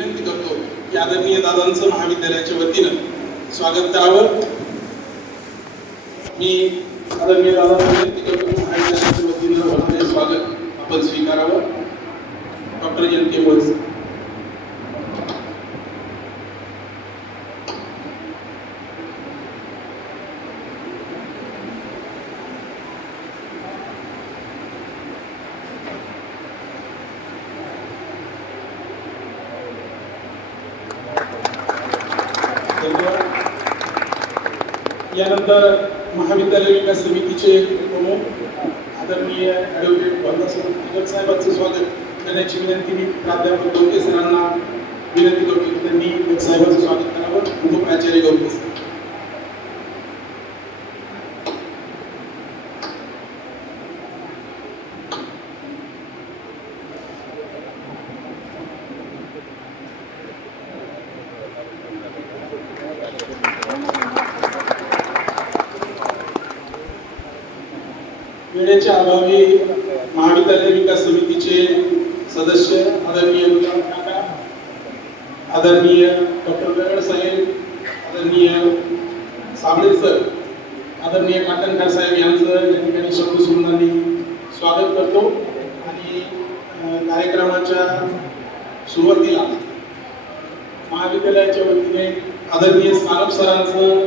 विनंती करतो की आदरणीय दादांचं महाविद्यालयाच्या वतीनं स्वागत करावं. मी आदरणीय दादांना विनंती करतो की महाविद्यालयाच्या वतीनं होणारे स्वागत आपण स्वीकारावं. डॉक्टर जनते बोलस. यानंतर महाविद्यालय विकास समितीचे प्रमुख आदरणीय ॲडव्होकेट भाऊसाहेब साहेबांचं स्वागत करण्याची विनंती मी प्राध्यापक गौते सरांना विनंती करतो की त्यांनी साहेबांचं स्वागत करावं. उपप्राचार्य गौते सर. वेळेच्या अभावी महाविद्यालय विकास समितीचे सदस्य आदरणीय गुलाम काका, आदरणीय डॉक्टर वेगळ साहेब, आदरणीय साबळे सर, आदरणीय काटणकर साहेब यांचं या ठिकाणी शब्दसुमनांनी स्वागत करतो. आणि कार्यक्रमाच्या सुरुवातीला महाविद्यालयाच्या वतीने आदरणीय सानप सरांचं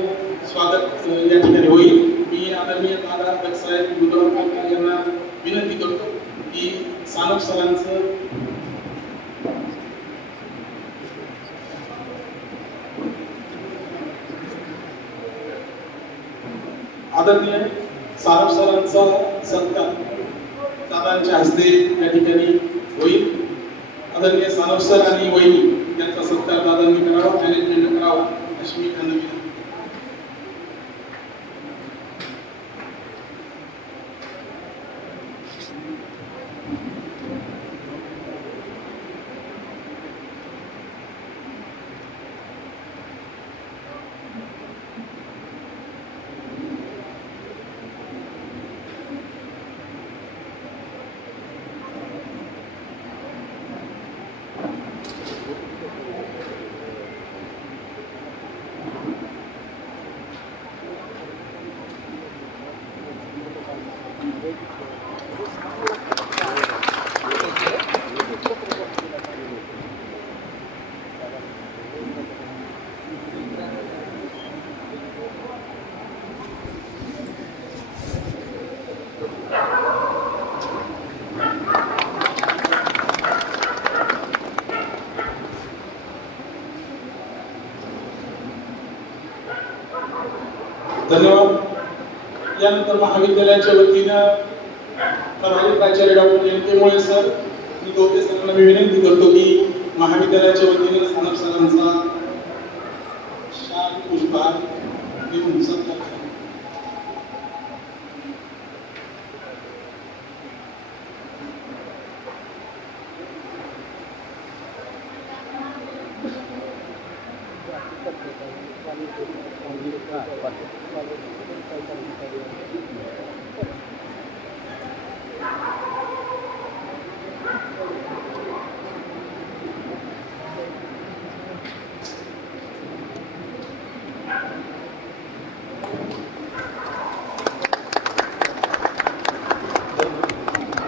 स्वागत या ठिकाणी होईल. मी आदरणीय दादा अध्यक्ष साहेब गुलाम काका यांना विनंती करतो की सानप सरांचं आदरणीय सानप सरांचा सत्कार दादांच्या हस्ते या ठिकाणी होईल. आदरणीय सानप सर आणि वहिनी यांचा सत्कार दादांनी करावा, मॅनेजमेंट करावा अशी मी त्यांना विनंती. धन्यवाद. यानंतर महाविद्यालयाच्या वतीनं प्रभारी प्राचार्य डॉक्टर जनते मोळे सर आणि गौते सरांना मी विनंती करतो की महाविद्यालयाच्या वतीनं सानप सरांचा शाल पुष्पहार देऊन सत्कार करावा.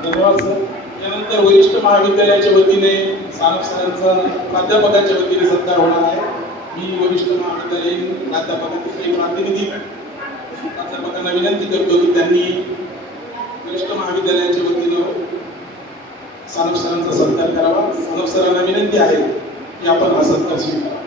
धन्यवाद सर. यानंतर वरिष्ठ महाविद्यालयाच्या वतीने सानप सरांचा प्राध्यापकाच्या वतीने सत्कार होणार आहे. मी वरिष्ठ महाविद्यालयीन प्राध्यापकाचे काही प्रतिनिधी प्राध्यापकांना विनंती करतो की त्यांनी वरिष्ठ महाविद्यालयाच्या वतीनं सानप सरांचा सत्कार करावा. सानप सरांना विनंती आहे की आपण हा सत्कार स्वीकारावा.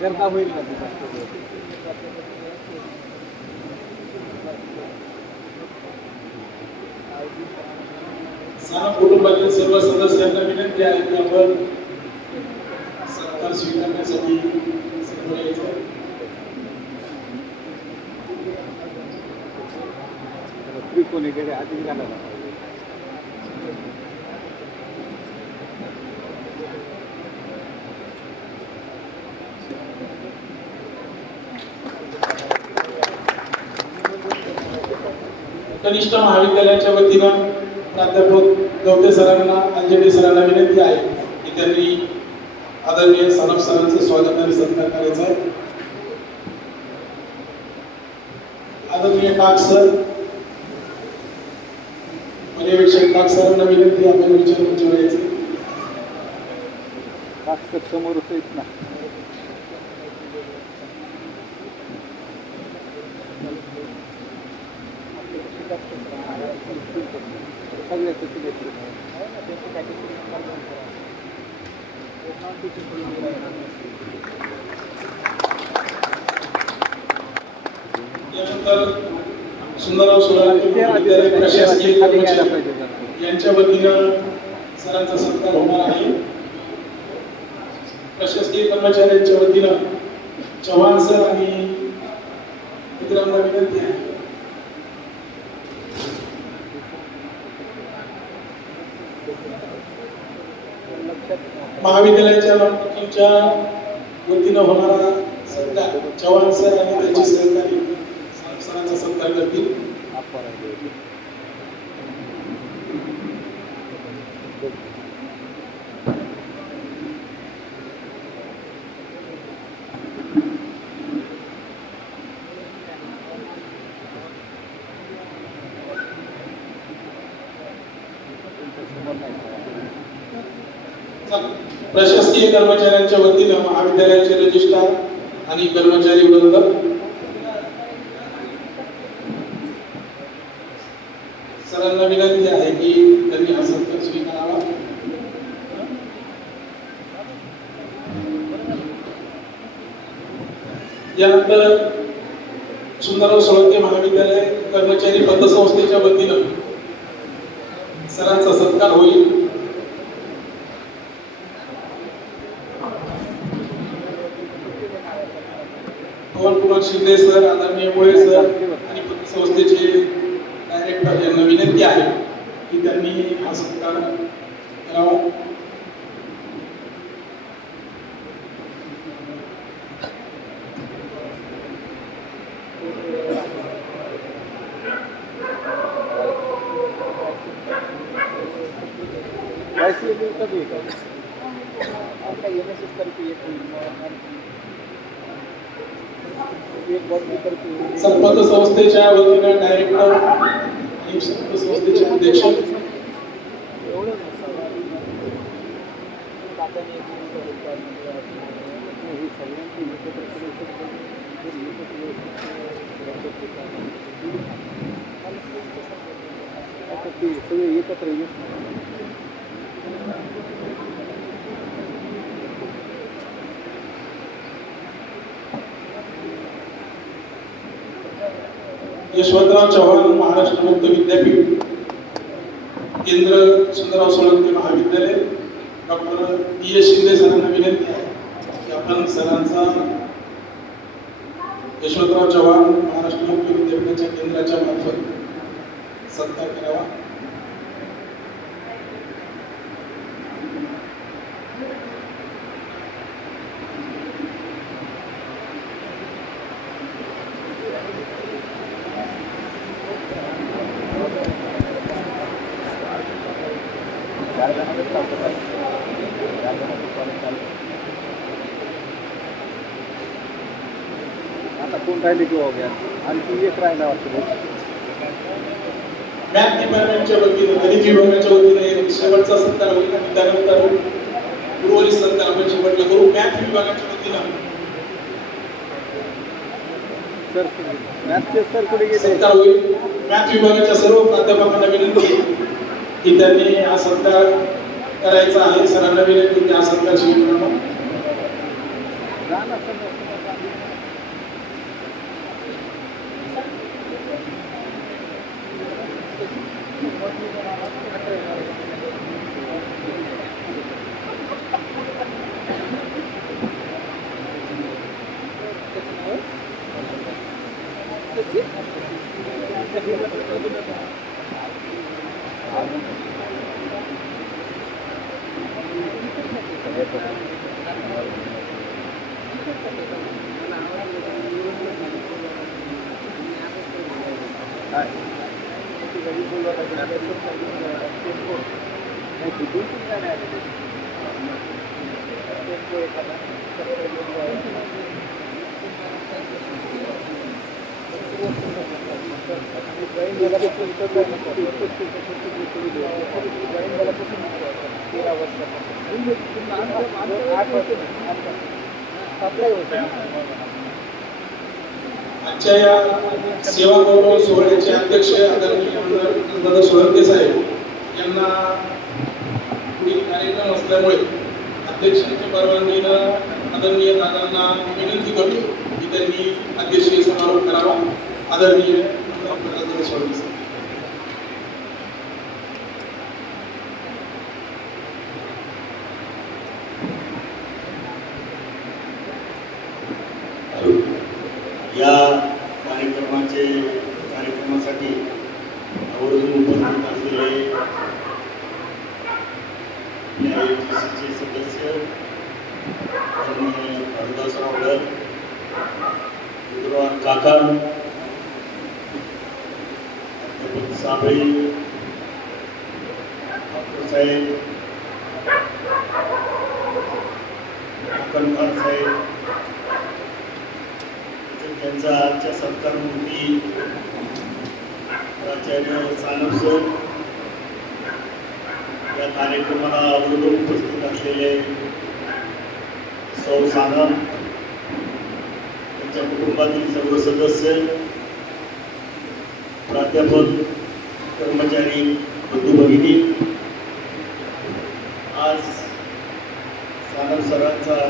करता होईल ना. सानप कुटुंबातील सर्व सदस्यांना विनंती आहे की आपण सत्कार स्वीकारण्यासाठी कोणीकडे आधीच घालायला पाहिजे. कनिष्ठ महाविद्यालयाच्या वतीनं प्राध्यापक गवते सरांना अंजली सरांना विनंती आहे की त्यांनी आदरणीय सानप सरांचं स्वागत आणि सत्कार करायचा आहे. आदरणीय टाक सर, पर्यवेक्षक टाक सरांना विनंती आपण विचारायचं. समोरच येत ना. यानंतर सुंदरराव सोळांके महाविद्यालय प्रशासकीय कर्मचारी यांच्या वतीनं सरांचा सत्कार होणार आहे. प्रशासकीय कर्मचाऱ्यांच्या वतीनं चव्हाण सर आणि मित्रांना विनंती आहे. महाविद्यालयाच्या लॉन्टीच्या वतीनं होणारा सत्कार चव्हाण सर आणि त्यांचे सहकारी सरांचा सत्कार करतील. प्रशासकीय कर्मचाऱ्यांच्या वतीनं महाविद्यालयाचे रजिस्ट्रार आणि कर्मचारी वृंद सरांना विनंती आहे की त्यांनी हा सत्कार स्वीकारावा. यानंतर सुंदरराव सोळंके महाविद्यालय कर्मचारी पतसंस्थेच्या वतीनं सरांचा सत्कार होईल. पवन कुमार शिंदे सर, आदरणीय मुळे सर आणि संस्थेचे डायरेक्टर यांना विनंती आहे की त्यांनी हा सत्कार करावा. संपत संस्थेच्या वतीनं डायरेक्टर आणि संपत संस्थेचे अध्यक्ष एकत्र यशवंतराव चव्हाण महाराष्ट्र मुक्त विद्यापीठ केंद्र सुंदरराव सोळंके महाविद्यालय डॉक्टर पी एस शिंदे सरांना विनंती आहे की आपण सरांचा यशवंतराव चव्हाण महाराष्ट्र मुक्त विद्यापीठाच्या केंद्राच्या मार्फत सत्कार करावा. आता कोण राहिले की हो गया आणखी एक राहिला वाटतं. मॅथ डिपार्टमेंटच्या वतीनं गणित विभागाच्या वतीनं एक शेवटचा सत्कार होईल आणि त्यानंतर उर्वरित सत्कार आपण शेवटला करू. मॅथ विभागाच्या वतीनं मॅथचे सर कुठे गेले? सत्कार होईल. मॅथ विभागाच्या सर्व प्राध्यापकांना विनंती की त्यांनी हा सत्कार करायचा आहे. सरांना विनंती की हा सत्कार स्वीकारावा. That's it. आजच्या या सेवा गौरव सोहळ्याचे अध्यक्ष आदरणीय दादा सोळंके साहेब यांना पुढील कार्यक्रम असल्यामुळे अध्यक्षांच्या परवानगीनं आदरणीय दादांना विनंती करतो की त्यांनी अध्यक्षीय समारोप करावा. आदरणीय दादा सोळंके साहेब. या कार्यक्रमासाठी आवर्जून उपस्थित असलेले आपल्या AITC सदस्य हरदासराव गड, रुद्रवान काका, अध्यापक साबळे, डॉक्टर साहेब, अकलकर साहेब, त्यांचा आजच्या सत्कारमूर्ती प्राचार्य सानप सर, या कार्यक्रमाला अवरोध उपस्थित असलेले सौ सानप, त्यांच्या कुटुंबातील सर्व सदस्य, प्राध्यापक, कर्मचारी, बंधू भगिनी, आज सानप सरांचा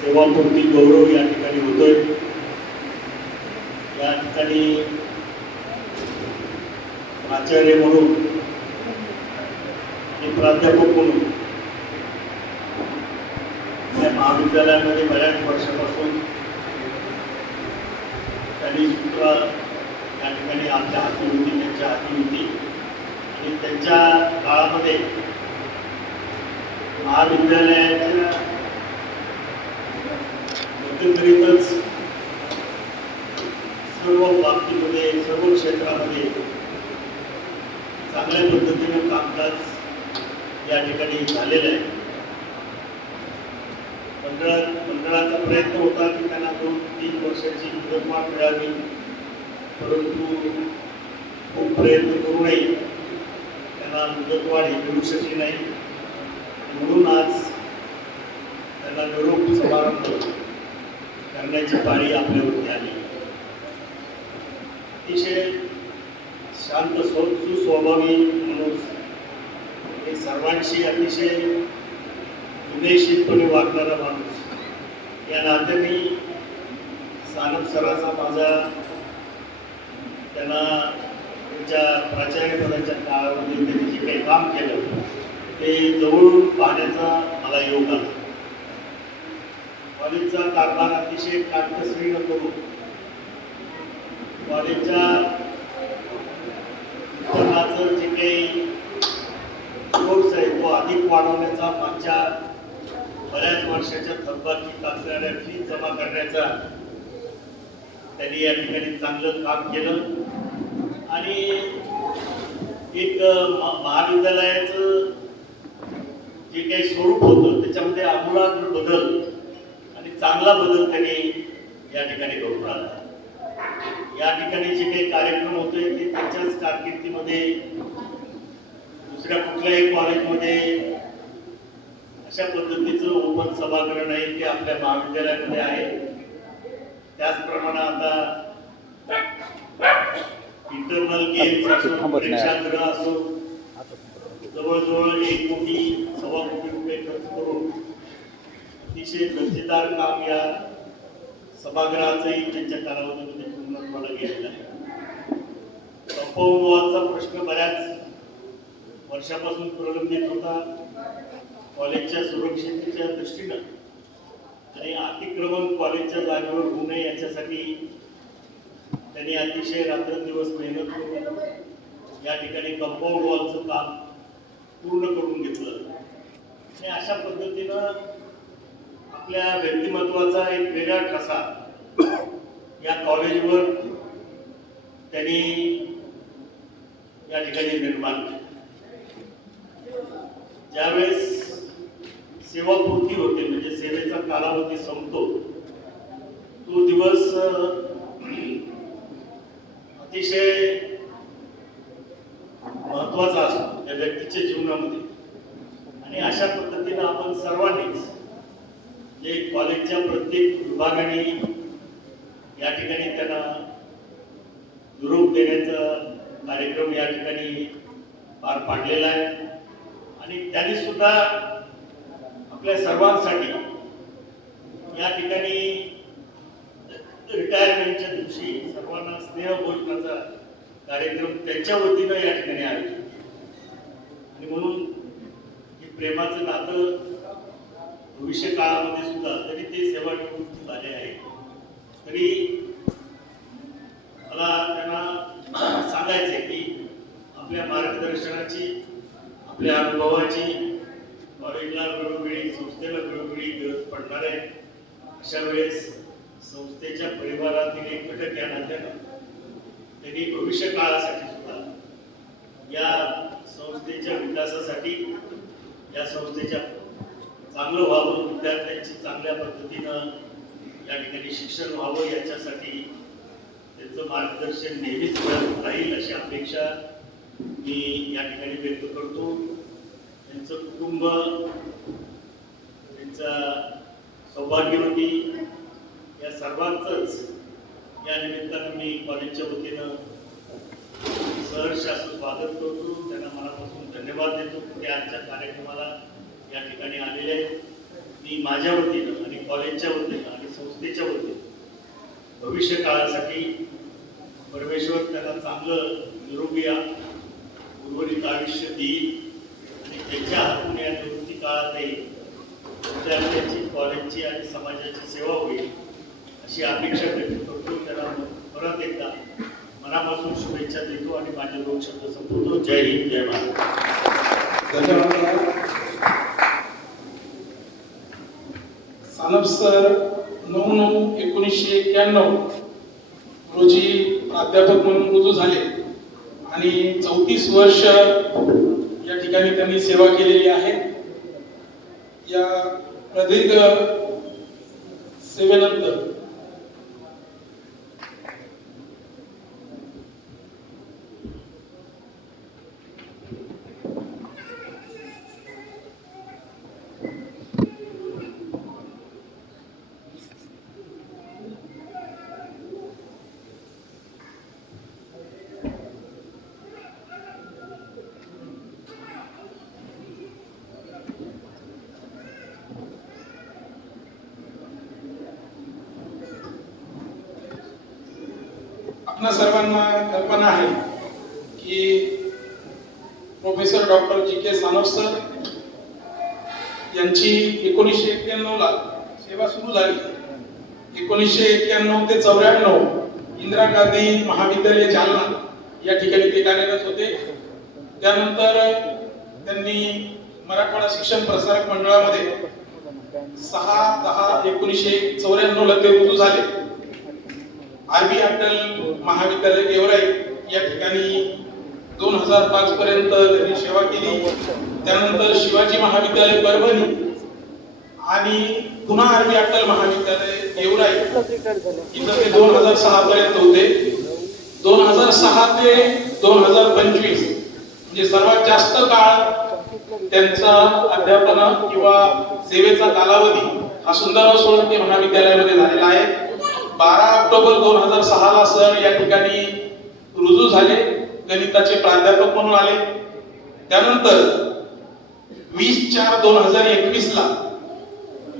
सेवापूर्ती गौरव या ठिकाणी होतोय. या ठिकाणी आचार्य म्हणून आणि प्राध्यापक म्हणून या महाविद्यालयामध्ये बऱ्याच वर्षापासून त्यांनी सूत्र या ठिकाणी आपल्या हाती होती, त्यांच्या हाती होती आणि त्यांच्या काळामध्ये महाविद्यालयाच्या मध्यंतरीतच सर्व बाबतीमध्ये, सर्व क्षेत्रामध्ये चांगल्या पद्धतीने कामकाज या ठिकाणी झालेलं आहे. मंडळाचा प्रयत्न होता की त्यांना 2-3 वर्षाची मुदतवाढ मिळावी, परंतु खूप प्रयत्न करूनही त्यांना मुदतवाढ ही मिळू शकली नाही. म्हणून आज त्यांना निरोप समारंभ करण्याची पाळी आपल्यावरती आली. अतिशय शांत सुस्वभावी माणूस, सर्वांशी अतिशय विनयशीलपणे वागणारा माणूस, या नात्याने सानप सरांचा माझा त्यांना त्यांच्या प्राचार्यपदाच्या काळामध्ये त्यांनी जे काही काम केलं ते जवळून पाहण्याचा मला योग आला. कॉलेजचा कारभार अतिशय काटकसरीनं करून कॉलेजच्या उत्पन्नाचं जे काही सोर्स आहे तो अधिक वाढवण्याचा, मागच्या बऱ्याच वर्षाच्या थकबाकी असणाऱ्या फी जमा करण्याचा त्यांनी या ठिकाणी चांगलं काम केलं आणि एक महाविद्यालयाचं जे काही स्वरूप होतं त्याच्यामध्ये आमूलाग्र बदल आणि चांगला बदल त्यांनी या ठिकाणी घडून आला. या ठिकाणी जे काही कार्यक्रम होते ते त्यांच्याच कारकिर्दीमध्ये दुसऱ्या कुठल्याही कॉलेजमध्ये अशा पद्धतीचं ओपन सभागृह नाही ते आपल्या महाविद्यालयामध्ये आहे. त्याचप्रमाणे आता इंटरनल गेम्स असो, परीक्षागृह असो, जवळजवळ 1 कोटी, 1.25 कोटी रुपये खर्च करून अतिशय दर्जेदार काम या सभागृहाचंही त्यांच्या कालावधीमध्ये पूर्णत्वाला गेलेला आहे. कंपाऊंड प्रश्न बऱ्याच वर्षापासून प्रलंबित होता. कॉलेजच्या सुरक्षिततेच्या दृष्टीनं आणि अतिक्रमण कॉलेजच्या जागेवर होऊ नये याच्यासाठी त्यांनी अतिशय रात्रंदिवस मेहनत करून या ठिकाणी कंपाऊंड वॉलचं काम पूर्ण करून घेतलं आणि अशा पद्धतीनं आपल्या व्यक्तिमत्वाचा एक वेगळा ठसा या कॉलेजवर त्यांनी या ठिकाणी निर्माण केला. ज्यावेळेस सेवापूर्ती होते म्हणजे सेवेचा कालावधी संपतो तो दिवस अतिशय महत्वाचा असतो त्या व्यक्तीच्या जीवनामध्ये आणि अशा पद्धतीनं आपण सर्वांनीच जे कॉलेजच्या प्रत्येक विभागाने या ठिकाणी त्यांना निरोप देण्याचा कार्यक्रम या ठिकाणी पार पाडलेला आहे आणि त्यांनी सुद्धा आपल्या सर्वांसाठी या ठिकाणी रिटायरमेंटच्या दिवशी सर्वांना स्नेहभोजनाचा कार्यक्रम त्यांच्या वतीनं या ठिकाणी आयोजित आणि म्हणून हे प्रेमाचं नातं भविष्य काळामध्ये सुद्धा जरी ते सेवानिवृत्त झाले आहे तरी मला त्यांना सांगायचं आहे की आपल्या मार्गदर्शनाची आपल्या अनुभवाची कॉलेजला वेळोवेळी संस्थेला वेळोवेळी गरज पडणार आहे. अशा वेळेस संस्थेच्या परिवारातील एक घटक या नात्यानं त्यांनी भविष्य काळासाठी सुद्धा या संस्थेच्या विकासासाठी या संस्थेच्या चांगलं व्हावं विद्यार्थ्यांची चांगल्या पद्धतीनं या ठिकाणी शिक्षण व्हावं याच्यासाठी त्यांचं मार्गदर्शन नेहमीच मिळत राहील अशी अपेक्षा मी या ठिकाणी व्यक्त करतो. त्यांचं कुटुंब त्यांचा सौभाग्यवती या सर्वांचंच या निमित्तानं मी कॉलेजच्या वतीनं सहर्ष असं स्वागत करतो. त्यांना मनापासून धन्यवाद देतो की ते आजच्या कार्यक्रमाला या ठिकाणी आलेले आहेत. मी माझ्या वतीनं आणि कॉलेजच्या वतीनं आणि संस्थेच्या वतीनं भविष्य काळासाठी परमेश्वर त्याला चांगलं निरोगी उर्वरित आयुष्य देईल आणि त्याच्या हातून या निवृत्ती काळातही विद्यार्थ्यांची कॉलेजची आणि समाजाची सेवा होईल अशी अपेक्षा व्यक्त करतो. त्याला परत एकदा मनापासून शुभेच्छा देतो आणि माझे दोन शब्द संपवतो. जय हिंद जय महाराष्ट्र. धन्यवाद. सानप सर 9/9/1991 रोजी प्राध्यापक म्हणून रुजू झाले आणि 34 वर्ष या ठिकाणी त्यांनी सेवा केलेली आहे. या प्रदीर्घ सेवेनंतर आपणा सर्वांना कल्पना आहे की professor doctor GK. Sanap sir यांची 1991 ला सेवा सुरू झाली. 1991 ते 94 इंदिरा गांधी महाविद्यालय जालना या ठिकाणी ते कार्यरत होते. त्यानंतर त्यांनी मराठवाडा शिक्षण प्रसारक मंडळामध्ये 6/10/1994 ला ते रुजू झाले. आर.बी. अटल महाविद्यालय गेवराई या ठिकाणी 2005 पर्यंत त्यांनी सेवा केली. त्यानंतर शिवाजी महाविद्यालय परभणी आणि पुन्हा आर.बी. अटल महाविद्यालय गेवराई इथं ते 2006 पर्यंत होते. 2006 ते 2025 म्हणजे सर्वात जास्त काळ त्यांचा अध्यापन किंवा सेवेचा कालावधी हा सुंदरराव सोळंके महाविद्यालयामध्ये झालेला आहे. 12 ऑक्टोबर 2006 ला सर या ठिकाणी रुजू झाले. गणिताचे प्राध्यापक म्हणून आले. त्यानंतर 20/4/2021 ला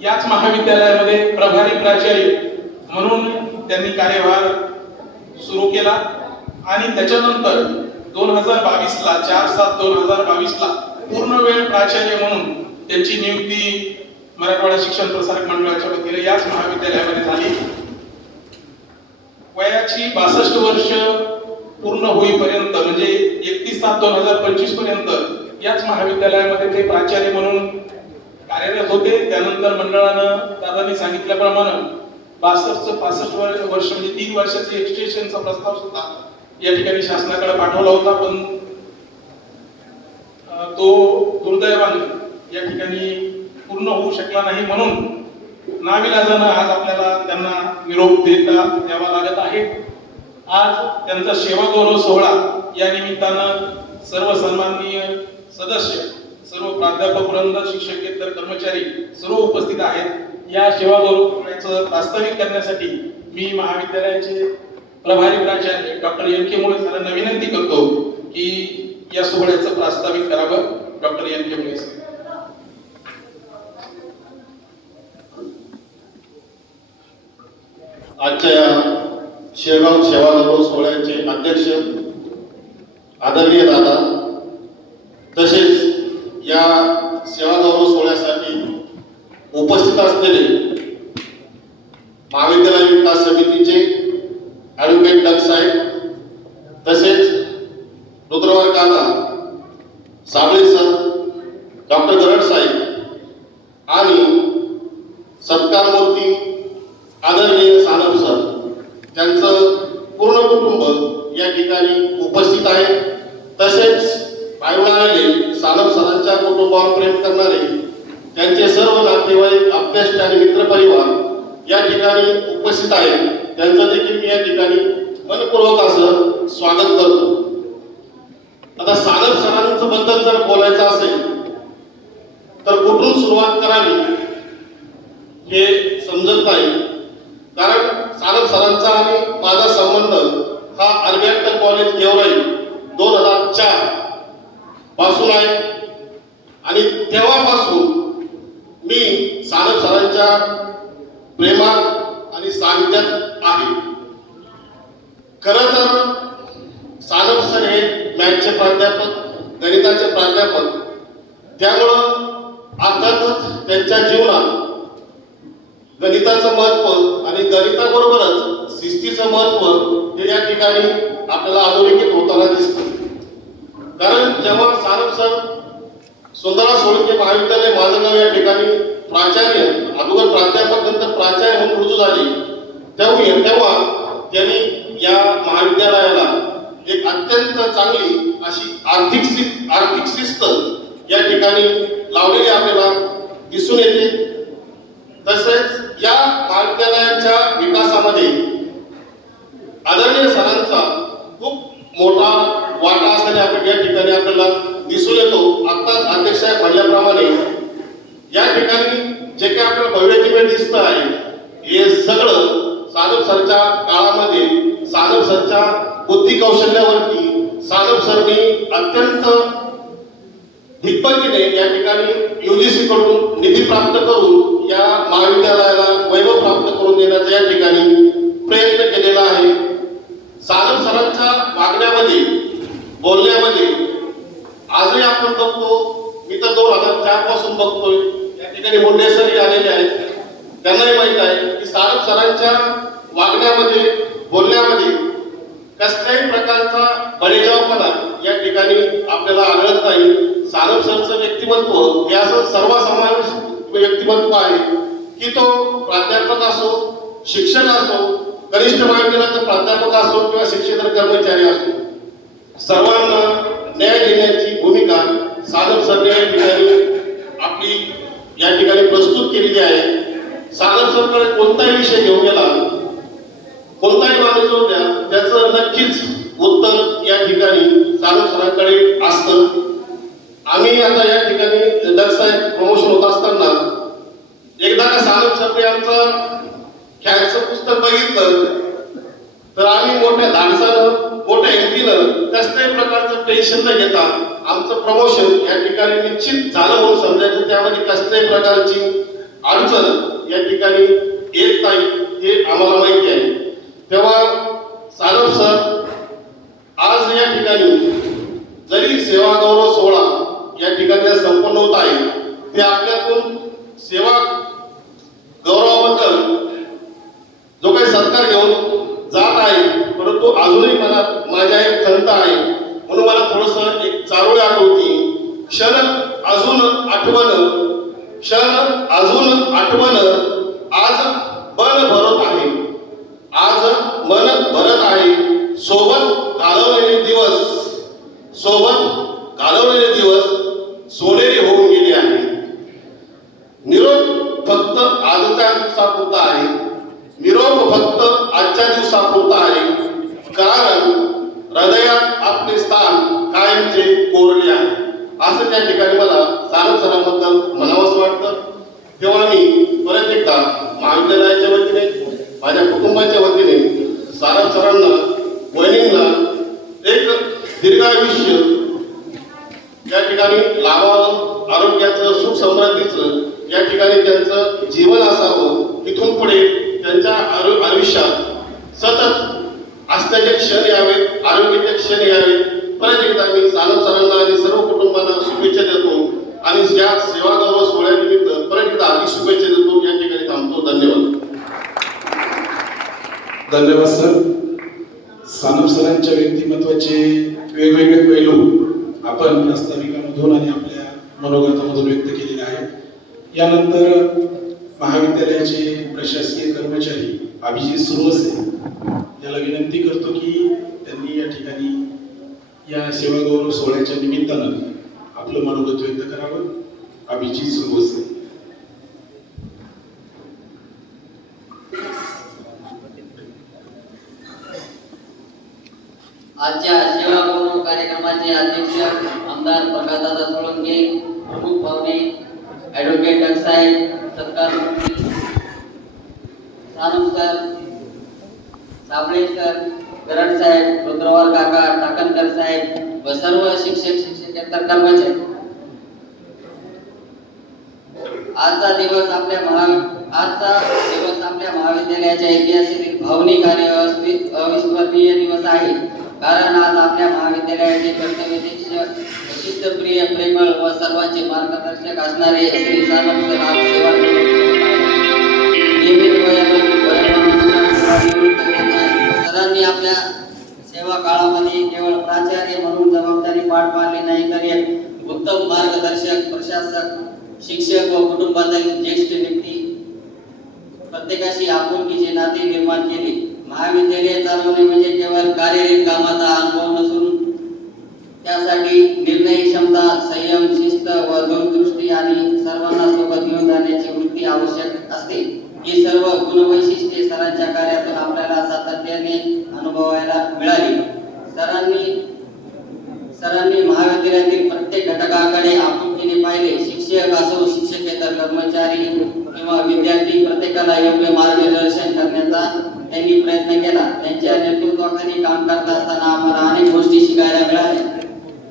याच महाविद्यालयामध्ये प्रभारी प्राचार्य म्हणून त्यांनी कार्यभार सुरू केला आणि त्याच्यानंतर 2022 ला 4/7/2022 ला पूर्ण वेळ प्राचार्य म्हणून त्यांची नियुक्ती मराठवाडा शिक्षण प्रसारक मंडळाच्या वतीने याच महाविद्यालयामध्ये झाली. वयाची 62 वर्ष पूर्ण होईपर्यंत म्हणजे 31/7/2025 पर्यंत याच महाविद्यालयामध्ये ते प्राचार्य म्हणून कार्यरत होते. त्यानंतर मंडळानं दादांनी सांगितल्याप्रमाणे 62 वर्ष म्हणजे 3 वर्षाचे एक्सटेन्शनचा प्रस्ताव सुद्धा या ठिकाणी शासनाकडे पाठवला होता, पण तो दुर्दैवाने या ठिकाणी पूर्ण होऊ शकला नाही. म्हणून नाविलाजानं आज आपल्याला त्यांना निरोप द्यावा लागत आहे. आज त्यांचा सेवा गौरव सोहळा या निमित्तानं सर्व सन्माननीय सदस्य, सर्व प्राध्यापक वृंद, शिक्षकेतर कर्मचारी सर्व उपस्थित आहेत. या सेवा गौरव सोहळ्याचं प्रास्ताविक करण्यासाठी मी महाविद्यालयाचे प्रभारी प्राचार्य डॉक्टर एन के मुळे सरांना विनंती करतो की या सोहळ्याचं प्रास्ताविक करावं. डॉक्टर एन के मुळे सर. आजच्या या शेगाव सेवा गौरव सोहळ्याचे अध्यक्ष आदरणीय दादा, तसेच या सेवा गौरव सोहळ्यासाठी उपस्थित असलेले महाविद्यालय विकास समितीचे ॲडव्होकेट डग साहेब, तसेच रुद्रवार काका, साबळे सर, डॉक्टर गरड साहेब आणि सत्कारमूर्ती आदरणीय सानप सर, त्यांचं पूर्ण कुटुंब या ठिकाणी उपस्थित आहे. तसेच बाहेरून आलेले सानप सरांच्या कुटुंबावर प्रेम करणारे त्यांचे सर्व नातेवाईक, आप्तेष्ट आणि मित्रपरिवार या ठिकाणी उपस्थित आहेत. त्यांचं देखील मी या ठिकाणी मनपूर्वक असं स्वागत करतो. आता सानप सरांचं बद्दल जर बोलायचं असेल तर कुठून सुरुवात करावी हे समजत नाही, कारण सानप सरांचा आणि माझा संबंध हा आर्यभट्ट कॉलेज गेवराई 2004 पासून आहे आणि तेव्हापासून मी सानप सरांच्या प्रेमात आणि सानिध्यात आहे. खरं तर सानप सर हे मॅथचे प्राध्यापक, गणिताचे प्राध्यापक, त्यामुळं अर्थातच त्यांच्या जीवनात गणिताचं महत्व आणि गणिताबरोबरच शिस्तीचं महत्व हे या ठिकाणी आपल्याला अधोरेखित होताना दिसतं. कारण जेव्हा सानप सर सुंदरा सोळके महाविद्यालय माझगाव या ठिकाणी प्राचार्य, अगोदर प्राध्यापक नंतर प्राचार्य म्हणून रुजू झाले, तेव्हा त्यांनी या महाविद्यालयाला एक अत्यंत चांगली अशी आर्थिक शिस्त या ठिकाणी लावलेली आपल्याला दिसून येते. तसेच या महाविद्यालयाच्या विकासामध्ये आदरणीय सरांचा खूप मोठा वाटा असल्याने आपण या ठिकाणी आपल्याला दिसून येतो. आत्ताच अध्यक्ष साहेब म्हणल्याप्रमाणे या ठिकाणी जे काही आपल्याला भव्य दिव्य दिसत आहे हे सगळं सानप सरच्या काळामध्ये सानप सरच्या बुद्धी कौशल्यावरती सानप सरनी अत्यंत हितपतीने या ठिकाणी UGC कडून निधी प्राप्त करून या महाविद्यालयाला वैभव प्राप्त करून देण्याचा या ठिकाणी प्रयत्न केलेला आहे. सानप सरांच्या वागण्यामध्ये, बोलण्यामध्ये आजही आपण बघतो, मी तर 2004 पासून बघतोय, या ठिकाणी मुंडे सरही आलेले आहेत, त्यांनाही माहित आहे की सानप सरांच्या वागण्यामध्ये, बोलण्यामध्ये कसल्याही प्रकारचा बळीजावपणा या ठिकाणी आपल्याला आढळत नाही. सानप सरचं व्यक्तिमत्व हे असं सर्वसमावेश व्यक्तिमत्व आहे की तो प्राध्यापक असो, शिक्षक असो, कनिष्ठ महाविद्यालयाचा प्राध्यापक असो किंवा शिक्षकेतर कर्मचारी असो, सर्वांना न्याय देण्याची भूमिका सानप सरने या ठिकाणी आपली या ठिकाणी प्रस्तुत केलेली आहे. सानप सरकडे कोणताही विषय घेऊन गेला, कोणताही माणूस होऊ द्या, त्याचं नक्कीच उत्तर या ठिकाणी सानप सरांकडे असतं. आम्ही आता या ठिकाणी डग साहेब प्रमोशन होत असताना एकदा का सानप सरने आमचं ख्यालचं पुस्तक बघितलं तर आम्ही मोठ्या धाडसानं, मोठ्या हिमतीनं, कसल्याही प्रकारचं टेन्शन न घेता आमचं प्रमोशन या ठिकाणी निश्चित झालं म्हणून समजायचं. त्यामध्ये कसल्याही प्रकारची अडचण या ठिकाणी येत नाही हे आम्हाला माहिती आहे. तेव्हा सानप सर आज या ठिकाणी जरी सेवा गौरव सोहळा या ठिकाणी संपन्न होत आहे, ते आपल्यातून सेवा गौरवाबद्दल जो काही सत्कार घेऊन जात आहे, परंतु परंतु अजूनही मला माझ्या एक खंत आहे, म्हणून मला थोडस एक चारोळी आठवती. क्षण अजून आठवण आज मन भरत आहे, आज मन भरत आहे. सोबत घालवलेले दिवस सोनेरी होऊन गेले आहे. निरोप फक्त आजच्या दिवसापुरता आहे, कारण हृदयात आपले स्थान कायमचे कोरले आहे. असं त्या ठिकाणी मला सानप सरांबद्दल म्हणावंसं वाटतं. तेव्हा मी परत एकदा महाविद्यालयाच्या वतीने, माझ्या कुटुंबाच्या वतीने सानप सरांना, वहिनींना एक दीर्घायुष्य या ठिकाणी लाभावं, आरोग्याचं, सुख समृद्धीचं या ठिकाणी त्यांचं जीवन असावं. इथून पुढे त्यांच्या आयुष्यात सतत असण्याचे क्षण यावेत, आरोग्याचे क्षण यावेत. परत एकदा मी सानप सरांना आणि सर्व कुटुंबांना शुभेच्छा देतो आणि या सेवागौरव सोहळ्यानिमित्त परत एकदा आधी शुभेच्छा देतो. या ठिकाणी थांबतो. धन्यवाद. धन्यवाद सर. सानप सरांच्या व्यक्तिमत्वाचे वेगवेगळे पैलू आपण प्रास्ताविकामधून आणि आपल्या मनोगतामधून व्यक्त केलेले आहेत. यानंतर महाविद्यालयाचे प्रशासकीय कर्मचारी अभिजित सुरवसे याला विनंती करतो की त्यांनी या ठिकाणी या सेवागौरव सोहळ्याच्या निमित्तानं आपलं मनोगत व्यक्त करावं. अभिजित सुरवसे. आजच्या सेवागौरव कार्यक्रमाचे अध्यक्ष आमदार प्रकाशदादा सोळंके, प्रमुख पाहुणे ॲडव्होकेट डगसाहेब, सत्कार सानप सर, साबळे सर, गरड साहेब, रुद्रवार काका, टाकणकर साहेब व सर्व शिक्षकेतर कर्मचारी. आजचा दिवस आपल्या महाविद्यालयाच्या इतिहासातील भावनिक आणि अविस्मरणीय दिवस आहे. कारण आज आपल्या महाविद्यालयाचे कर्तव्यनिष्ठ, शिस्तप्रिय, प्रेमळ व सर्वांचे मार्गदर्शक असणारे श्री सानप सर आज सेवा सरांनी आपल्या सेवा काळामध्ये केवळ प्राचार्य म्हणून जबाबदारी पार पाडली नाही, तर एक उत्तम मार्गदर्शक, प्रशासक, शिक्षक व कुटुंबातील ज्येष्ठ व्यक्ती प्रत्येकाशी आपुलकीचे नाते निर्माण केले. महाविद्यालय चालवणे म्हणजे केवळ कार्यरत कामाचा अनुभव नसून त्यासाठी निर्णय क्षमता, संयम, शिस्त व दूरदृष्टी आणि सर्वांना सोबत घेऊन जाण्याची वृत्ती आवश्यक असते. ही सर्व गुणवैशिष्ट्ये सरांच्या कार्यातून आपल्याला सातत्याने अनुभवायला मिळाली. सरांनी महाविद्यालयातील प्रत्येक घटकाकडे आपुलकीने पाहिले. शिक्षक असो, शिक्षकेतर कर्मचारी किंवा विद्यार्थी, प्रत्येकाला योग्य मार्गदर्शन करण्याचा त्यांनी प्रयत्न केला. त्यांच्या नेतृत्वाखाली काम करत असताना आम्हाला अनेक गोष्टी शिकायला मिळाल्या.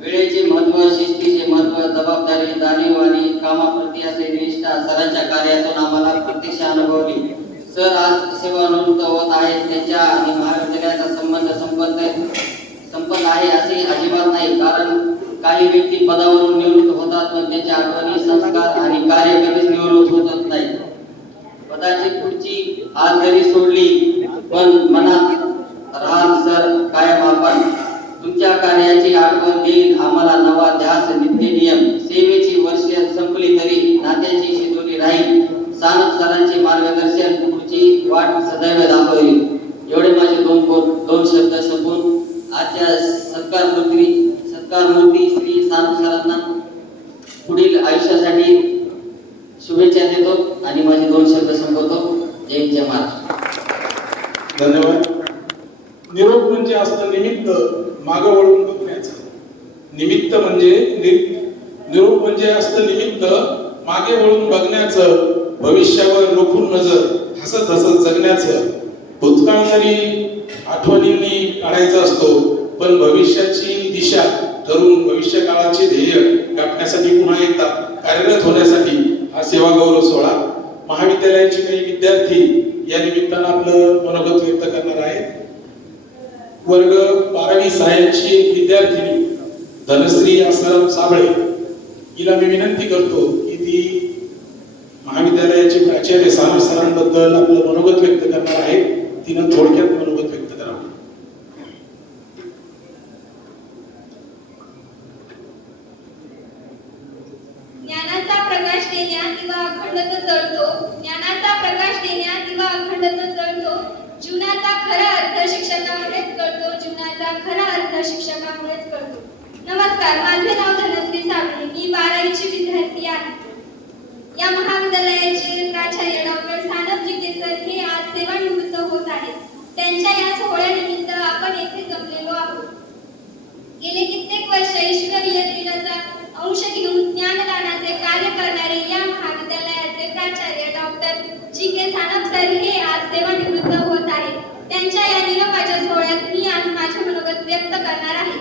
वेळेचे महत्त्व, शिस्तीचे महत्त्व, जबाबदारी जाणीव आणि कामाप्रती असलेली निष्ठा सरांच्या कार्यातून आम्हाला प्रत्यक्ष अनुभवली. सर आज सेवानिवृत्त होत आहेत. त्यांच्या आणि महाविद्यालयाचा संबंध संपत आहे असे अजिबात नाही. कारण काही व्यक्ती पदावरून निवृत्त होतात, पण त्यांच्या आठवणी, संस्कार आणि कार्य कधीच निवृत्त होत नाही. पदाची खुर्ची आज जरी सोडली पण मनात राहाल सर कायम. आपण तुमच्या कार्याची आठवण देईल आम्हाला नवा ध्यास, नित्य नियम. सेवेची वर्ष संपली तरी नात्याची शिदोरी राहील. सानप सरांचे मार्गदर्शन पुढची वाट सदैव दाखवेल. एवढे माझे दोन शब्द संपून आजच्या सत्कार मूर्ती श्री सानप सरांना पुढील आयुष्यासाठी शुभेच्छा देतो आणि माझे 2 शब्द संपवतो. जय जय महाराष्ट्र. धन्यवाद. निरोप म्हणजे असतं निमित्त, मागं वळून बघण्याचं. निरोप म्हणजे असतं निमित्त, मागे वळून बघण्याचं, भविष्यावर रोखून नजर, हसत हसत जगण्याचं. भूतकाळ जरी आठवणींनी काढायचा असतो, पण भविष्याची दिशा ठरवून भविष्य काळाचे ध्येय गाठण्यासाठी पुन्हा एकदा कार्यरत होण्यासाठी हा सेवागौरव सोहळा. महाविद्यालयाचे काही विद्यार्थी या निमित्तानं आपलं मनोगत व्यक्त करणार आहेत. वर्ग 12वी सायन्सची विद्यार्थिनी धनश्री आसाराम साबळे हिला मी विनंती करतो की ती महाविद्यालयाचे प्राचार्य सानप सरांबद्दल आपलं मनोगत व्यक्त करणार आहे. तिनं थोडक्यात मनोगत व्यक्त करावं. जीवनाचा खरा अर्थ शिक्षकामुळेच कळतो, जीवनाचा खरा अर्थ शिक्षकामुळेच कळतो. नमस्कार, माझे नाव धनश्री साबळे, मी 12वीची विद्यार्थी आहे. या महाविद्यालयाचे प्राचार्य डॉक्टर सानप जिके सर हे आज सेवानिवृत्त होत आहेत. त्यांच्या या सोहळ्यानिमित्त आपण येथे जमलेलो आहोत. गेले कित्येक वर्ष ईश्वरीय तेजाचा अंश घेऊन ज्ञानदानाचे कार्य करणारे या महाविद्यालयाचे प्राचार्य डॉक्टर जिके सानप सर हे आज सेवानिवृत्त होत आहेत. त्यांच्या या निरोपाच्या सोहळ्यात मी आज माझे मनोगत व्यक्त करणार आहे.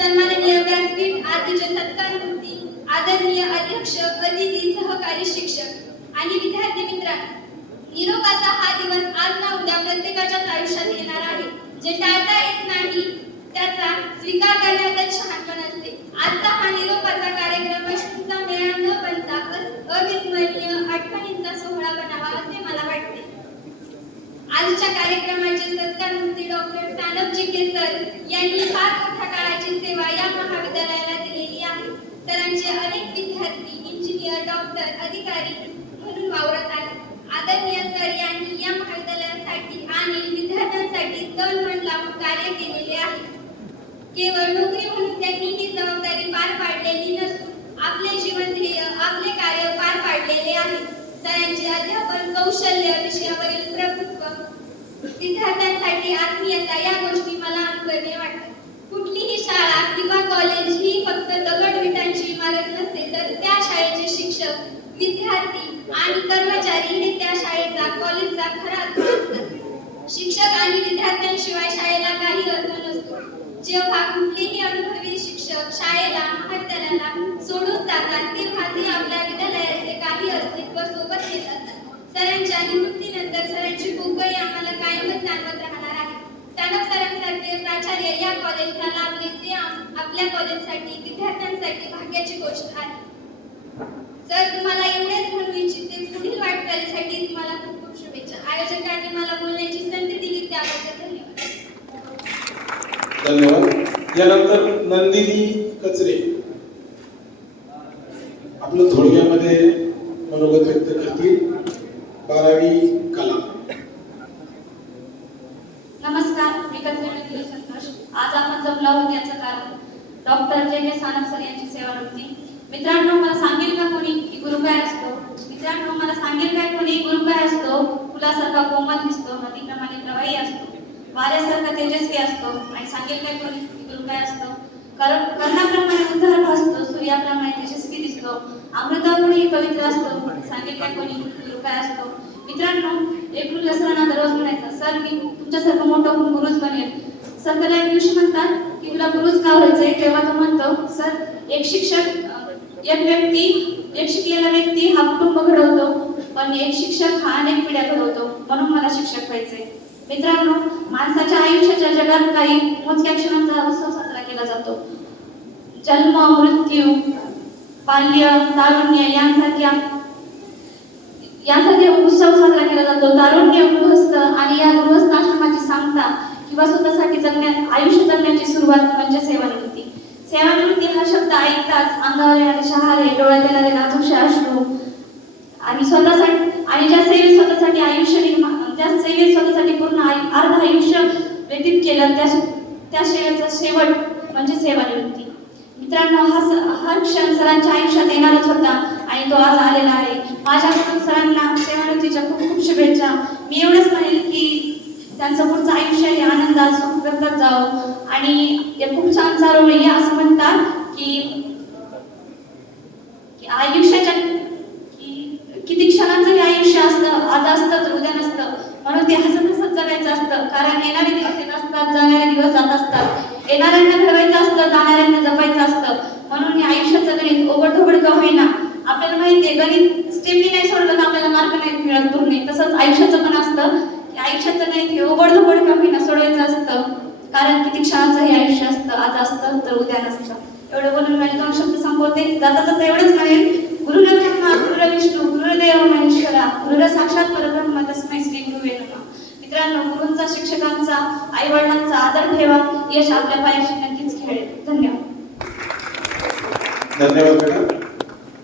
सन्माननीय व्यासपीठ, आदीचे सत्कारमूर्ती, आदरणीय अध्यक्ष, अतिथी, सहकारी शिक्षक आणि विद्यार्थी मित्रांनो, निरोपाचा हा दिवस आज ना उद्या प्रत्येकाच्याच आयुष्यात येणार आहे. जे टाळता येत नाही त्याचा स्वीकार करण्यातच शहाणपण असते. आजचा हा निरोपाचा कार्यक्रम अश्रूंचा मेळा न बनता अविस्मरणीय आठवणींचा सोहळा बनावा असे मला वाटते. आजच्या कार्यक्रमाचे सत्कारमूर्ती डॉक्टर सानप जिके सर यांनी फार मोठ्या काळाची सेवा या महाविद्यालयाला दिलेली आहे. सरांचे अनेक विद्यार्थी इंजिनियर, डॉक्टर, अधिकारी म्हणून वावरत आहेत. आदरणीय सर यांनी या महाविद्यालयासाठी आणि विद्यार्थ्यांसाठी तन मन लावून कार्य केलेले आहे. केवळ नोकरी म्हणून त्यांनी ही जबाबदारी पार पाडलेली नसून आपले जीवन ध्येय, आपले कार्य पार पाडलेले आहे. सरांचे अध्यापन कौशल्य, विषयावरील प्रभुत्व, विद्यार्थ्यांसाठी आत्मीयता या गोष्टी मला अनुकरणीय वाटतात. कुठलीही शाळा किंवा कॉलेज ही फक्त दगड-विटांची इमारत नसते, तर त्या शाळेचे शिक्षक, विद्यार्थी आणि कर्मचारी हे त्या शाळेचा, कॉलेजचा खरा अर्थ असतात. शिक्षक आणि विद्यार्थ्यांशिवाय शाळेला काही अर्थ नसतो. जेव्हा कुठलेही अनुभवी शिक्षक शाळेला, महाविद्यालयाला सोडून जातात, तेव्हा ते आपल्या विद्यालयाचे काही अस्तित्व सोबत येत असतात. सरांच्या निवृत्तीनंतर सरांची पोकळी आम्हाला कायमच जाणवत राहणार आहे. सानप सरांसारखे प्राचार्य या कॉलेजला लाभले ते आपल्या कॉलेजसाठी, विद्यार्थ्यांसाठी भाग्याची गोष्ट आहे. सर, तुम्हाला एवढेच म्हणू इच्छिते, पुढील वाटचालीसाठी तुम्हाला खूप खूप शुभेच्छा. आयोजकांनी मला बोलण्याची संधी दिली त्याबद्दल धन्यवाद. धन्यवाद. यानंतर नंदिनी कचरे आपलं थोडक्यामध्ये मनोगत व्यक्त करतील. 12वी कला. नमस्कार, मी कचरे संतोष. आज आपण जमलो आहोत याचं कारण डॉक्टर जिके सानप सर यांची सेवानिवृत्ती. मित्रांनो, मला सांगेल का कोणी की गुरु काय असतो? मित्रांनो, मला सांगेल काय कोणी गुरु काय असतो? फुलासारखा कोमल दिसतो, नदीप्रमाणे प्रवाही असतो, वाऱ्यासारखा तेजस्वी असतो. आणि सांगेल काय कोणी की गुरु काय असतो? कर्णाप्रमाणे उद्धार भासतो, सूर्याप्रमाणे तेजस्वी दिसतो, अमृतामुळे पवित्र असतो. सांगेल काय कोणी गुरु काय असतो? मित्रांनो, एक मुलगा सरांना दररोज म्हणायचा, सर मी तुमच्यासारखं मोठं होऊन गुरुच बनेल. सर त्याला एक दिवशी म्हणतात की तुला गुरुच का व्हायचंय? तेव्हा तो म्हणतो, सर एक शिकलेला व्यक्ती हा कुटुंब घडवतो, पण एक शिक्षक हा अनेक पिढ्या घडवतो, म्हणून मला शिक्षक व्हायचंय. मित्रांनो, माणसाच्या आयुष्याच्या जगात काही मोजक्या क्षणांचा उत्सव साजरा केला जातो. जन्म, मृत्यू, बाल्य, तारुण्य यासारखे उत्सव साजरा केला जातो. तारुण्य, गृहस्थ आणि या गृहस्थ आश्रमाची सांगता किंवा स्वतःसाठी आयुष्य जगण्याची सुरुवात म्हणजे सेवानिवृत्ती. सेवानिवृत्ती हा शब्द ऐकताच अंगावर येणारे शहारे, डोळ्यात येणारे नाजूकसे अश्रू आणि ज्या सेवेत स्वतःसाठी पूर्ण अर्ध आयुष्य व्यतीत केलं त्या सेवेचा शेवट म्हणजे सेवानिवृत्ती. मित्रांनो, हा क्षण सरांच्या आयुष्यात येणारच होता आणि तो आज आलेला आहे. माझ्याकडून सरांना सेवानिवृत्तीच्या खूप खूप शुभेच्छा. मी एवढंच म्हणेल की त्यांचं पुढचं आयुष्य हे आनंदात सुखप्रद जावं आणि खूप छान चालू आहे. असं म्हणतात की आयुष्याच्या किती क्षणांचं हे आयुष्य असतं, आज असतं तर उद्या नसतं, म्हणून ते हसत हसत जगायचं असतं. कारण येणारे दिवस येत असतात, जाणारे दिवस जात असतात. येणाऱ्यांना घडवायचं असतं, जाणाऱ्यांना जपायचं असतं. म्हणून हे आयुष्याचं गणित ओबडधोबड का होईना, आपल्याला माहितीये गणित स्टेपनी नाही सोडलं तर आपल्याला मार्क नाही मिळत पूर्ण. तसंच आयुष्याचं पण असतं की आयुष्याचं गणित हे ओबडधोबड का होईना सोडवायचं असतं. कारण किती क्षणाचं हे आयुष्य असतं, आज असतं तर उद्या नसतं. एवढं बोलून माझे 2 शब्द संपवते. जाता जाता एवढंच म्हणेन, गुरुर्ब्रह्मा गुरुर्विष्णू गुरुर्देव महेश्वरा गुरुर साक्षात परब्रह्म तस्मै श्री गुरुवे नमः. मित्रांनो, गुरूंचा, शिक्षकांचा, आई वडिलांचा आदर ठेवा. यश आपल्या पायाशी नक्कीच खेळेल. धन्यवाद. धन्यवाद मॅडम.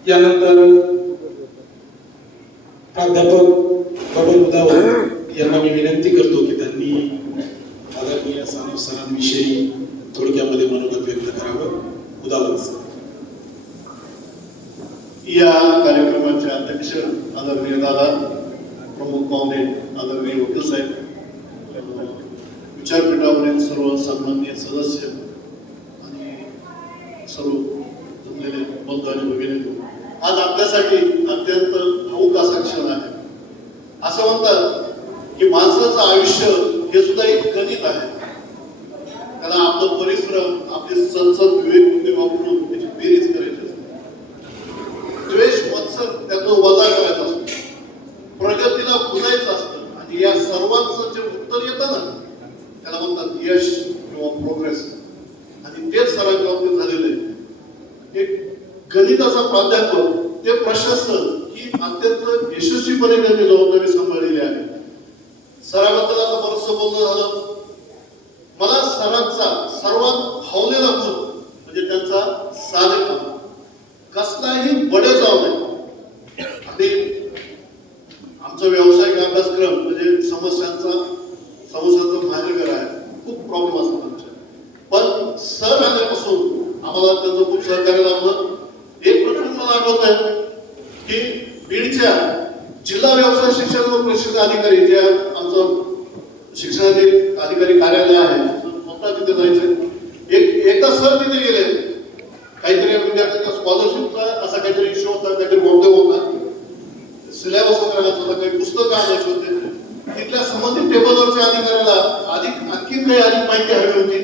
यानंतर प्राध्यापक बबन उदावर यांना मी विनंती करतो की त्यांनी आदरणीय सानप सरांविषयी थोडक्यामध्ये मनोगत व्यक्त करावं. उदाहरण या कार्यक्रमाचे अध्यक्ष आदरणीय दादा, प्रमुख पाहुणे आदरणीय वकील साहेब, विचारपीठावरील सर्व सन्माननीय सदस्य आणि सर्व जमलेले बंधू आणि भगिनी, आज आपल्यासाठी अत्यंत भावुक असा क्षण आहे. असं म्हणतात की माणसाचं आयुष्य हे सुद्धा एक गणित आहे. त्याला आपलं परिश्रम, आपले संसद विवेक बुद्धी वापरून त्याची बेरीज करायची असते. द्वेष मत्सर त्यातून वजा करायचा असतो, प्रगतीला पुजायचं असतं आणि या सर्वांचं जे उत्तर येतं ना त्याला म्हणतात यश किंवा प्रोग्रेस. आणि तेच सरांच्या बाबतीत झालेलं आहे. एक गणिताचा प्राध्यापक ते प्रशासन ही अत्यंत यशस्वीपणे त्यांनी जबाबदारी सांभाळलेली आहे. सराबद्दल आता बरंचसं बोलणं झालं. मला सरांचा सर्वात भावलेला गुण म्हणजे त्यांचा साधेपणा. कसलाही बडे जाऊ नये. आणि आमचा व्यावसायिक अभ्यासक्रम म्हणजे समस्यांचं बाहेरघर आहे. खूप प्रॉब्लेम असतात आमच्या, पण सर आल्यापासून आम्हाला त्यांचं खूप सहकार्य लाभलं. एक प्रसंग मला आठवत आहे की बीडच्या जिल्हा व्यवसाय शिक्षण व प्रशिक्षण अधिकारी जे आमचं शिक्षण अधिकारी कार्यालय आहे स्वतः तिथे जायचे. एकदा सर तिथे गेले. काहीतरी विद्यार्थ्यांच्या स्कॉलरशिपचा असा काहीतरी इश्यू होता, काहीतरी प्रॉब्लेम होता, सिलेबस वगैरे होता, काही पुस्तकं आणायची होते. तिथल्या संबंधित टेबलवरच्या अधिकाऱ्याला आणखी काही अधिक माहिती हवी होती.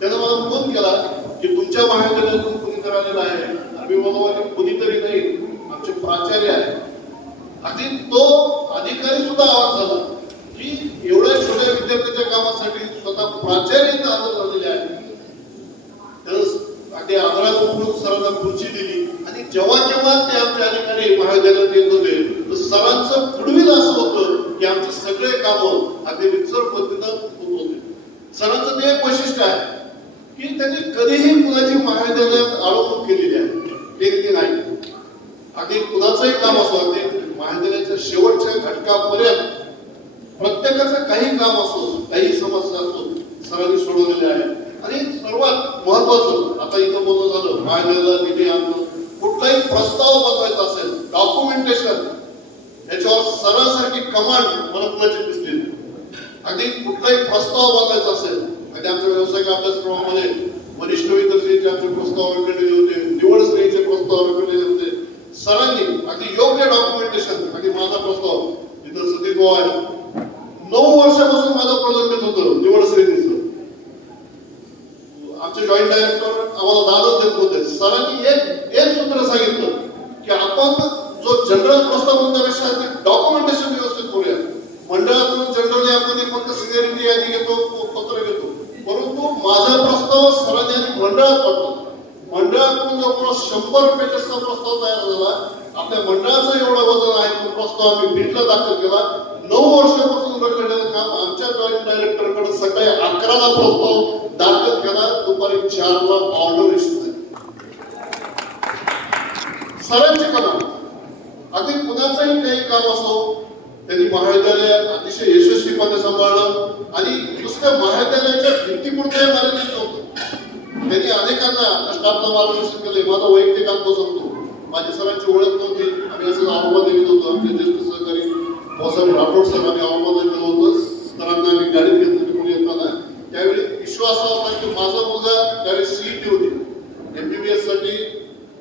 त्यानं मला फोन केला की तुमच्या महाविद्यालयातून कुणीतरी आलेला आहे. आम्ही बोलवा की कुणीतरी नाही, आमचे प्राचार्य आहे. अगदी तो अधिकारी सुद्धा आवाज झाला की एवढ्या छोट्या विद्यार्थ्याच्या कामासाठी स्वतः प्राचार्य इथं हजर झालेले आहेत. त्यानं अगदी आदरापूर्वक सरांना खुर्ची दिली. आणि जेव्हा जेव्हा ते आमचे अधिकारी महाविद्यालयात येत होते तर सरांचं पुढवील असं होतं की आमचे सगळे कामं अगदी रितसर पद्धतीनं होत होते. सरांचं ते एक वैशिष्ट्य आहे की त्यांनी कधीही कुणाची महाविद्यालयात आळवणूक केलेली आहे ते नाही. अगदी कुणाचंही काम असो, अगदी महाविद्यालयाच्या शेवटच्या घटकापर्यंत प्रत्येकाचं काही काम असो, काही समस्या असो, सरांनी सोडवलेले आहे. आणि सर्वात महत्वाचं आता इथं बोलणं झालं महाविद्यालयाला निधी आणणं, कुठलाही प्रस्ताव बनवायचा असेल, डॉक्युमेंटेशन, याच्यावर सरांसारखी कमांड मला कुणाची दिसली. अगदी कुठलाही प्रस्ताव बनवायचा असेल, अगदी आमच्या व्यावसायिक अभ्यासक्रमामध्ये वरिष्ठ विद्यार्थ्यांचे आमचे प्रस्ताव रखडलेले होते, निवड श्रेणीचे प्रस्ताव रखडलेले होते. सरांनी अगदी योग्य डॉक्युमेंटेशन, अगदी माझा प्रस्ताव तिथं सतीश भाऊ आहे, 9 वर्षापासून माझं प्रलंबित होतं निवड श्रेणीचं. आमचे जॉईंट डायरेक्टर आम्हाला दादच देत होते. सरांनी एक सूत्र सांगितलं की आपण जो जनरल प्रस्ताव त्यापेक्षा डॉक्युमेंटेशन व्यवस्थित करूया. मंडळातून जनरली आपण फक्त सिनियरिटी यादी घेतो, पत्र घेतो, परंतु माझा प्रस्ताव सरांनी आणि मंडळात पाठवला. मंडळातून जवळपास 100 पेजेसचा प्रस्ताव तयार झाला. आपल्या मंडळाचं एवढं वजन आहे तो प्रस्ताव आम्ही बीडला दाखल केला. 9 वर्षापासून रखडलेलं काम आमच्या जॉईंट डायरेक्टरकडे सकाळी 11ला प्रस्ताव दाखल केला, दुपारी 4ला ऑर्डर इश्यू झाली. सरांची कला. अगदी कुणाचंही काही काम असो त्यांनी महाविद्यालय अतिशय यशस्वीपणे सांभाळलं. आणि नुसत्या महाविद्यालयाच्या भिंतीपुरते मर्यादित नव्हतं. त्यांनी अनेकांना स्टाफला मार्गदर्शन केले. माझा वैयक्तिक अनुभव सांगतो. माझी सरांची ओळख नव्हती. आम्ही असं औरंगाबाद गेलो होतो. आमचे ज्येष्ठ सहकारी भाऊसाहेब राठोड सर आम्ही औरंगाबाद गेलो होतो. सरांना आम्ही गाडीत घेतलं तिकडून येताना. त्यावेळी इश्यू असा होता की माझा मुलगा त्यावेळी सीईटी होती, MBBS साठी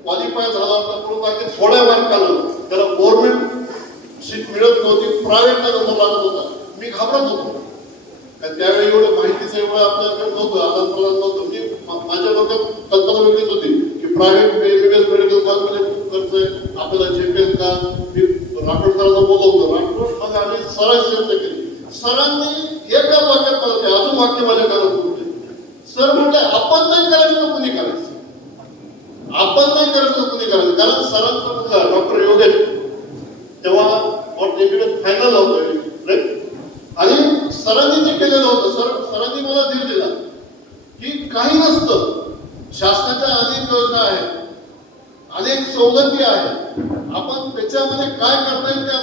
क्वालिफाय झाला होता, परंतु अगदी थोड्या मार्कानं त्याला गव्हर्नमेंट सीट मिळत नव्हती, प्रायव्हेटला नंबर लागत होता. मी घाबरत होतो. त्यावेळी एवढं माहितीचं एवढं आपल्याकडे नव्हतं, आदान प्रदान नव्हतं. मी माझ्या डोक्यात कल्पना वेगळीच होती की प्रायव्हेट MBBS मेडिकल कॉलेजमध्ये खूप खर्च आहे, आपल्याला झेपेल का. मी राठोड सरांना बोलवतो. राठोड मग आम्ही सरांची चर्चा केली. सरांनी एका वाक्यात मला ते अजून वाक्य माझ्या कानात होते. सर म्हटले आपण नाही करायचं तर कुणी करायचं, आपण नाही करायचं तर कुणी करायचं. कारण सरांचा मुलगा डॉक्टर योगेश तेव्हा MBBS फायनल होतं आणि सरांनी जे केलेलं होतं, सरांनी मला धीर दिला की काही नसतं, शासनाच्या अनेक योजना आहेत, अनेक सवलती आहेत, आपण त्याच्यामध्ये काय करता येईल ते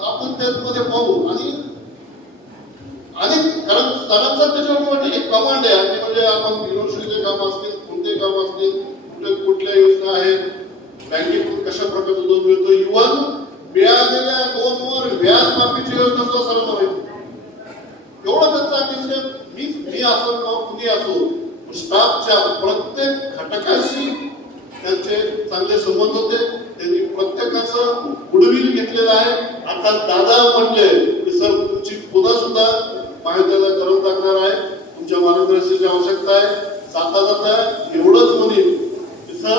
आपण त्यामध्ये पाहू. आणि आणि कारण सरांचं त्याच्यावर एक कमांड आहे आणि म्हणजे आपण युनिव्हर्सिटीचे काम असतील कोणते काम असतील कुठे कुठल्या योजना आहेत बँकेतून कशा प्रकारे लोन मिळतो इव्हन मिळालेल्या लोनवर व्याज माफीची योजना सुद्धा सरांना माहिती एवढं त्यांचा म्हणजे मी असो किंवा कुणी असो स्टाफच्या प्रत्येक घटकाशी त्यांचे चांगले संबंध होते त्यांनी प्रत्येकाचं गुडविल घेतलेलं आहे आता दादा म्हणजे सर तुमची पुन्हा सुद्धा महाविद्यालय करत लागणार आहे तुमच्या मार्गदर्शनाची आवश्यकता आहे जाता जाता एवढंच म्हणेन की सर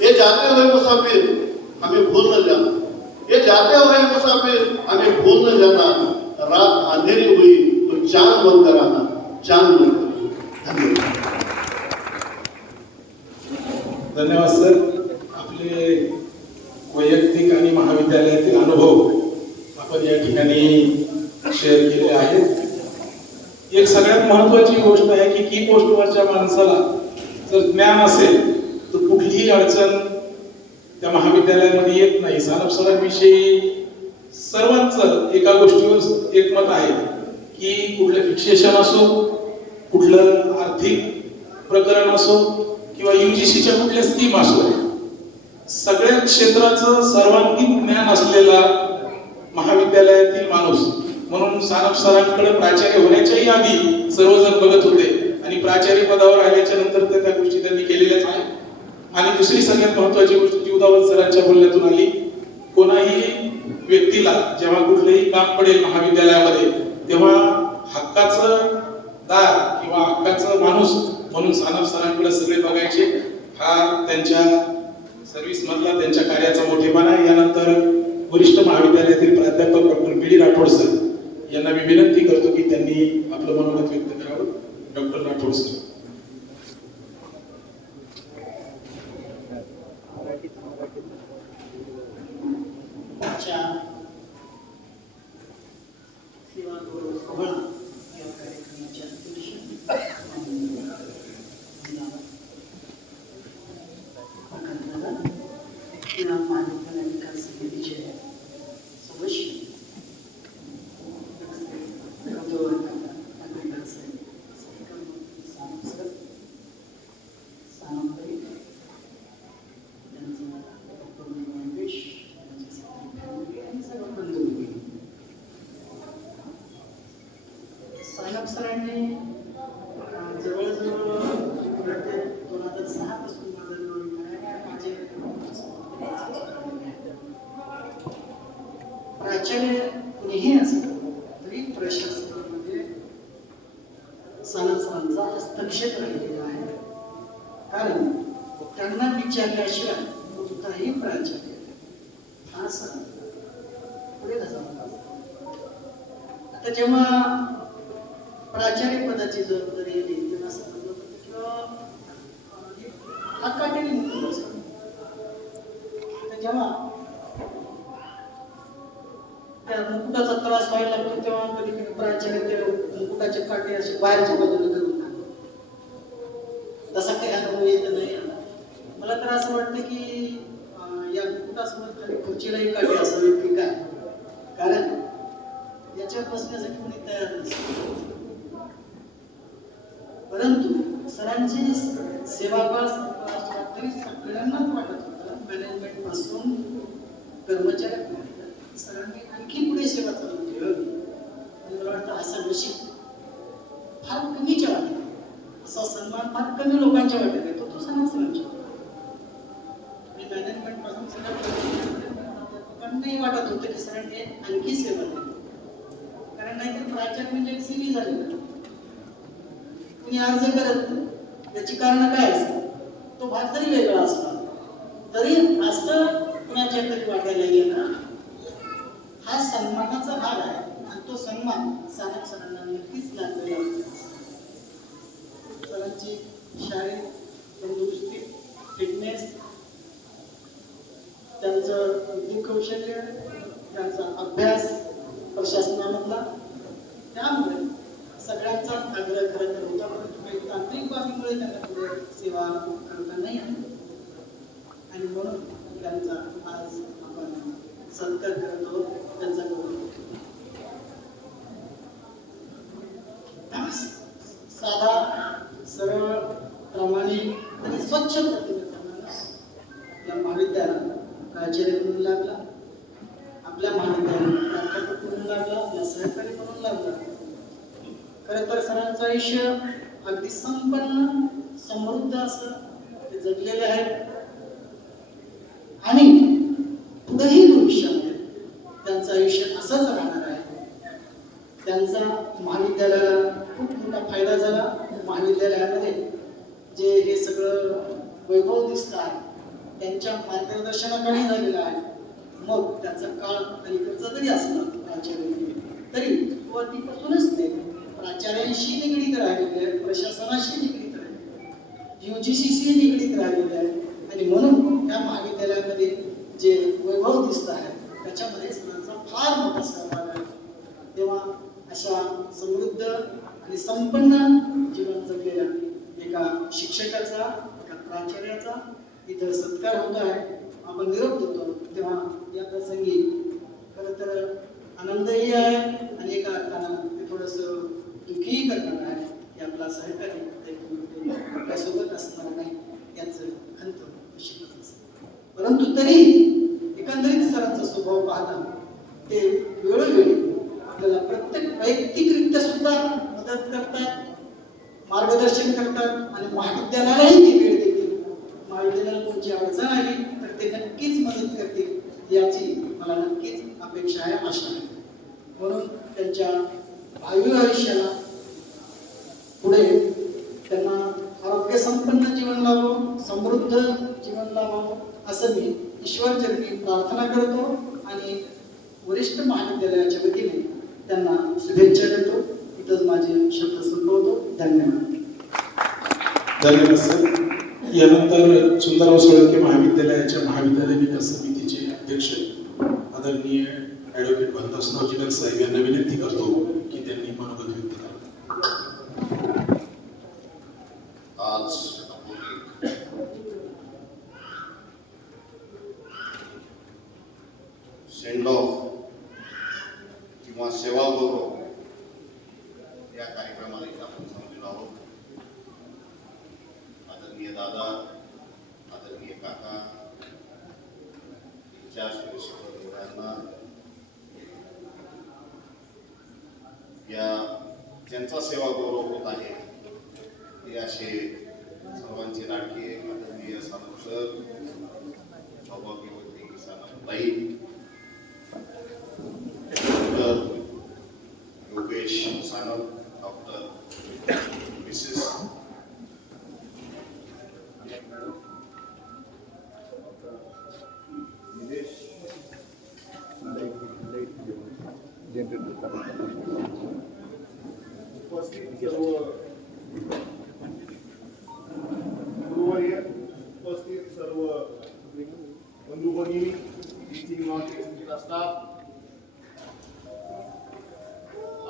ये जाते हुए मुसाफिर हमें भूल न जाना ये जाते हुए मुसाफिर हमें भूल न जाना रात अंधेरी हुई तो चांद बनकर आना चांद बनकर धन्यवाद धन्यवाद सर. आपले वैयक्तिक आणि महाविद्यालयातील अनुभव आपण या ठिकाणी शेअर केले आहेत. एक सगळ्यात महत्वाची गोष्ट आहे की की पोस्टवरच्या माणसाला जर ज्ञान असेल तर कुठलीही अडचण त्या महाविद्यालयामध्ये येत नाही. सानप सरांविषयी सर्वांचं एका गोष्टीवर एकमत आहे की कुठलं फिक्सेशन असो कुठलं आर्थिक प्रकरण असो किंवा UGCच्या कुठल्या स्कीम असो सगळ्या क्षेत्राचं सर्वांगीण ज्ञान असलेला महाविद्यालयातील माणूस म्हणून सानप सरांकडे प्राचार्य होण्याच्याही आधी सर्वजण बघत होते आणि प्राचार्य पदावर आल्याच्या नंतर त्या गोष्टी त्यांनी केलेल्याच आहेत. आणि दुसरी सगळ्यात महत्वाची गोष्ट जीवदावत सरांच्या बोलण्यातून आली कोणाही व्यक्तीला जेव्हा कुठलंही काम पडेल महाविद्यालयामध्ये तेव्हा हक्काचं दार किंवा हक्काचं माणूस म्हणून सानप सरांकडे सगळे बघायचे. हा त्यांच्या सर्व्हिस मधला त्यांच्या कार्याचा मोठेपणा आहे. यानंतर वरिष्ठ महाविद्यालयातील प्राध्यापक डॉक्टर BD राठोड सर यांना मी विनंती करतो की त्यांनी आपलं मनोगत व्यक्त करावं. Doctor Rathod sir. सेवा गौरव सोहळा या कार्यक्रमाच्या अध्यक्ष महाविद्यालय विकास समितीचे सदस्य सानप सरांनी जवळजवळ 2006 पासून माझे प्राचार्य कुणीही असलं तरी प्रशासनामध्ये सानप सरांचा हस्तक्षेप राहिलेला आहे. कारण त्यांना विचारल्याशिवाय कोणताही प्राचार्य हा सर पुढे कसा आता जेव्हा प्राचार्य पदाची जबाबदारी आली तेव्हा समजलं होतं किंवा हक्काटेने मुक्त बसलं. जेव्हा त्या मुकुटाचा त्रास व्हायला लागतो तेव्हा कधी कधी प्राचार्य ते मुकुटाचे काटे असे बाहेरच्या बाजूने करून टाकतात. तसा काही अनुभव येत नाही. मला तर असं वाटतं की या मुकुटासोबत खाली खुर्चीलाही काटे असावे की काय कारण याच्यावर बसण्यासाठी कोणी तयार नसतं. परंतु सरांची सेवाकाळ संपला तरी सगळ्यांनाच वाटत होतं मॅनेजमेंट पासून कर्मचाऱ्यांपर्यंत सरांनी आणखी पुढे सेवा चालू ठेवावी. मला वाटतं असा नशीब फार कमीच्या वाटेत असा सन्मान फार कमी लोकांच्या वाटेत येतो तो सानप सरांच्या मॅनेजमेंट पासून लोकांनाही वाटत होतं की सरांनी आणखी सेवा दिली. कारण नाहीतर प्राचार्य म्हणजे एक CV झालेला कुणी अर्ज करत नाही याची कारण काय असतात तो भाग जरी वेगळा असला तरी असं कुणाच्या तरी वाटायला गेला हा सन्मानाचा भाग आहे आणि तो सन्मान सानप सरांना नक्कीच लागलेला सरांची शारीरिक तंदुरुस्ती फिटनेस त्यांचं बुद्धी कौशल्य त्यांचा अभ्यास प्रशासनामधला त्यामुळे सगळ्यांचा आग्रह खरं तर होता परंतु काही तांत्रिक बाबीमुळे त्यांना पुढे सेवा करता नाही आली आणि म्हणून त्यांचा आज आपण सत्कार करत आहोत त्यांचा गौरव. साधा सरळ प्रामाणिक आणि स्वच्छ प्रतिमा आपल्या महाविद्यालयाला प्राचार्य म्हणून लागला, आपल्या महाविद्यालयाला प्राध्यापक म्हणून लागला, आपला सहकारी म्हणून लागला. खरं तर सरांचं आयुष्य अगदी संपन्न समृद्ध असं ते जगलेले आहे आणि पुढेही भविष्यामध्ये त्यांचं आयुष्य असंच राहणार आहे. त्यांचा महाविद्यालयाला खूप मोठा फायदा झाला. महाविद्यालयामध्ये जे हे सगळं वैभव दिसतं आहे त्यांच्या मार्गदर्शनाखाली झालेलं आहे. मग त्यांचा काळ अलीकडचा जरी असला प्राचार्य तरी सुरुवातीपासूनच ते प्राचार्यांशी निगडीत राहिलेले आहे, प्रशासनाशी निगडीत राहिलेले आहे, UGCशी निगडीत राहिलेले आहे आणि म्हणून त्या महाविद्यालयामध्ये जे वैभव दिसत आहे त्याच्यामध्ये सरांचा फार मोठा सहभाग आहे. तेव्हा अशा समृद्ध आणि संपन्न जीवन जगलेल्या एका शिक्षकाचा, एका प्राचार्याचा इथं सत्कार होत आहे. आपण निरोप देतो तेव्हा या प्रसंगी खरं तर आनंदही आहे आणि एका अर्थानं ते थोडंसं दुःखीही करणार आहे की आपला सहकारी आपल्यासोबत असणार नाही याचं खंत निश्चितच असतं. परंतु तरी एकंदरीत सरांचा स्वभाव पाहता ते वेळोवेळी आपल्याला प्रत्येक वैयक्तिकरित्या सुद्धा मदत करतात, मार्गदर्शन करतात आणि महाविद्यालयालाही ते वेळ देतील. महाविद्यालयाला कोणती अडचण आली तर ते नक्कीच मदत करतील याची मला नक्कीच अपेक्षा आहे, आशा आहे. म्हणून त्यांच्या भावी आयुष्याला पुढे त्यांना आरोग्य संपन्न जीवन लाभावं, समृद्ध जीवन लाभावं असं मी ईश्वरचरणी प्रार्थना करतो आणि वरिष्ठ महाविद्यालयाच्या वतीने त्यांना शुभेच्छा देतो. इथंच माझे शब्द संपवतो. धन्यवाद. धन्यवाद सर. यानंतर सुंदरराव सोळंके महाविद्यालयाच्या महाविद्यालय विकास समितीचे अध्यक्ष आदरणीय ॲडव्होकेट भानदासराव जिनक साहेब यांना विनंती करतो की त्यांनी मनोगत व्यक्त करावं. आज सेंड ऑफ किंवा सेवा गौरव या कार्यक्रमाला इथे आपण जमलेलो आहोत. आदरणीय दादा, आदरणीय काका, यांना या ज्यांचा सेवा गौरव होत आहे ते असे सर्वांचे लाडके आदरणीय सानप सर, सौभाग्यवती सानपताई, doctor Yogesh Sanap, doctor Mrs उपस्थित सर्व गुरुवर्य, उपस्थित सर्व बंधू भगिनी, टीचिंग नॉन टीचिंगचा स्टाफ,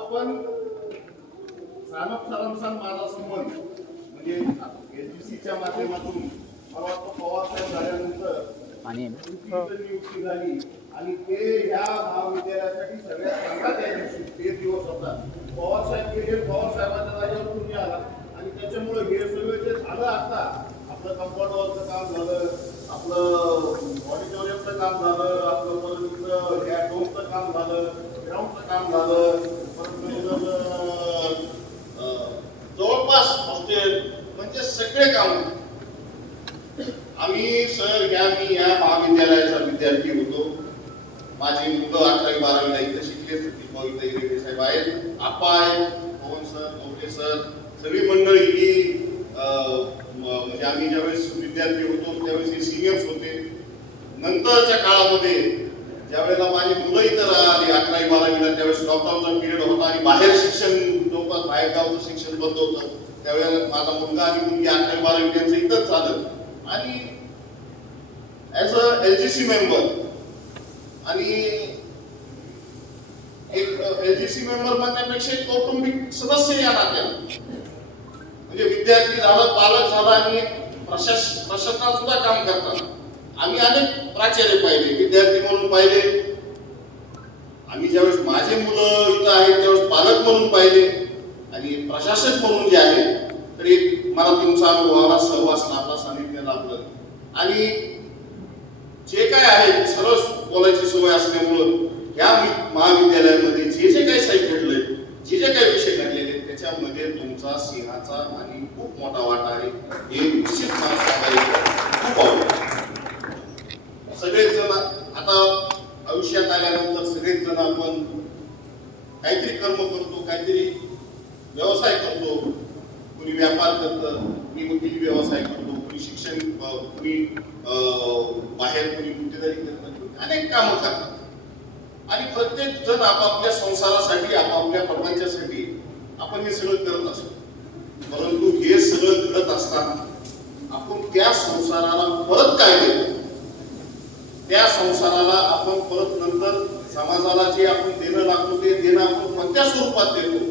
आपण सानप सरांचा माझा संबंध म्हणजे LGCच्या माध्यमातून मला वाटतं पवार साहेब झाल्यानंतर नियुक्ती झाली आणि ते ह्या महाविद्यालयासाठी सगळ्यात चांगला त्या दिवशी ते दिवस होता. पवार साहेब गेले, पवार साहेबांच्या जागेवर तुम्ही आला आणि त्याच्यामुळे हे सगळं जे झालं आता आपलं कंपाऊंड वॉलचं काम झालं, आपलं ऑडिटोरियमचं काम झालं, आपलं परत ह्या डोमचं काम झालं, ग्राउंडचं काम झालं, परत जवळपास हॉस्टेल म्हणजे सगळे काम. आम्ही सर मी या महाविद्यालयाचा विद्यार्थी होतो. माझी मुलं 11वी 12वीला इथं शिकले. इथे रेड्डी साहेब आहेत, आप्पा आहेत, पवन सर, मोठे सर, सगळी मंडळी ही म्हणजे आम्ही ज्यावेळेस विद्यार्थी होतो त्यावेळेस हे सिनियर्स होते. नंतरच्या काळामध्ये ज्यावेळेला माझी मुलं इथं आली 11वी 12वीला त्यावेळेस लॉकडाऊनचा पिरियड होता आणि बाहेर शिक्षण जवळपास बाहेरगावचं शिक्षण बंद होतं. त्यावेळेला माझा मुलगा आणि मुलगी 11वी 12वी त्यांचं इथंच झालं आणि ॲज अ LGC मेंबर आणि एक LGC मेंबर म्हणण्यापेक्षा एक कौटुंबिक सदस्य या नात्यानं म्हणजे विद्यार्थी झालं, पालक झाला आणि प्रशासनात सुद्धा काम करतात. आम्ही अनेक प्राचार्य पाहिले, विद्यार्थी म्हणून पाहिले. आम्ही ज्यावेळेस माझे मुलं इथं आहेत त्यावेळेस पालक म्हणून पाहिले आणि प्रशासक म्हणून जे आहे तर एक मला तुमचा अनुभव आला, सहवास लाभला, सानिध्य लाभलं आणि जे काय आहे सरळ बोलायची सवय असल्यामुळं या महाविद्यालयामध्ये जे जे काही साहित्य घडलंय, जे जे काही विषय घडलेले त्याच्यामध्ये तुमचा सिंहाचा आणि खूप मोठा वाटा आहे हे निश्चित मला सांगायचं खूप आवडतं. सगळेच जण आता आयुष्यात आल्यानंतर सगळेच जण आपण काहीतरी कर्म करतो, काहीतरी व्यवसाय करतो. कुणी व्यापार करतं, कुणी वकिली व्यवसाय करतो, कुणी शिक्षण, कुणी बाहेर कुणी गुंतवणूकदारी करतात, अनेक कामं करतात आणि प्रत्येक जण आपापल्या संसारासाठी आपापल्या प्रपंचासाठी आपण हे सगळं करत असतो. परंतु हे सगळं करत असताना आपण त्या संसाराला परत काय देतो, त्या संसाराला आपण परत नंतर समाजाला जे आपण देणं लागतो ते देणं आपण कोणत्या स्वरूपात देतो,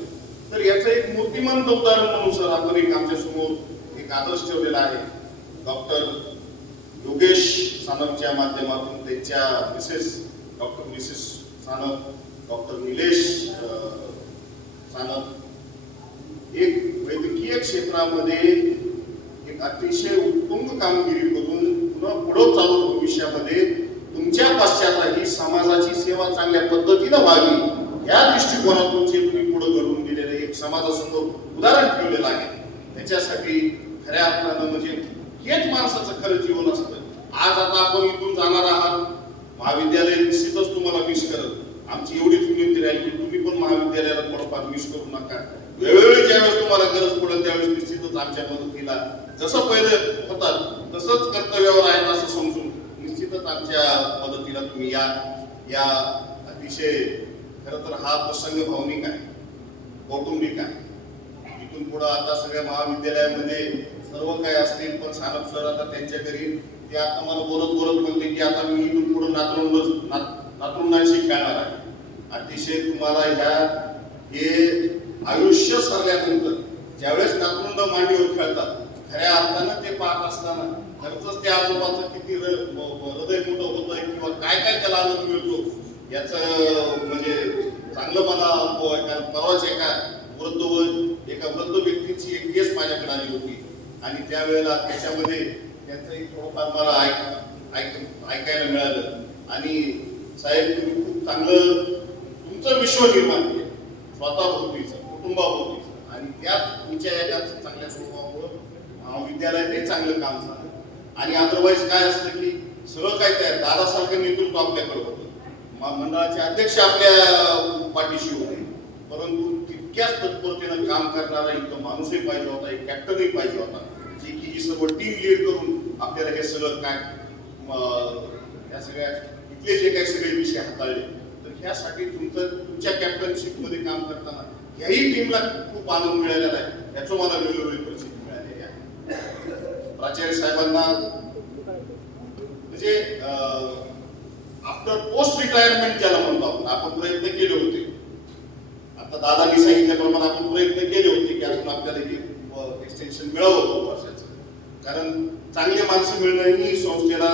तर याचं एक मूर्तिमंत उदाहरण म्हणून सर आपण एक आमच्या समोर एक आदर्श ठेवलेला आहे. डॉक्टर योगेश सानपच्या माध्यमातून त्यांच्या मिसेस सानप, डॉक्टर निलेश सानप एक वैद्यकीय क्षेत्रामध्ये एक अतिशय उत्तुंग कामगिरी करून पुन्हा पुढे चालू भविष्यामध्ये तुमच्या पश्चातही समाजाची सेवा चांगल्या पद्धतीनं व्हावी या दृष्टिकोनातून जे तुम्ही पुढे घडवून दिलेले एक समाजासमोर उदाहरण ठेवलेलं आहे. त्याच्यासाठी खऱ्या अर्थानं म्हणजे हेच माणसाचं खरं जीवन असतं. आज आता आपण इथून जाणार आहात, महाविद्यालय निश्चितच तुम्हाला मिस करत. आमची एवढीच विनंती राहील की तुम्ही पण महाविद्यालयाला थोडंफार मिस करू नका. वेळोवेळी ज्यावेळेस तुम्हाला गरज पडेल त्यावेळेस निश्चितच आमच्या मदतीला जसं पहिले होतात तसंच कर्तव्यावर आहेत असं समजून निश्चितच आमच्या मदतीला तुम्ही या अतिशय खरं तर हा प्रसंग भावनिक आहे, कौटुंबिक आहे. इथून पुढे आता सगळ्या महाविद्यालयामध्ये सर्व काही असतील, पण सानप सर आता त्यांच्या घरी ते आता मला बोलत म्हणते की आता मी इथून पुढे नातरुंडांशी खेळणार आहे. अतिशय तुम्हाला हे आयुष्य सरल्यानंतर ज्यावेळेस नातरुंड मांडीवर खेळतात खऱ्या अर्थानं ते पाहत असताना खरंच त्या आजोबाचं किती हृदय मोठं होतंय किंवा काय काय त्याला आनंद मिळतो याचं म्हणजे चांगलं मला अनुभव आहे. कारण परवाच एका वृद्ध व्यक्तीची एक केस माझ्याकडे आली होती आणि त्यावेळेला त्याच्यामध्ये त्यांचंही थोडंफार मला ऐकायला मिळालं. आणि साहेब तुम्ही खूप चांगलं तुमचं विश्व निर्माण केलं स्वतःभोवतीचं, कुटुंबाभोवतीचं आणि त्यात तुमच्या एका चांगल्या स्वभावामुळं महाविद्यालयात हे चांगलं काम झालं. आणि अदरवाईज काय असतं की सगळं काय त्या दादासारखं नेतृत्व आपल्याकडे होतं, मंडळाचे अध्यक्ष आपल्या पाठीशी होते, परंतु तितक्याच तत्परतेनं काम करणारा इथं माणूसही पाहिजे होता, एक कॅप्टनही पाहिजे होता जे की ही सर्व टीम लीड करून आपल्याला हे सगळं काय या सगळ्या इथले जे काही सगळे विषय हाताळले. तर ह्यासाठी तुमच्या कॅप्टनशिपमध्ये काम करताना याही टीमला खूप आनंद मिळालेला आहे. याचं मला वेगवेगळी परिस्थिती मिळालेली आहे. प्राचार्य साहेबांना म्हणजे आफ्टर पोस्ट रिटायरमेंट ज्याला म्हणतो आपण प्रयत्न केले होते. आता दादांनी सांगितल्याप्रमाणे आपण प्रयत्न केले होते की अजून आपल्याला हे एक्सटेन्शन मिळावं 2 वर्षाचं. कारण चांगले माणसं मिळणं ही संस्थेला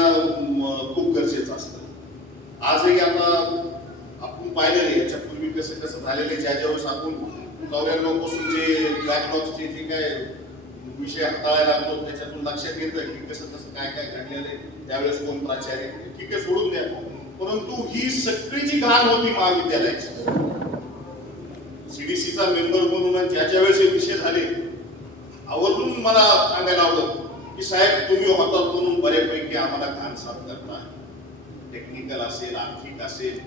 खूप गरजेचं असतं. आजही आता आपण पाहिलेलं आहे याच्यापूर्वी कसं झालेलं आहे. ज्यावेळेस आपण 94 पासून जे बॅकलॉग्सचे जे काय विषय हाताळायला लागलो त्याच्यातून लक्षात येतं की कसं काय घडलेलं आहे. त्यावेळेस कोण प्राचार्य ठीक आहे सोडून द्या, परंतु ही सगळी जी घाण होती महाविद्यालयाची सीडीसीचा मेंबर म्हणून ज्याच्या वेळेस हे विषय झाले आवर्जून मला सांगायला आवडत की साहेब तुम्ही होतात म्हणून बऱ्यापैकी आम्हाला घाण साफ करता. टेक्निकल असेल, आर्थिक असेल,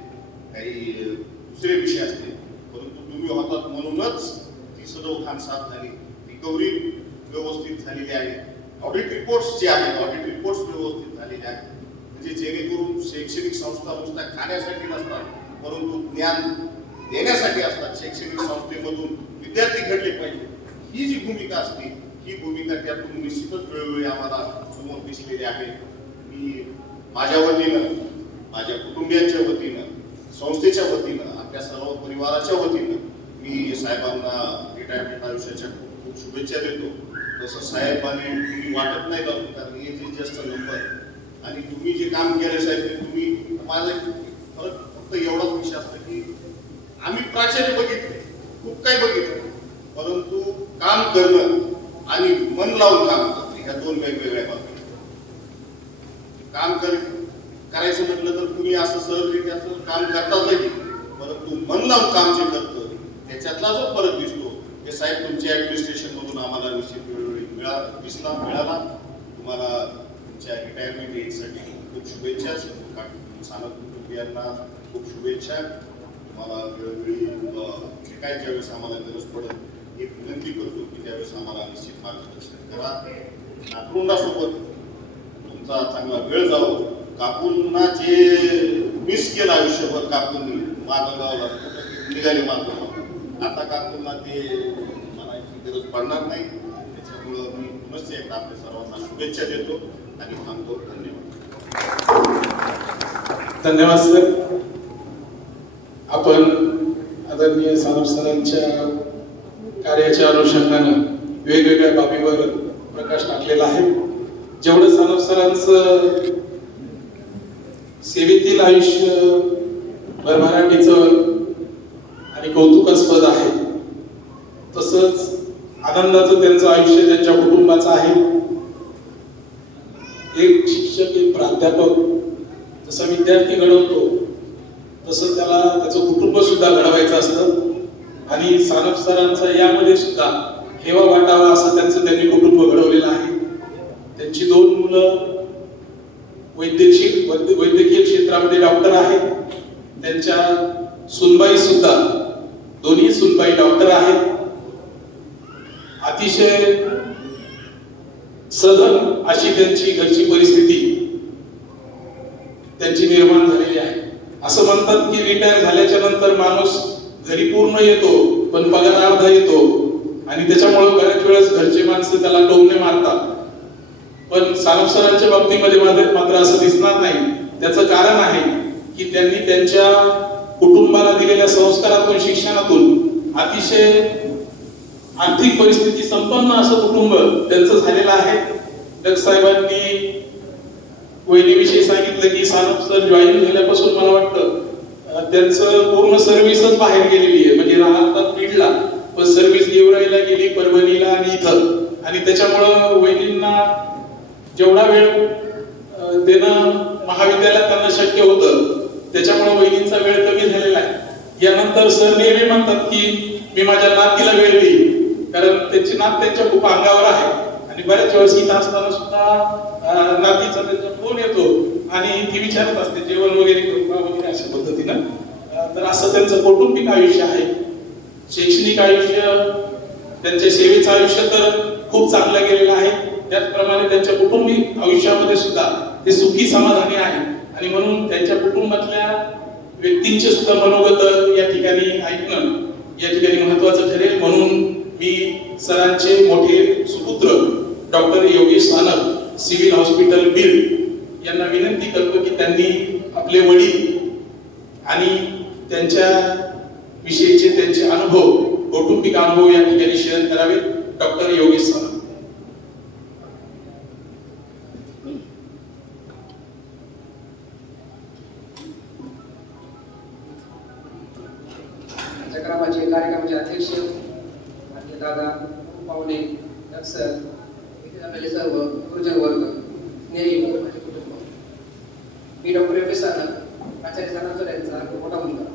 काही दुसरे विषय असतील, परंतु तुम्ही होतात म्हणूनच ती सर्व घाण साफ झाली. रिकव्हरी व्यवस्थित झालेली आहे. ऑडिट रिपोर्ट्स जे आहेत ऑडिट रिपोर्ट्स व्यवस्थित झालेले आहेत. म्हणजे जेणेकरून शैक्षणिक संस्था नुसत्या खाण्यासाठी नसतात परंतु ज्ञान देण्यासाठी असतात. शैक्षणिक संस्थेमधून विद्यार्थी घडले पाहिजे ही जी भूमिका असते ही भूमिका त्यातून निश्चितच वेळोवेळी आम्हाला समोर दिसलेली आहे. मी माझ्या वतीनं, माझ्या कुटुंबियांच्या वतीनं, संस्थेच्या वतीनं, आपल्या सर्व परिवाराच्या वतीनं मी साहेबांना रिटायरमेंट आयुष्याच्या खूप खूप शुभेच्छा देतो. तसं साहेबांनी तुम्ही वाटत नाही जाऊन कारण हे जे जस्ट नंबर आणि तुम्ही जे काम केलं साहेब ते तुम्ही माझं फक्त एवढाच विषय असतं की आम्ही प्राचार्य बघितले, खूप काही बघितलं, परंतु काम करणं आणि मन लावून काम करणं ह्या दोन वेगवेगळ्या बाबी. काम करायचं म्हटलं तर तुम्ही असं सहजरित्या काम करतातही, परंतु मन लावून काम जे करतं त्याच्यातला जो फरक दिसतो हे साहेब तुमच्या ऍडमिनिस्ट्रेशन मधून आम्हाला निश्चित वेळोवेळी मिळाला. तुम्हाला तुमच्या रिटायरमेंट एजसाठी खूप शुभेच्छा. सानप कुटुंबियांना खूप शुभेच्छा. तुम्हाला वेळोवेळी जे काय ज्यावेळेस आम्हाला गरज पडेल एक विनंती करतो की त्यावेळेस आम्हाला निश्चित मार्गदर्शन करा. नातरुंडासोबत तुमचा चांगला वेळ जावं. काकूंना जे मिस केलं आयुष्यभर काकूंनी माधवगावला निघाले माधवगाव, आता काकूंना ते म्हणायची गरज पडणार नाही. त्याच्यामुळं मी पुनश्च एकदा आपल्या सर्वांना शुभेच्छा देतो आणि थांबतो. धन्यवाद सर. आपण आदरणीय सानप सरांच्या कार्याच्या अनुषंगानं वेगवेगळ्या बाबीवर प्रकाश टाकलेला आहे. जेवढं सानप सरांचं सेवेतील आयुष्य भरभराटीचं आणि कौतुकास्पद आहे, तसंच आनंदाचं त्यांचं आयुष्य त्यांच्या कुटुंबाचं आहे. एक शिक्षक, एक प्राध्यापक जसा विद्यार्थी घडवतो तसं त्याला त्याचं कुटुंब सुद्धा घडवायचं असतं. आणि सानप सरांचा यामध्ये सुद्धा हेवा वाटावा असं त्यांनी कुटुंब घडवलेलं आहे. त्यांची 2 मुलं वैद्यकीय क्षेत्रामध्ये डॉक्टर आहेत. त्यांच्या सुनबाई सुद्धा, दोन्ही सुनबाई डॉक्टर आहेत. अतिशय सधन अशी त्यांची घरची परिस्थिती त्यांची निर्माण झालेली आहे. असं म्हणतात की रिटायर झाल्याच्या नंतर माणूस घरी पूर्ण येतो पण पगार अर्धा येतो, आणि त्याच्यामुळे बऱ्याच वेळेस घरचे माणसं त्याला टोमणे मारतात. पण सानप सरांच्या बाबतीमध्ये मात्र असं दिसणार नाही. त्याचं कारण आहे की त्यांनी त्यांच्या कुटुंबाला दिलेल्या संस्कारातून, शिक्षणातून अतिशय आर्थिक परिस्थिती संपन्न असं कुटुंब त्यांचं झालेलं आहे. डग साहेबांनी वहिनीविषयी सांगितलं की सानप सर जॉईन झाल्यापासून मला वाटतं त्यांचं पूर्ण सर्व्हिसच बाहेर गेलेली आहे. म्हणजे राहतात बीडला पण सर्व्हिस गेवराईला गेली, परभणीला आणि इथं. आणि त्याच्यामुळं वहिनींना जेवढा वेळ देणं महाविद्यालयात त्यांना शक्य होतं, त्याच्यामुळे वहिनींचा वेळ कमी झालेला आहे. यानंतर सर नेहमी म्हणतात की मी माझ्या नातीला वेळ देईन, कारण त्यांची नात त्यांच्या खूप अंगावर आहे. आणि बऱ्याच वेळेस इथं असताना सुद्धा नातीचा त्यांचा फोन येतो आणि ती विचारत असते जेवण वगैरे करू का वगैरे अशा पद्धतीनं. तर असं त्यांचं कौटुंबिक आयुष्य आहे. शैक्षणिक आयुष्य, त्यांच्या सेवेचं आयुष्य तर खूप चांगलं गेलेलं आहे. त्याचप्रमाणे त्यांच्या कुटुंबिक आयुष्यामध्ये सुद्धा ते सुखी समाधानी आहे. आणि म्हणून त्यांच्या कुटुंबातल्या व्यक्तींचे सुद्धा मनोगत या ठिकाणी ऐकणं या ठिकाणी महत्वाचं ठरेल. म्हणून मी सरांचे मोठे सुपुत्र doctor Yogesh Sanap, civil hospital Beed यांना विनंती करतो की त्यांनी आपले वडील आणि त्यांच्या विषयीचे त्यांचे अनुभव, कौटुंबिक अनुभव या ठिकाणी शेअर करावे. डॉक्टर योगेश सानप. कार्यक्रमाचे अध्यक्ष माझे दादा, पाहुणे, सर, इथे जमलेले सर्व गुरुजन वर्ग, स्नेही माझे कुटुंब. मी डॉक्टर योगेश सानप, आचार्य सानप सर यांचा मोठा मुलगा.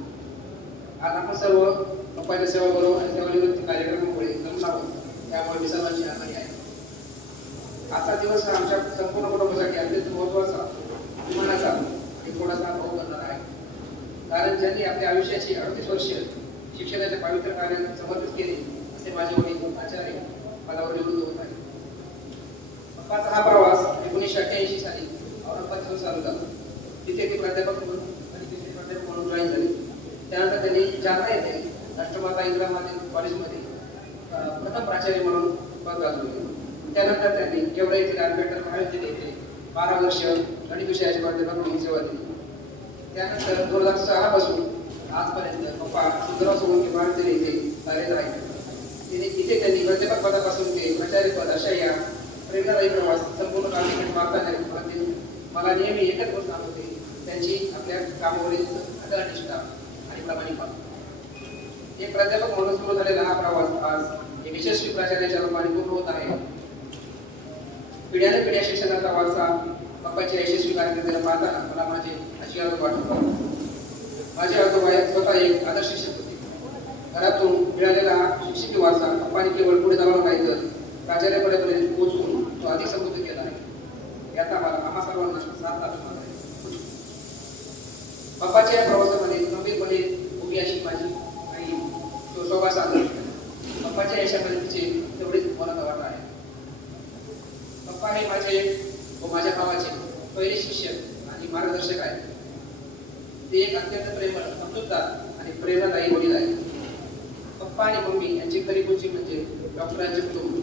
आज आपण सर्व लोकांच्या सेवा करू आणि सेवानिवृत्ती कार्यक्रमामुळे जमून आहोत, त्यामुळे मी सर्वांची आभारी आहे. आजचा दिवस हा आमच्या संपूर्ण कुटुंबासाठी अत्यंत महत्त्वाचा, अभिमानाचा आणि थोडासा भाऊ करणार आहे. कारण ज्यांनी आपल्या आयुष्याची 38 वर्ष शिक्षणाच्या पवित्र कार्यात समर्पित केले असे माझे वडील आचार्य पदावर निवृत्त होत आहे. पप्पाचा हा प्रवास 1988 साली औरंगाबाद येथून चालू झाला. तिथे ते प्राध्यापक म्हणून जॉईन झाले. त्यानंतर त्यांनी जालना येथे राष्ट्रमाता इंदिरा गांधी कॉलेजमध्ये प्रथम प्राचार्य म्हणून पद गाजवले. त्यानंतर त्यांनी गेवरा येथील आंबेडकर महाविद्यालय येथे 12 वर्ष गणित विषयाचे प्राध्यापक म्हणून सेवा दिली. त्यानंतर 2006 पासून आजपर्यंत पप्पा सुंदरराव सोळंके महाविद्यालय येथे कार्यरत आहेत. इथे त्यांनी प्राध्यापक पदापासून ते प्राचार्य पद अशा या प्रेरणादायी प्रवास संपूर्ण कालावधीत मागताना मला नेहमी एकच गोष्ट आठवते, त्यांची आपल्या कामावरील अटल निष्ठा आणि प्रामाणिकपणा. एक प्राध्यापक म्हणून सुरू झालेला हा प्रवास आज एक यशस्वी प्राचार्याच्या रूपाने पूर्ण होत आहे. पिढ्याने पिढ्या शिक्षणाचा वारसा बाप्पाच्या यशस्वी कारकिर्दीला पाहताना मला माझे अशी आरोप वाटतात. माझे आजोबा स्वतः एक आदर्श शिक्षक होते. घरातून मिळालेला शिक्षकी वारसा बाप्पाने केवळ पुढे जाणार नाही तर प्राचार्यापर्यंत पोहोचून तो अधिक समृद्ध केला आहे. याचा आम्हा सर्वांना साथ अभिमान आहे. बाप्पाच्या या प्रवासामध्ये गंभीरपणे उभी अशी माझी आई शोभा साधन बाप्पाच्या यशामध्ये तिचे तेवढेच मनात वाटत आहे. बाप्पा हे माझे व माझ्या भावाचे पहिले शिक्षक आणि मार्गदर्शक आहेत. ते एक अत्यंत प्रेमळ, समजूतदार आणि प्रेरणादायी वडील आहेत. पप्पा आणि मम्मी यांची खरी खुशी म्हणजे डॉक्टरांचे कुटुंब.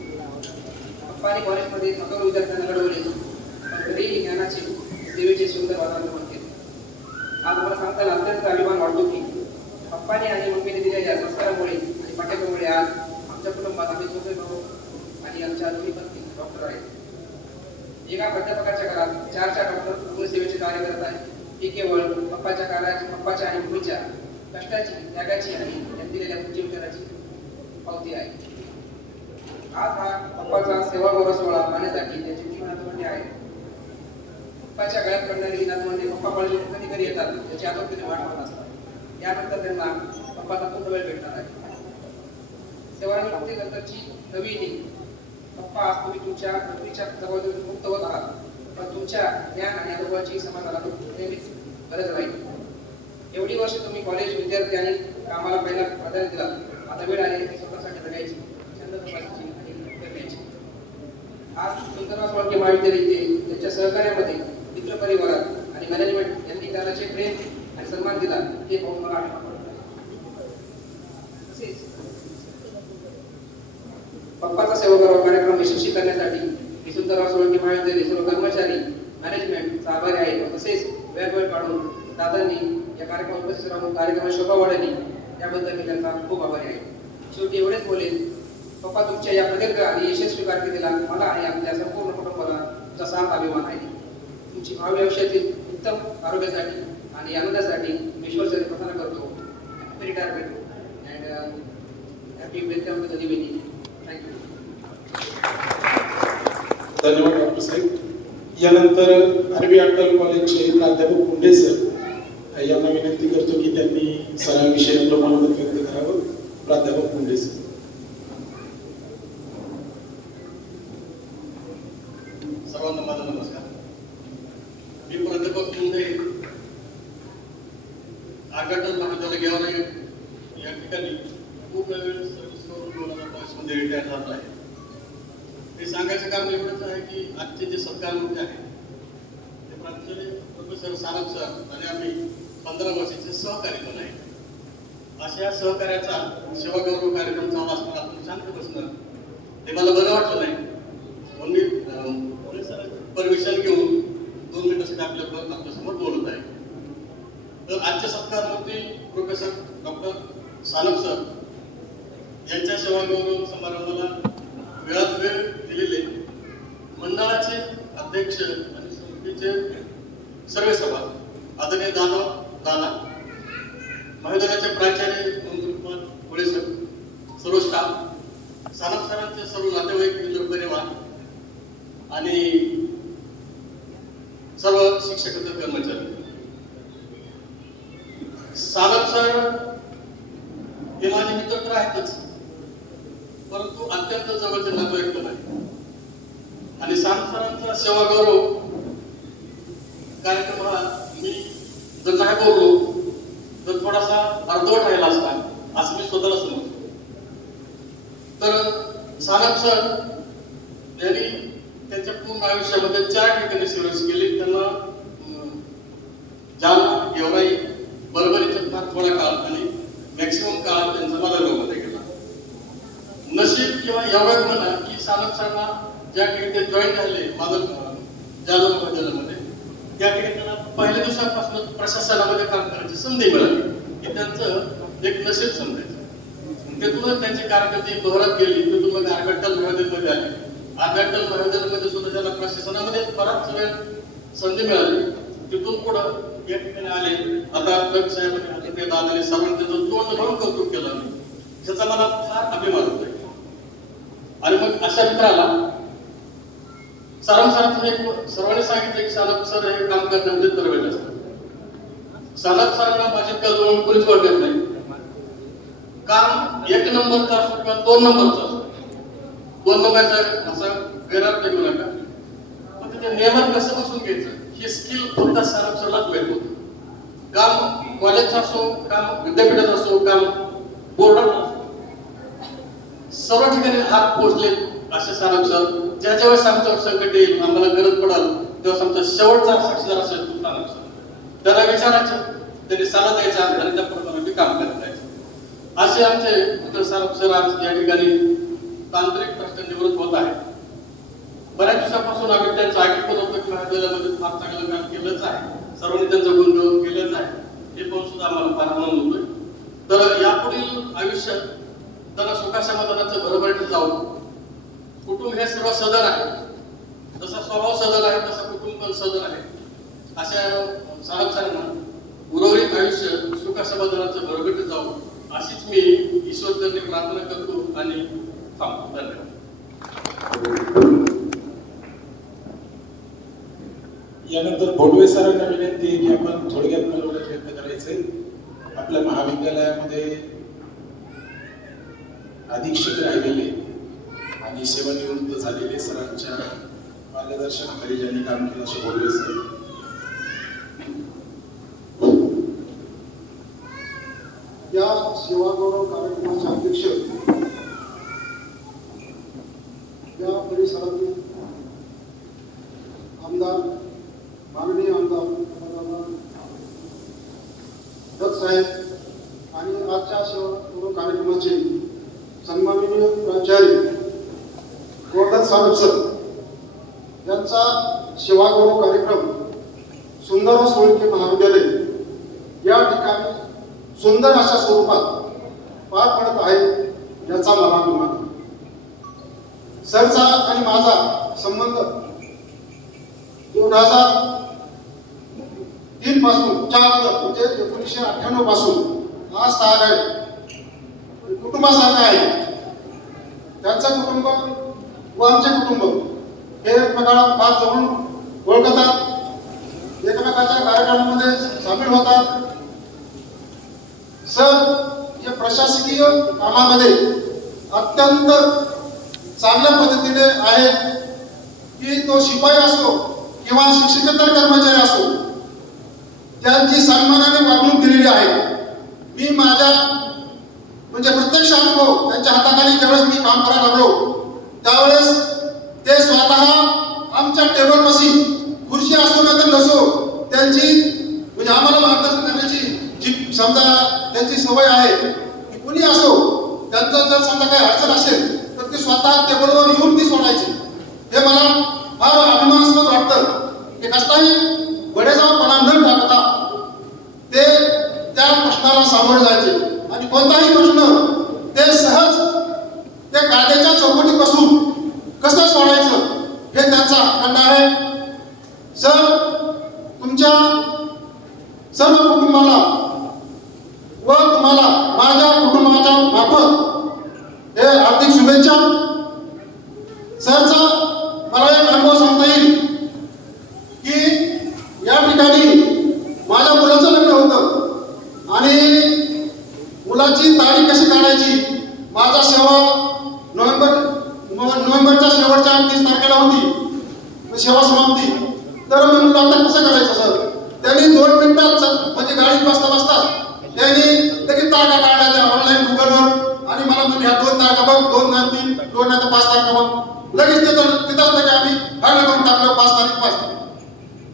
पप्पांनी कॉलेजमध्ये हजारो विद्यार्थ्यांना घडवले, पण घरीही ज्ञानाचे सेवेचे सुंदर वातावरण केले. आज मला सांगताना अत्यंत अभिमान वाटतो की पप्पांनी आणि मम्मीने दिलेल्या संस्कारामुळे आणि पाठिंब्यामुळे आज आमच्या कुटुंबात आम्ही दोघे भाऊ आणि आमच्या दोन्ही पत्नी डॉक्टर आहेत. एका प्राध्यापकाच्या घरात 4 डॉक्टर रुग्णसेवेचे कार्य करत आहेत. ही केवळ पप्पाच्या आणि मम्मीच्या कष्टाची, त्यागाची आणि त्यांनी दिलेल्या जीवनाची पावती आहे. आज हा पप्पाचा सेवागौरव सोहळा पाहण्यासाठी त्यांची 3 नातवंडे आहेत. पप्पाच्या गळ्यात पडणारी ही नातवंडे पप्पा कॉलेज कधी कधी येतात त्याची आतुरतेने वाट पाहत असतात. यानंतर त्यांना पप्पाचा पूर्ण वेळ भेटणार आहे. सेवानिवृत्तीनंतरची नवी इनिंग. पप्पा, आज तुम्ही तुमच्या नोकरीच्या जबाबदारीतून मुक्त होत आहात, पण तुमच्या ज्ञान आणि अनुभवाची समाजाला नेहमीच गरज राहील. एवढी वर्ष तुम्ही कॉलेज, विद्यार्थी आणि कामाला पहिला प्राधान्य दिला. आता वेळ आली ती स्वतःसाठी जगायची, छंद जोपासायची आणि जगण्याची. आज सुंदरराव सोळंके महाविद्यालयाचे त्यांच्या सहकार्यामध्ये मित्रपरिवारात आणि मॅनेजमेंट यांनी त्यालाचे प्रेम आणि सन्मान दिला हे पाहून मला अभिमान वाटतो. तसेच पप्पाचा सेवागौरव कार्यक्रम यशस्वी करण्यासाठी सुंदरराव सोळंके महाविद्यालय सर्व कर्मचारी, मॅनेजमेंट आभारी आहेत. तसेच वेळ काढून दादांनी या कार्यक्रमात उपस्थित राहून कार्यक्रमात शोभा वाढवली, याबद्दल मी त्यांचा खूप आभारी आहे. शेवटी एवढेच बोलेन, पप्पा तुमच्या या प्रदीर्घ आणि यशस्वी कारकिर्दीला मला आणि आपल्या संपूर्ण कुटुंबाला तुमचा साथ अभिमान आहे. तुमची भावी आयुष्यातील उत्तम आरोग्यासाठी आणि आनंदासाठी मी ईश्वरचरणी प्रार्थना करतो. Happy retirement and happy welcome to the new inning. Thank you. धन्यवाद डॉक्टर साहेब. यानंतर आरबी अटल कॉलेजचे प्राध्यापक कुंडे सर यांना विनंती करतो की त्यांनी सराविषयी आपलं मनोगत व्यक्त करावं. प्राध्यापक कुंडे सर. सर्वांना माझा नमस्कार. मी प्राध्यापक कुंडे, आर्गाटल महाविद्यालय गेवरा या ठिकाणी खूप वेळ सर्व्हिस करून 2022 मध्ये रिटायर झाला आहे. हे सांगायचं कारण एवढंच आहे की आजचे जे सत्कार मुद्दे आहेत ते प्राचार्य प्रोफेसर सानप सर आणि आम्ही 15 वर्षाचे सहकारी पण आहे. अशा सहकार्याचा सेवागौरव कार्यक्रम चालू असताना आपण शांत बसणं ते मला बरं वाटलं नाही. म्हणून मी परमिशन घेऊन 2 मिनिटासाठी आपल्यासमोर बोलत आहे. तर आजचे सत्कार मूर्ती प्रोफेसर डॉक्टर सानप सर यांच्या सेवागौरव समारंभाला वेळात वेळ दिलेले मंडळाचे अध्यक्ष आणि समितीचे सर्व सभा आदरणीय दादा, महाविद्यालयाचे प्राचार्य गोळे सर, सर्व स्टाफ, सानप सरांचे सर्व नातेवाईक, मित्र परिवार आणि सर्व शिक्षक कर्मचारी. सानप सर हे माझे मित्र तर आहेतच, परंतु अत्यंत जवळचे नातेवाईक पण आहे. आणि सानप सरांचा सेवागौरव कार्यक्रम हा मी जर नाही बोललो तर थोडासा अर्धवट राहिला असता असं मी स्वतःला समजतो. तर सानप सर यांनी त्यांच्या पूर्ण आयुष्यामध्ये 4 ठिकाणी सर्व्हिस केली. त्यांना जालना, गेवराई, बरोबरीचा थोडा काळ आणि मॅक्सिमम काळ त्यांचा मराठवाड्यामध्ये गेला. नशीब किंवा एवढं म्हणा की सानप सरांना ज्या ठिकाणी ते जॉईन झाले माझं जालना महाविद्यालयामध्ये, त्या ठिकाणी त्यांना पहिल्या दिवसापासून प्रशासनामध्ये काम करण्याची संधी मिळाली की त्यांचं एक नशीब समजायचं. तिथूनच त्यांची कारकिर्दी बहरत गेली. तिथून आर्गाटल महाविद्यालयामध्ये आले. आर्गाटल महाविद्यालयामध्ये सुद्धा त्यांना प्रशासनामध्ये बराच वेळ संधी मिळाली. तिथून पुढं या ठिकाणी आले. आता कट साहेबांनी दादाने सर्वांनी त्याचं तोंड भरून कौतुक केलं. त्याचा मला फार अभिमान होतोय. आणि मग अशा मित्राला सारांशार्थ एक सर्वांनी सांगितलं की सानप सर हे काम करण्यामध्ये तरवेळ असतात. सानप सरांना माझी कळवून कोणीच वाटत नाही. काम 1 नंबरचा असो किंवा 2 नंबरचा असो, 2 नंबरचा असा गैरअर्थ घेऊ नका. पण ते नियमात कसं बसून घ्यायचं हे स्किल फक्त सानप सरलाच माहित होतं. काम कॉलेजचं असो, काम विद्यापीठात असो, काम बोर्डात असो, सर्व ठिकाणी हात पोहोचले असे सानप सर. ज्या वेळेस आमच्यावर संकट येईल, आम्हाला गरज पडेल, तेव्हा आमचा शेवटचा साक्षीदार असेल तो सानप सर. त्याला विचारायचं, त्यांनी सल्ला द्यायचा आणि त्या प्रमाणे काम करत जायचं. असे आमचे मित्र सानप सर आज या ठिकाणी तांत्रिक प्रश्न निवृत्त होत आहेत. बऱ्याच दिवसापासून आम्ही त्यांचं ऐकत होतो की महाविद्यालयामध्ये फार चांगलं काम केलंच आहे, सर्वांनी त्यांचं गुणगान केलंच आहे. हे पाहून सुद्धा आम्हाला फार आनंद होतोय. तर यापुढील आयुष्यात त्यांना सुखासमाधानाचं भरभराटीत जाऊन कुटुंब हे सर्व सदन आहे. जसा स्वभाव सदन आहे तसा कुटुंब पण सदन आहे. अशा सानप सरांना उर्वरित आयुष्य सुखासमाधानाचं भरभराटीत जाऊन अशीच मी ईश्वरचरणी प्रार्थना करतो आणि थांबतो. धन्यवाद. यानंतर भोडवे सरांना विनंती आहे की आपण थोडक्यात बोलवण्याचा प्रयत्न करायचे. आपल्या महाविद्यालयामध्ये अधीक्षक राहिलेले आणि सेवानिवृत्त झालेले सरांच्या मार्गदर्शनाखाली ज्यांनी काम केलं असे भोडवे सर. या सेवागौरव कार्यक्रमाचे अध्यक्ष या परिसरातील आमदार, माननीय आमदार दत्त साहेब आणि आजच्या सेवागौरव कार्यक्रमाचे सन्माननीय प्राचार्य गोवर्धन सानप सर यांचा सेवागौरव कार्यक्रम सुंदर सोळंके महाविद्यालय या ठिकाणी सुंदर अशा स्वरूपात पार पडत आहे याचा मला अभिमान आहे. सरचा आणि माझा संबंध 2003 पासून 4 म्हणजे 1998 पासून हा स्थान आहे, कुटुंबासारखा आहे. त्यांचं कुटुंब व आमचे कुटुंब हे एकमेकाला फार जवळून ओळखतात, एकमेकाच्या कार्यक्रमामध्ये सामील होतात. सर या प्रशासकीय कामामध्ये अत्यंत चांगल्या पद्धतीने आहे की तो शिपाई असो किंवा शिक्षकेतर कर्मचारी असो, त्यांची सन्मानाने वागणूक दिलेली आहे. मी माझ्या म्हणजे प्रत्यक्ष अनुभव त्यांच्या हाताखाली ज्यावेळेस मी काम करायला लागलो त्यावेळेस ते स्वतः आमच्या टेबलपाशी खुर्ची असो नंतर नसो त्यांची म्हणजे आम्हाला मार्गदर्शन करण्याची जी समजा त्यांची सवय आहे की कुणी असो त्यांचं जर समजा काही अडचण असेल तर ते स्वतः टेबलवर येऊन ती सोडायची. हे मला फार अभिमानास्पद वाटतं की कष्टाही बडेजावपणा न टाकता ते त्या प्रश्नाला सामोरे जायचे आणि कोणताही प्रश्न ते सहज त्या कायद्याच्या चौकटीपासून कसं सोडायचं हे त्यांचा खंड आहे. सर तुमच्या सर्व कुटुंबाला व तुम्हाला माझ्या कुटुंबाच्या मार्फत हे हार्दिक शुभेच्छा. सरचा मला एक अनुभव सांगता येईल की या ठिकाणी माझ्या मुलाचं लग्न होतं आणि मुलाची तारीख कशी काढायची, माझा सेवा नोव्हेंबरच्या शेवटच्या 30 तारखेला होती सेवा समाप्ती. तर मी म्हणलं आता कसं करायचं सर. त्यांनी 2 मिनिटात म्हणजे गाडीत बसता बसता त्यांनी लगेच तारखा काढल्या ऑनलाईन गुगलवर आणि मला म्हणजे ह्या 2 तारखा बघ, 2 नाही 3, 2 नाही तर 5 तारखा बघ. लगेच तिथंच लगे आम्ही फायनल करून टाकलं 5 तारीख 5 तारीख.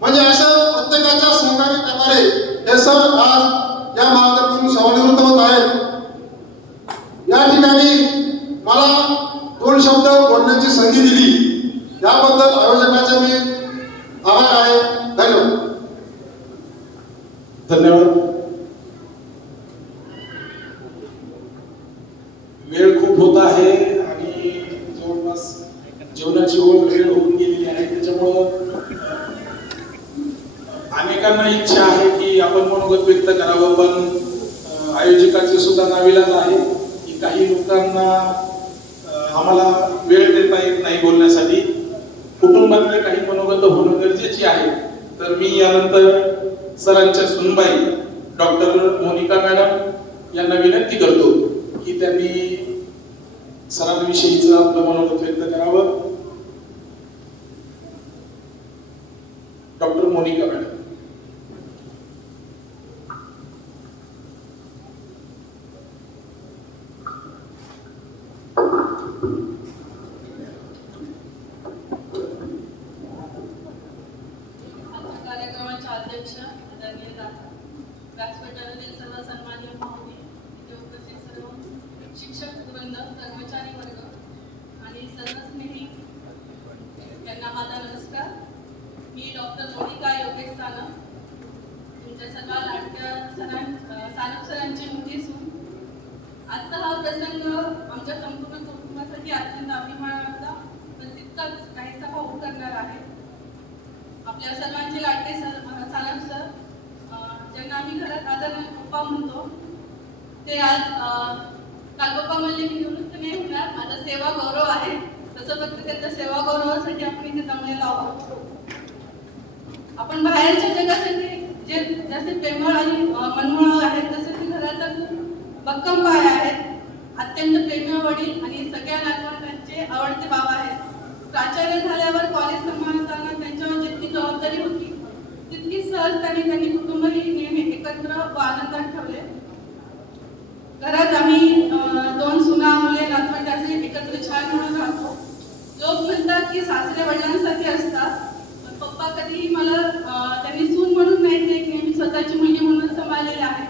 म्हणजे असं प्रत्येकाच्या सहकार्य प्रकारे हे सर आज या महाविद्यालयातून सेवानिवृत्त होत आहेत. या ठिकाणी मला 2 शब्द बोलण्याची संधी दिली याबद्दल आयोजकाचे मी आभार आहे. धन्यवाद. धन्यवाद. वेळ खूप होत आहे आणि जवळपास जेवणाची वेळ होऊन गेलेली आहे. त्याच्यामुळं अनेकांना इच्छा आहे की आपण मनोगत व्यक्त करावं, पण आयोजकाचे सुद्धा नाविलाज आहे की काही लोकांना आम्हाला वेळ देता येत नाही बोलण्यासाठी. कुटुंबातले काही मनोगत होणं गरजेची आहे. तर मी यानंतर सरांच्या सुनबाई डॉक्टर मोनिका मॅडम यांना विनंती करतो की त्यांनी सरांविषयीचं आपलं मनोगत व्यक्त करावं. Doctor Monika madam. कार्यक्रमाचे अध्यक्ष आदरणीय दादा, व्यासपीठावरील सर्व सन्माननीय पाहुणे, इथे उपस्थित सर्व शिक्षक वृंद, कर्मचारी वर्ग आणि सर्वस्नेही यांना माझा नमस्कार. मी डॉक्टर मोनिका योगेश सानप, तुमच्या सर्व लाडक्या सानप सरांची मोठी सून. आजचा हा प्रसंग आमच्या संपूर्ण कुटुंबासाठी अत्यंत अभिमानाचा पण तितकाच काहीसा भावूक करणार आहे. आपल्या सर्वांचे लाडके सानप सर, ज्यांना आम्ही घरात आदरणीय पप्पा म्हणतो, ते आज काल पप्पा म्हणले की निवृत्त नाही होणार, माझा सेवा गौरव आहे. तसं फक्त त्यांच्या सेवा गौरवासाठी आपण इथे जमलेलो आहोत. आपण बाहेरच्या जगासाठी जे जसे प्रेमळ आणि मनमोहळ आहेत, तसे ते घराचा खूप भक्कम पाय आहेत. अत्यंत प्रेमळ वडील आणि सगळ्या नातवंडांचे आवडते बाबा आहेत. प्राचार्य झाल्यावर कॉलेज सांभाळताना त्यांच्यावर जितकी जबाबदारी होती तितकी सहजतेने त्यांनी कुटुंबही नेहमी एकत्र व आनंदात ठेवले. घरात आम्ही 2 सुना मुले नातवंड असे एकत्र छान म्हणून राहतो. लोक म्हणतात की सासरे वडिलांसारखे असतात, पण पप्पा कधीही मला त्यांनी सून म्हणून नाही, ते नेहमी स्वतःची मुलगी म्हणून सांभाळलेले आहे.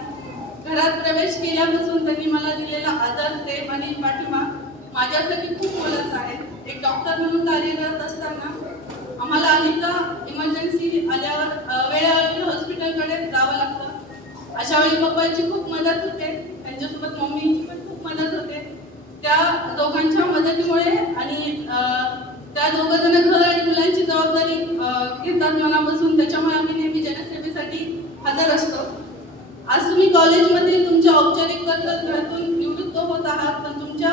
घरात प्रवेश केल्यापासून त्यांनी मला दिलेला आदर, प्रेम आणि पाठिंबा माझ्यासाठी खूप मोलाचा आहे. एक डॉक्टर म्हणून कार्यरत असताना आम्हाला अनेकदा इमर्जन्सी आल्यावर वेळेवर हॉस्पिटलकडे जावं लागतं. अशा वेळी पप्पाची खूप मदत होते, त्यांच्यासोबत मम्मीची पण खूप मदत होते. त्या दोघांच्या मदतीमुळे आणि त्या दोघं जण घर आणि मुलांची जबाबदारी घेतात मनापासून, त्याच्यामुळे आम्ही नेहमी जनसेवेसाठी हजर असतो. आज तुम्ही कॉलेजमध्ये तुमच्या औपचारिक कर्तव्यातून निवृत्त होत आहात, पण तुमच्या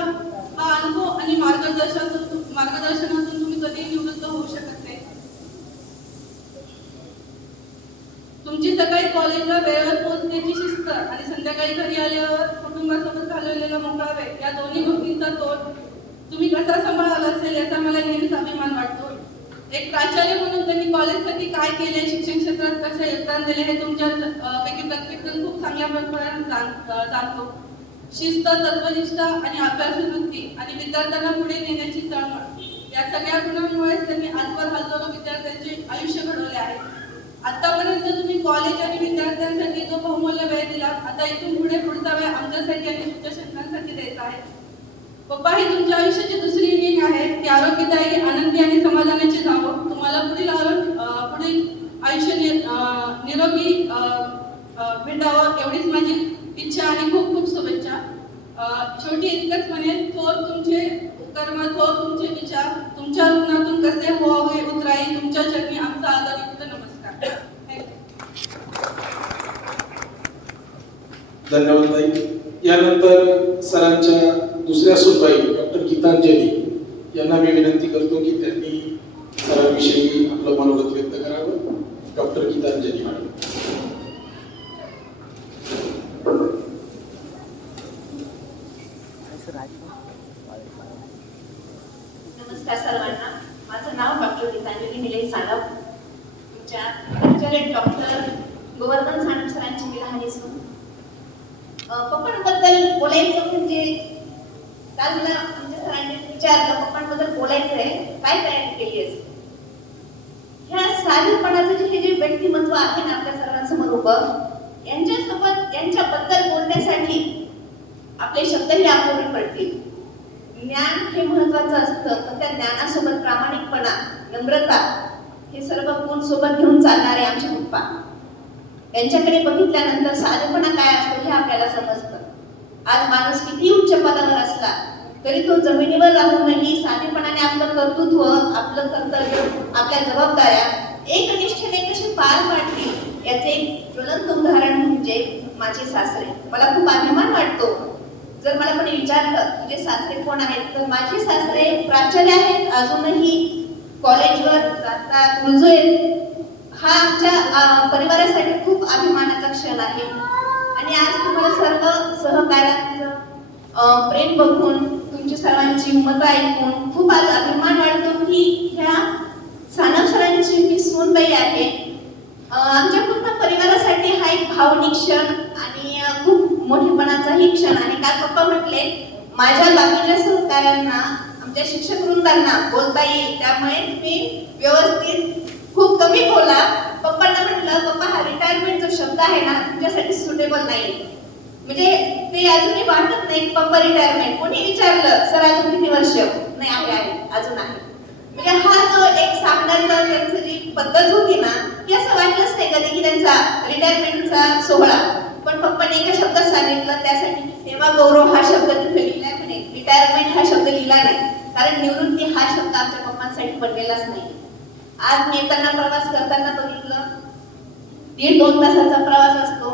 हा अनुभव आणि मार्गदर्शनातून तुम्ही कधीही निवृत्त होऊ शकत नाही. तुमची सकाळी कॉलेजला वेळेवर पोहोचण्याची शिस्त आणि संध्याकाळी घरी आल्यावर कुटुंबासोबत घालवलेला मोकळा वेळ, या दोन्ही गोष्टींचा तोल तुम्ही कसा सांभाळाला असेल याचा मला नेहमीच अभिमान वाटतो. एक प्राचार्य म्हणून त्यांनी कॉलेजसाठी काय केले, शिक्षण क्षेत्रात कसं योगदान दिले हे तुमच्या पैकी प्रत्येकजण खूप चांगल्या प्रकारे जाणतो. शिस्त, तत्वनिष्ठा आणि अभ्यासवृत्ती आणि विद्यार्थ्यांना पुढे नेण्याची तळमळ, या सगळ्या गुणांमुळेच त्यांनी आजवर हजारो विद्यार्थ्यांचे आयुष्य घडवले आहे. आतापर्यंत तुम्ही कॉलेज आणि विद्यार्थ्यांसाठी जो बहुमूल्य वेळ दिला, आता इथून पुढचा वेळ आमच्यासाठी आणि तुमच्या शिक्षणासाठी द्यायचा आहे. पप्पा ही तुमच्या आयुष्याची दुसरी इनिंग आहे, ती आरोग्यदायी, आनंदी आणि समाधानाची जावो. तुम्हाला पुढील आयुष्य निरोगी भेटावं एवढीच माझी इच्छा आणि खूप खूप शुभेच्छा. शेवटी इतकंच म्हणेन, थोर तुमचे कर्म, थोर तुमचे विचार, तुमच्या रुग्णातून कसे व्हावे उतराई, तुमच्या चरणी आमचा आदरयुक्त नमस्कार. धन्यवाद ताई. यानंतर सरांच्या दुसऱ्या सुनबाई डॉक्टर गीतांजली यांना मी विनंती करतो की त्यांनी सरांविषयी आपलं मनोगत व्यक्त करावं. Doctor Gitanjali madam. नमस्कार सर्वांना. माझं नाव डॉक्टर गीतांजली निलेश सानप. तुमच्या प्राचार्य डॉक्टर गोवर्धन सानप सरांची मी लहानी सून. पप्पांबद्दल बोलायचं म्हणजे काल मला आमच्या सरांनी विचारलं, पप्पांबद्दल बोलायचं आहे, काय तयारी केली असेल. ह्या साधेपणाचं हे जे व्यक्तिमत्व आहे ना आपल्या सर्वांसमोर उभं, यांच्याबद्दल बोलण्यासाठी आपले शब्दही अपुरे पडतील. ज्ञान हे महत्वाचं असतं, पण त्या ज्ञानासोबत प्रामाणिकपणा, नम्रता हे सर्व गुण सोबत घेऊन चालणारे आमचे पप्पा. यांच्याकडे बघितल्यानंतर साधेपणा काय असतो हे आपल्याला समजतं. आज माणूस किती उच्च पदावर असला तरी तो जमिनीवर राहूनही साधेपणाने आपलं कर्तृत्व, आपलं कर्तव्य, आपल्या जबाबदाऱ्या एकनिष्ठेने कशी पार पाडतील याचे एक ज्वलंत उदाहरण म्हणजे माझे सासरे. मला खूप अभिमान वाटतो जर मला कोणी विचारलं तुझे सासरे कोण आहेत, तर माझे सासरे प्राचार्य आहेत, अजूनही कॉलेजवर जातात, रुजू आहेत. हा आमच्या परिवारासाठी खूप अभिमानाचा क्षण आहे. आणि आज तुम्हाला सर्व सहकार्यांचं प्रेम बघून, तुमची सर्वांची मतं ऐकून खूप आज अभिमान वाटतो की ह्या सानप सरांची मी सूनबाई आहे. आमच्या पूर्ण परिवारासाठी हा एक भावनिक क्षण आणि खूप मोठेपणाचाही क्षण आहे. काल पप्पा म्हटले माझ्या बाकीच्या सहकाऱ्यांना, आमच्या शिक्षक वृंदांना बोलता येईल, त्यामुळे तुम्ही व्यवस्थित खूप कमी बोला. पप्पांना म्हटलं पप्पा हा रिटायरमेंट जो शब्द आहे ना तुमच्यासाठी सुटेबल नाही. म्हणजे ते अजूनही वाटत नाही पप्पा रिटायरमेंट. कोणी विचारलं सर अजून किती वर्ष, नाही आहे अजून आहे. म्हणजे हा जो एक सांगण्याचा त्यांची जी पद्धत होती ना, की असं वाटलंच नाही कधी की त्यांचा रिटायरमेंटचा सोहळा. पण पप्पाने एका शब्दात सांगितलं, त्यासाठी सेवा गौरव हा शब्द तिथे लिहिलाय, म्हणे रिटायरमेंट हा शब्द लिहिला नाही, कारण निवृत्ती हा शब्द आमच्या पप्पांसाठी पडलेलाच नाही. आज मी येताना प्रवास करताना बघितलं 1.5-2 तासाचा प्रवास असतो.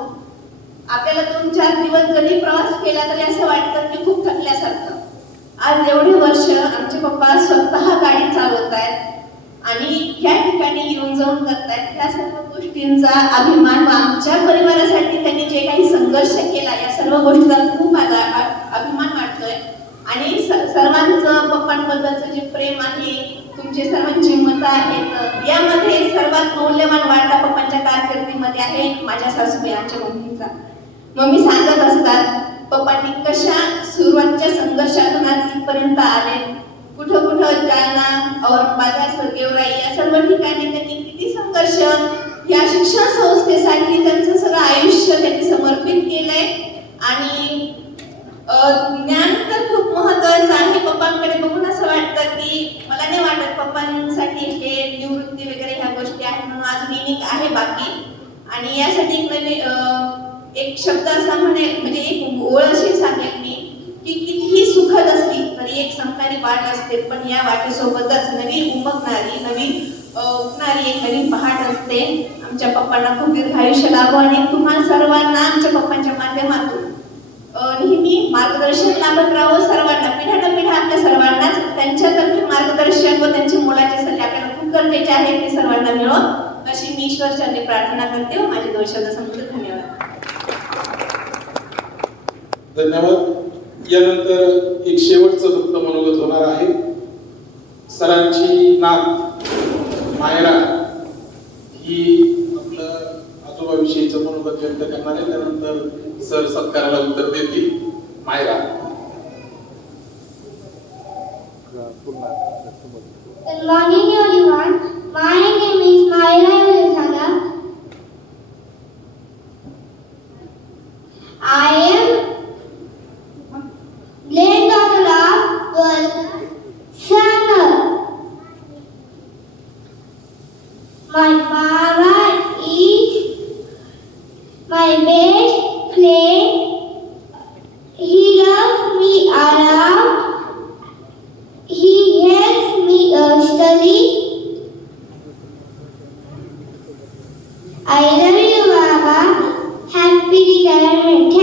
आपल्याला 2-4 दिवस जरी प्रवास केला तरी असं वाटतं की खूप थकल्यासारखं. आज एवढे वर्ष आमचे पप्पा स्वतः गाडी चालवत आहेत आणि या ठिकाणी येऊन जाऊन करतायत. ह्या सर्व गोष्टींचा अभिमान व आमच्या परिवारासाठी त्यांनी जे काही संघर्ष केला या सर्व गोष्टीचा खूप अभिमान वाटतोय. आणि सर्वांचं पप्पांबद्दलचं जे प्रेम आहे, तुमचे सर्वांची मतं आहेत, यामध्ये सर्वात मौल्यवान वाटा पप्पांच्या कारकिर्दीमध्ये आहे माझ्या सासूबाई, आमच्या मम्मीचा. मम्मी सांगत असतात पप्पांनी कशा सुरुवातीच्या संघर्षातून आज इथपर्यंत आले, कुठं कुठं जालना, औरंगाबाद, गेवराई या सर्व ठिकाणी त्यांनी किती संघर्ष या शिक्षण संस्थेसाठी त्यांचं सगळं आयुष्य त्यांनी समर्पित केलंय. आणि ज्ञान तर खूप महत्वाचं आहे. पप्पांकडे बघून असं वाटतं की मला नाही वाटत पप्पांसाठी हे निवृत्ती वगैरे ह्या गोष्टी आहेत म्हणून अजून आहे बाकी. आणि यासाठी एक शब्द असा म्हणजे एक ओळ अशी सांगेल मी की कितीही सुखद असली तरी एक संपणारी वाट असते, पण या वाटेसोबतच नवीन उमगणारी, नवीन उठणारी एक नवीन पहाट असते. आमच्या पप्पांना खूप दीर्घायुष्य लाभो आणि तुम्हाला सर्वांना आमच्या पप्पांच्या माध्यमातून नेहमी मार्गदर्शन लाभत राहावं. सर्वांना पिढ्यानपिढ्या आपल्या सर्वांनाच त्यांच्यातर्फे मार्गदर्शन व त्यांचे मोलाचे सल्ले आपल्याला खूप गरजेचे आहेत, ते सर्वांना मिळो अशी मी ईश्वरचरणी प्रार्थना करते व माझे 2 शब्द संपले. धन्यवाद. धन्यवाद. यानंतर एक शेवटचं फक्त मनोगत होणार आहे. सरांची नात मायरा ही आपलं आजोबाविषयीचं मनोगत व्यक्त करणार आहे. त्यानंतर सर सत्काराला उत्तर देतील. Myra. Good morning everyone. My name is Myra Yulasaga. I am granddaughter of Sanap. My father is my best friend. He loves me around. He helps me study. I love you, Baba. Happy retirement.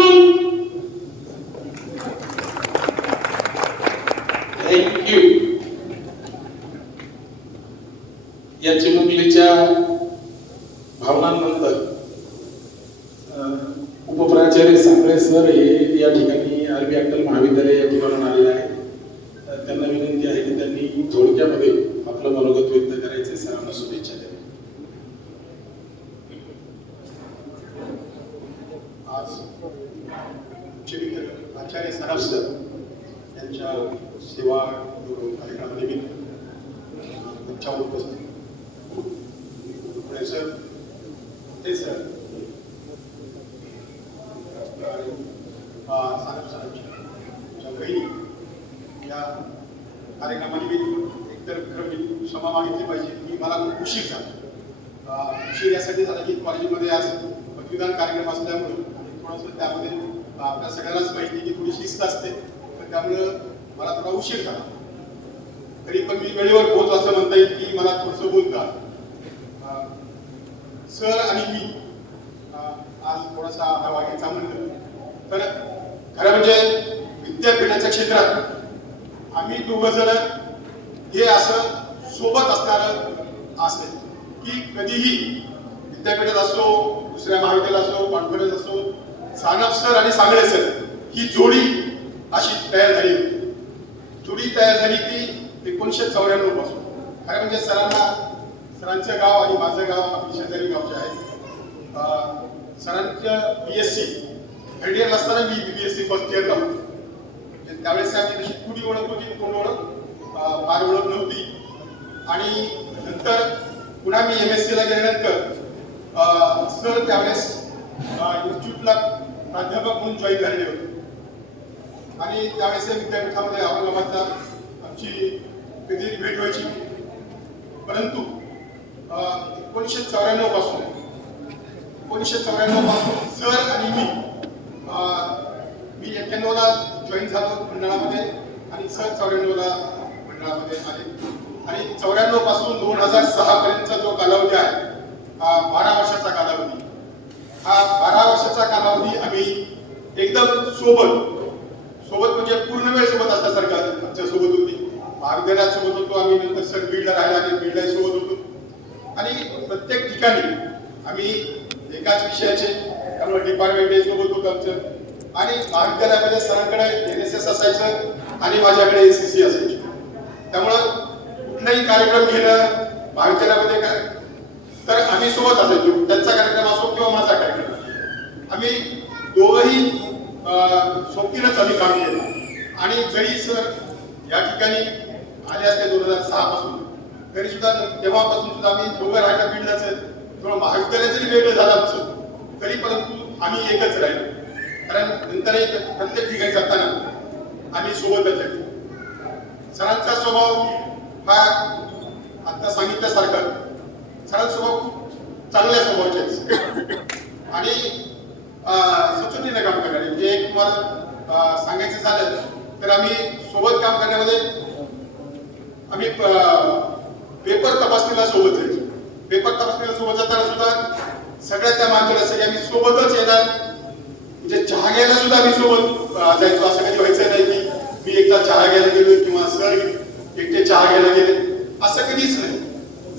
Thank you. या चिमुकलीच्या भावनांनंतर उपप्राचार्य Sangle sir हे या ठिकाणी RB अट्टल महाविद्यालय या ठिकाणून आलेले आहेत. त्यांना विनंती आहे की त्यांनी थोडक्यामध्ये आपलं मनोगत व्यक्त करायचे. सरांना शुभेच्छा द्या. आज आचार्य सराफ सर यांच्या सेवा कार्यक्रमानिमित्त त्यांच्यावर उपस्थित सर ते सर सानप सरांच्या बहिणी या कार्यक्रमानिमित्त एकतर खरं मी क्षमा मागितली पाहिजे की मला खूप उशीर झाला. उशीर यासाठी झाला की कॉलेजमध्ये आज पदवीदान कार्यक्रम असल्यामुळे आणि थोडंसं त्यामध्ये आपल्या सगळ्यांनाच माहिती की थोडी शिस्त असते, तर त्यामुळं मला थोडा उशीर झाला. तरी पण मी वेळेवर पोहोचलो असं म्हणता येईल की मला थोडंसं बोलता सर आणि मी आज थोडासा हा वागीचा म्हणलं तर खरं म्हणजे विद्यापीठाच्या क्षेत्रात आम्ही दोघं जण हे असं सोबत असणारं असेल की कधीही विद्यापीठात असो, दुसऱ्या महाविद्यालयात असो, कॉन्फरन्स असो, सानप सर आणि सांगळे सर ही जोडी अशी तयार झाली होती. जोडी तयार झाली ती 1994 पासून. खरं म्हणजे सरांचं गाव आणि माझं गाव आपली शेजारी गावचे आहे. सरांचं BSc थर्ड इयर असताना मी BSc फर्स्ट इयरला होतो. त्यावेळेस आमची तशी थोडी ओळख होती, कोण ओळख फार ओळख नव्हती. आणि नंतर पुन्हा मी MSc ला गेल्यानंतर सर त्यावेळेस इन्स्टिट्यूटला प्राध्यापक म्हणून जॉईन झालेले होते. आणि त्यावेळेस विद्यापीठामध्ये औरंगाबादला आमची कधी भेट व्हायची. परंतु 1994 पासून सर आणि मी 91ला जॉईन झालो मंडळामध्ये आणि सर 94ला मंडळामध्ये आले. आणि 94 पासून 2006 पर्यंतचा जो कालावधी आहे हा 12 वर्षाचा कालावधी. हा 12 वर्षाचा कालावधी आम्ही एकदम सोबत म्हणजे पूर्ण वेळ सोबत असल्यासारखं आमच्या सोबत होती. महाविद्यालयात सोबत होतो आम्ही, नंतर सर बीडला राहिला आणि बीडला सोबत होतो. आणि प्रत्येक ठिकाणी आम्ही एकाच विषयाचे त्यामुळे डिपार्टमेंट सोबत होतो आमचं. आणि महाविद्यालयामध्ये सरांकडे NSS असायचं आणि माझ्याकडे NCC असायची. त्यामुळं कुठलाही कार्यक्रम घेणं महाविद्यालयामध्ये काय तर आम्ही सोबत असायचो. त्यांचा कार्यक्रम असो किंवा माझा कार्यक्रम, आम्ही दोघंही सोबतीनंच आम्ही काम केलं. आणि जरी सर या ठिकाणी आले असते 2006 पासून, तरी सुद्धा तेव्हापासून सुद्धा आम्ही दोघं राहायला बीडलाच आहे. थोडं महाविद्यालय जरी वेगळं झालं आमचं तरी परंतु आम्ही एकच राहिलो. कारण नंतरही प्रत्येक ठिकाणी जाताना आम्ही सोबतच आहे. सरांचा स्वभाव हा आता सांगितल्यासारखा सरांचा स्वभाव खूप चांगल्या स्वभावाचे आणि स्वच्छतेने काम करणारे. म्हणजे एक तुम्हाला सांगायचं झालं तर आम्ही सोबत काम करण्यामध्ये आम्ही पेपर तपासणीला सोबत जायचो. पेपर तपासणीला सोबत जाताना सुद्धा सगळ्या त्या माणसाला सगळे आम्ही सोबतच येणार. म्हणजे चहा घ्यायला सुद्धा आम्ही सोबत जायचो. असं कधी व्हायचं नाही की मी एकदा चहा घ्यायला गेलो किंवा सर एकटे चहा घ्यायला गेले, असं कधीच नाही.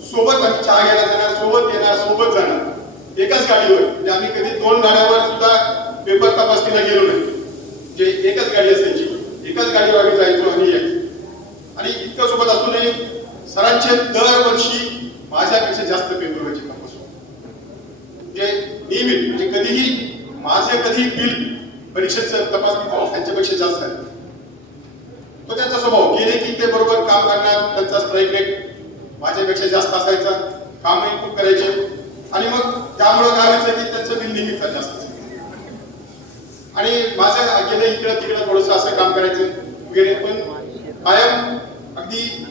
सोबत आम्ही चहा घ्यायला जाणार, सोबत येणार, सोबत जाणार, एकाच गाडीवर. म्हणजे आम्ही कधी 2 गाड्यावर सुद्धा पेपर तपासणीला गेलो नाही. म्हणजे एकच गाडी असायची, एकाच गाडीवर आम्ही जायचो आणि यायचो. आणि इतकं सोबत असूनही सरांचे दरवर्षी माझ्यापेक्षा जास्त पेपर व्हायचे तपास. म्हणजे नियमित, म्हणजे कधीही माझे कधी बिल परीक्षेचं तपासणी त्यांच्यापेक्षा जास्त आहे. तो त्यांचा स्वभाव गेले की ते बरोबर काम करणार. त्यांचा स्ट्राईक रेट माझ्यापेक्षा जास्त असायचा, कामही खूप करायचे. आणि मग त्यामुळे काय व्हायचं की त्यांचं बिल नेहमीच जास्त असायचं. आणि माझं गेलं इकडं तिकडं थोडंसं असं काम करायचं वगैरे, पण कायम अगदी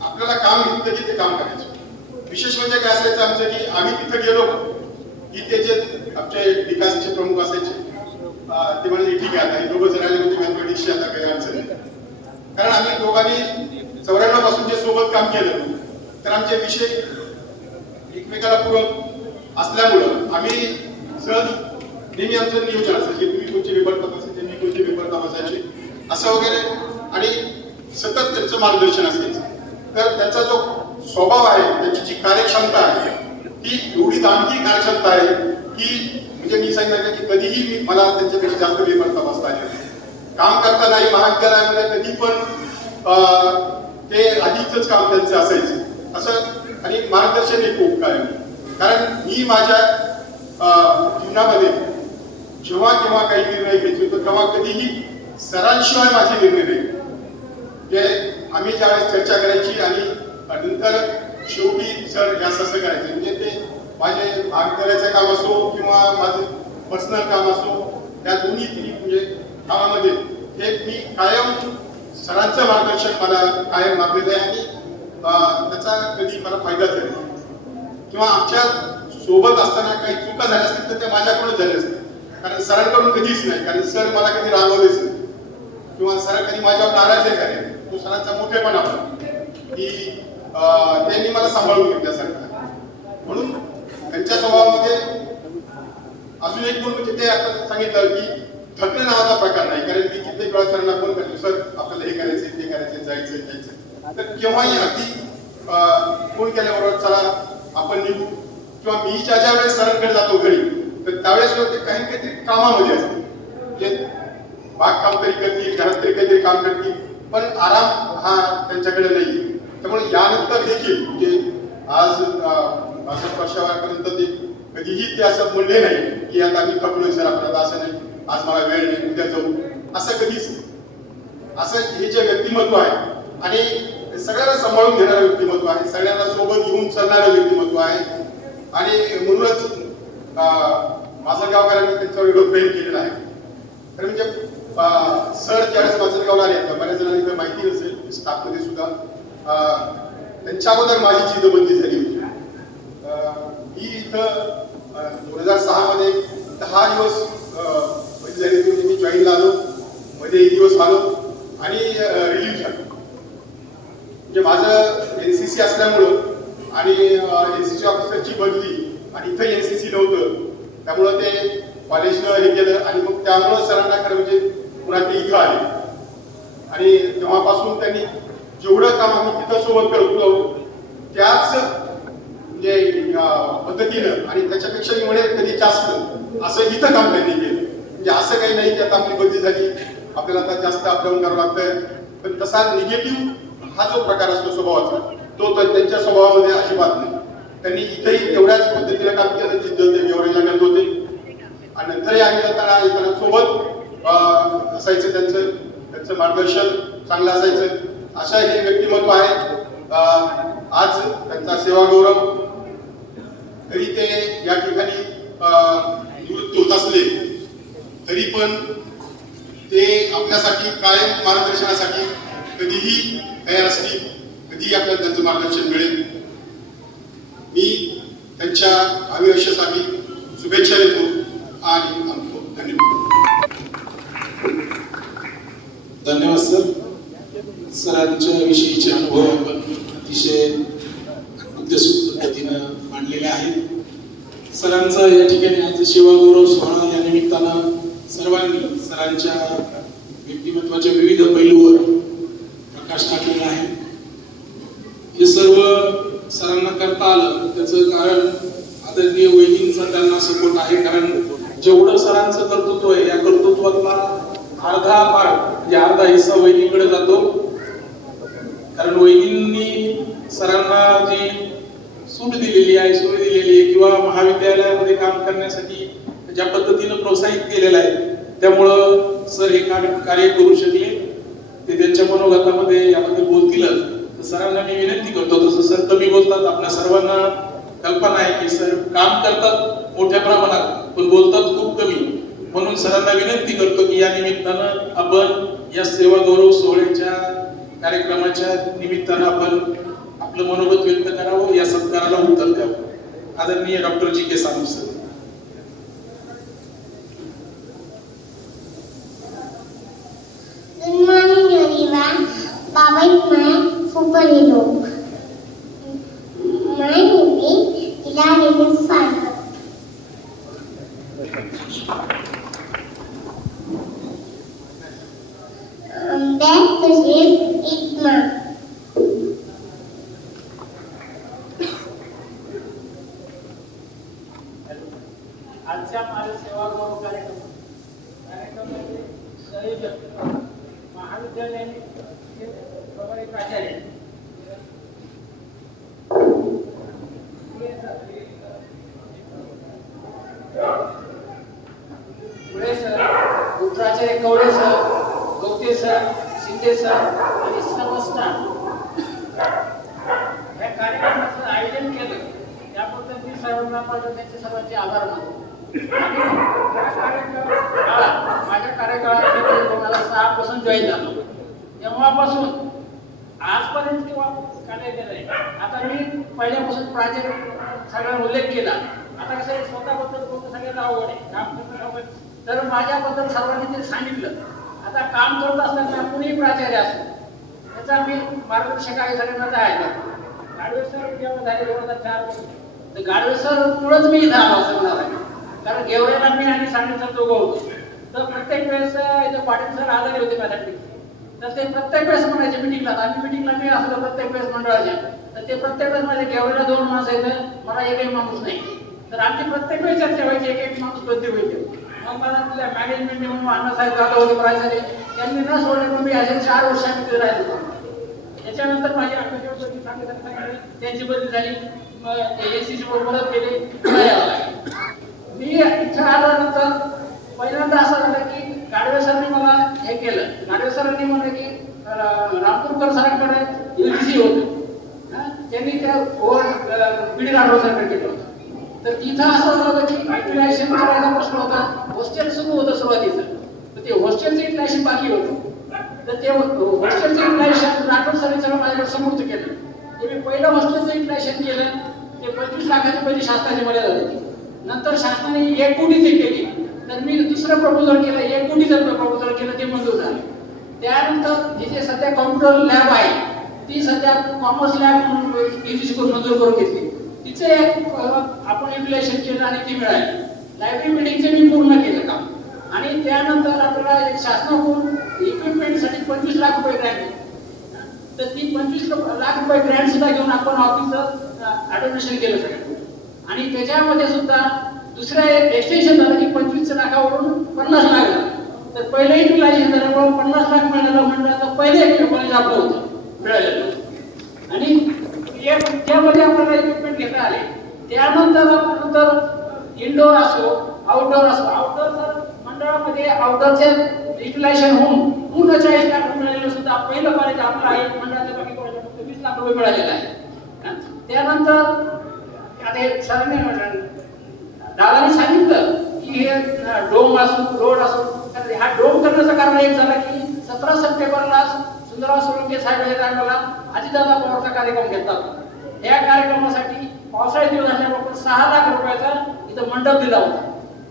आपल्याला काम घेतलं की ते काम करायचं. विशेष म्हणजे काय असायचं आमचं की आम्ही तिथं गेलो की ते जे आमचे विकासचे प्रमुख असायचे ते म्हणजे ठीक आहे आता दोघं जण आले म्हणजे मॅथमॅटिक्सची आता काही अडचण नाही. कारण आम्ही दोघांनी 94 पासून जे सोबत काम केलं तर आमचे विषय एकमेकाला पूरक असल्यामुळं आम्ही सहज नेहमी आमचं नियोजन असायचे. तुम्ही कोणते पेपर तपासायचे, मी कोणते पेपर तपासायचे असं वगैरे. आणि सतत त्यांचं मार्गदर्शन असायचं. तर त्यांचा जो स्वभाव आहे, त्यांची जी कार्यक्षमता आहे ती एवढी दांडगी कार्यक्षमता आहे की म्हणजे मी सांगितलं की कधीही मला त्यांच्यापेक्षा जास्त पेपर तपासता आले. काम करतानाही महाविद्यालयामध्ये कधी पण ते आधीच काम त्यांचं असायचं असं. आणि मार्गदर्शनही खूप काय, कारण मी माझ्या जीवनामध्ये जेव्हा केव्हा काही निर्णय घ्यायचो तेव्हा कधीही सरांशिवाय माझे निर्णय नाही. जे आम्ही ज्यावेळेस चर्चा करायची आणि नंतर शेवटी सर या असं करायचं. म्हणजे ते माझे महाविद्यालयाचं काम असो किंवा माझं पर्सनल काम असो, त्या दोन्ही म्हणजे कामामध्ये हे मी कायम सरांचं मार्गदर्शन मला कायम लाभलेलं आहे. आणि त्याचा कधी मला फायदा झाला किंवा आमच्या सोबत असताना काही चुका झाल्या असतील तर त्या माझ्याकडूनच झाल्या असतील. कारण सरांकडून कधीच नाही. कारण सर मला कधी रागवलेच नाही किंवा सर कधी माझ्यावर नाराज नाही झाले. तो सरांचा मोठेपणा की त्यांनी मला सांभाळून घेतल्यासारखं. म्हणून त्यांच्या स्वभावामध्ये अजून एक गुण म्हणजे ते आता सांगितलं की थकणे नावाचा प्रकार नाही. कारण मी तिथे किती वेळा सरांना फोन करतो, सर आपल्याला हे करायचंय ते करायचंय जायचंय. तर केव्हाही अगदी फोन केल्याबरोबर चला आपण निघू, किंवा मी ज्या वेळेस सरांकडे जातो घरी तर त्यावेळेस ते काहीतरी कामामध्ये असते, म्हणजे बागकाम तरी करतील, घरात तरी काहीतरी काम करतील, पण आराम हा त्यांच्याकडे नाही. त्यामुळे यानंतर देखील म्हणजे आज 62 वर्षापर्यंत ते कधीही ते असं म्हणले नाही की आता मी थकलोय सर आपल्याला, असं नाही, आज मला वेळ नाही, उद्या जाऊ, असं कधीच. असं हे जे व्यक्तिमत्व आहे आणि सगळ्यांना सांभाळून घेणारं व्यक्तिमत्व आहे, सगळ्यांना सोबत घेऊन चालणारं व्यक्तिमत्व आहे. आणि म्हणूनच माझं गावकऱ्यांनी त्यांच्यावर एवढं प्रेम केलेलं आहे. तर म्हणजे सर ज्यावेळेस माजलगावला आले, बऱ्याच जणांनी माहिती नसेल स्टाफमध्ये सुद्धा, त्यांच्या अगोदर माझी चिदबंदी झाली होती. मी इथं 2006 मध्ये 10 दिवस झाले होते, मी जॉईनला आलो, मध्ये 1 दिवस आलो आणि रिलीव्ह झालो. म्हणजे माझं NCC असल्यामुळं आणि NCC ऑफिसरची बदली आणि इथं NCC नव्हतं, त्यामुळं ते कॉलेजनं हे केलं आणि मग त्यामुळं सरांना खरं म्हणजे पुन्हा ते इथं आले. आणि तेव्हापासून त्यांनी जेवढं काम आम्ही तिथं सोबत करतो त्याच म्हणजे पद्धतीनं आणि त्याच्यापेक्षा मी म्हणेल कधी जास्त असं इथं काम त्यांनी केलं. म्हणजे असं काही नाही की आता आपली बदली झाली आपल्याला आता जास्त अपडाऊन करावं लागतंय, पण तसा निगेटिव्ह हा जो प्रकार असतो स्वभावाचा तो तर त्यांच्या स्वभावामध्ये अजिबात नाही. त्यांनी इथेही तेवढ्याच पद्धतीने काम केलं जिद्द ते गेवराईला करत होते आणि नंतरही आम्ही येताना सोबत असायचं, त्यांचं मार्गदर्शन चांगलं असायचं. अशा हे व्यक्तिमत्व आहे. आज त्यांचा सेवा गौरव तरी ते या ठिकाणी निवृत्त होत असले तरी पण ते आपल्यासाठी कायम मार्गदर्शनासाठी कधीही तयार असतील, कधीही आपल्याला त्यांचं मार्गदर्शन मिळेल. मी त्यांच्या भावी आयुष्यासाठी शुभेच्छा देतो आणि थांबतो. धन्यवाद. धन्यवाद सर. सरांच्या विषयीचे अनुभव आपण अतिशय उद्देशूक पद्धतीनं मांडलेले आहेत. सरांचा या ठिकाणी आज सेवा गौरव सोहळा या निमित्तानं सर्वांनी सरांच्या व्यक्तिमत्वाच्या विविध पैलूवर प्रकाश टाकलेला आहे. हे सर्व सरांना करता आलं त्याचं कारण आदरणीय वहिनींचा त्यांना सपोर्ट आहे. कारण जेवढं सरांचं कर्तृत्व आहे या कर्तृत्वातला अर्धा पार्ट म्हणजे अर्धा हिस्सा वहिनीकडे जातो. कारण वहिनींनी सरांना जी सूट दिलेली आहे, सोय दिलेली आहे किंवा महाविद्यालयामध्ये काम करण्यासाठी ज्या पद्धतीनं प्रोत्साहित केलेलं आहे त्यामुळं सर हे कार्य करू शकले. ते त्यांच्या मनोगतामध्ये याबद्दल बोलतीलच. तर सरांना मी विनंती करतो, तसं सर कमी बोलतात, आपल्या सर्वांना कल्पना आहे की सर काम करतात मोठ्या प्रमाणात पण बोलतात खूप कमी. म्हणून सरांना विनंती करतो की या निमित्तानं आपण या सेवा गौरव सोहळ्याच्या कार्यक्रमाच्या निमित्तानं आपण आपलं मनोगत व्यक्त करावं, या सत्काराला उत्तर द्यावं. आदरणीय doctor G K Sanap sir. Good morning everyone. Baba is my superhero. My name is Hilary Farmer. That's the shape Itma. आजच्या माझ्या सेवा गौरव कार्यक्रमामध्ये सहयोजक महाविद्यालयाचे प्रभारी प्राचार्य पुढे सर, उपप्राचार्य Kawade sir, Gawate sir, Shinde sir आणि सर्व स्टाफ या कार्यक्रमाचं आयोजन केलं त्याबद्दल मी सर्वांना त्यांचे सर्वांचे आभार मानतो. माझ्या कार्यकाळात 2006 पासून जॉईन झालो. तेव्हापासून आजपर्यंत किंवा कार्य केलंय. आता मी पहिल्यापासून प्राचार्य सगळ्यांना उल्लेख केला. आता कसं आहे स्वतःबद्दल बोलणं सगळ्यांना आवड आहे. काम करण्याबद्दल तर माझ्याबद्दल सर्वांनी ते सांगितलं. आता काम करत असताना कुणीही प्राचार्य असो त्याचा मी मार्गदर्शक आहे सगळ्यांना आहे. गाडवे सर जेव्हा झाले 2004 तर गाडवे सर मुळेच मी इथं आलो असं म्हणणार आहे. कारण गेवराईला मी आणि सांगितलं दोघं होतो. तर प्रत्येक वेळेस इथं पाटील सर आजारी होते माझ्याकडे, तर ते प्रत्येक वेळेस म्हणायचे मिटिंगला, आम्ही मिटिंगला मी असलो प्रत्येक वेळेस मंडळाच्या, तर ते प्रत्येक वेळेस माझ्या घेवलेला 2 माणसं येतं, मला एकही माणूस नाही. तर आमची प्रत्येक वेळी चर्चा व्हायची, एक माणूस प्रत्येक वेळी. मग मला तिथल्या मॅनेजमेंटने म्हणून अण्णासाहेब जाधव होते प्राचार्य, त्यांनी न सोडले पण मी असे 4 वर्ष आम्ही तिथे राहिलो. त्याच्यानंतर माझी आठवड्यावरती सांगितलं त्यांची बदली झाली, मग एसीसी परत गेले. मी इथं आल्यानंतर पहिल्यांदा असं झालं की गाडवे सरांनी मला हे केलं. गाडवे सरांनी म्हणलं की रामपूरकर सरांकडे युजीसी होतं, त्यांनी त्या बीड गाडवे सरांकडे केलं होतं. तर तिथं असं झालं होतं की युटिलायझेशन करायचा प्रश्न होता. हॉस्टेल सुरू होतं सुरुवातीचं, तर ते हॉस्टेलचं युटिलायझेशन बाकी होतं. तर ते हॉस्टेलचं युटिलायझेशन राठोड सरांनी सगळं माझ्याकडे समोर केलं. ते मी पहिलं हॉस्टेलचं युटिलायझेशन केलं, ते 25 लाखाची पहिली शासनाची मर्यादा होती. नंतर शासनाने 1 कोटीची केली, तर मी दुसरं प्रपोजल केलं, 1 कोटीचं प्रपोजल केलं, ते मंजूर झालं. त्यानंतर हे जे सध्या कॉम्प्युटर लॅब आहे, ती सध्या कॉमर्स लॅब म्हणून युजीसी मंजूर करून घेतली. तिचं एक आपण युटिलायझेशन केलं आणि ती मिळाली. लायब्ररी बिल्डिंगचं मी पूर्ण केलं काम. आणि त्यानंतर आपल्याला एक शासनाकडून इक्विपमेंटसाठी 25 लाख रुपये ग्रँट दिली. तर ती 25 लाख रुपये ग्रँट सुद्धा घेऊन आपण ऑफिसचं ॲडमिशन केलं सगळं. आणि त्याच्यामध्ये सुद्धा दुसरं एक्सटेन्शन झालं की 25 लाखावरून 50 लाख झालं. तर पहिलं युटिलायझेशन झाल्यामुळे 50 लाख मिळालं म्हणलं तर पहिले एक कॉलेज आपलं होतं मिळालेलं. आणि त्यामध्ये आपल्याला इक्विपमेंट घेता आले. त्यानंतर इनडोअर असो आउटडोअर असो, आउटडोअर मंडळामध्ये आउटडोअरचे युटिलायझेशन होऊन पूर्ण 40 लाख रुपये मिळालेलं सुद्धा पहिलं कॉलेज आपलं आहे. मंडळाच्या बाकी कॉलेज फक्त 20 लाख रुपये मिळालेलं आहे. त्यानंतर आता सरांनी दादानी सांगितलं की हे डोम असो रोड असो, तर हा डोम करण्याचं कारण एक झालं की 17 सप्टेंबरला सुंदरराव सोळंके साहेब या टायमाला अजितदादा पवारचा कार्यक्रम घेतला. त्या कार्यक्रमासाठी पावसाळ्यात दिवस झाल्यामुळे 6 लाख रुपयाचा इथं मंडप दिला होता.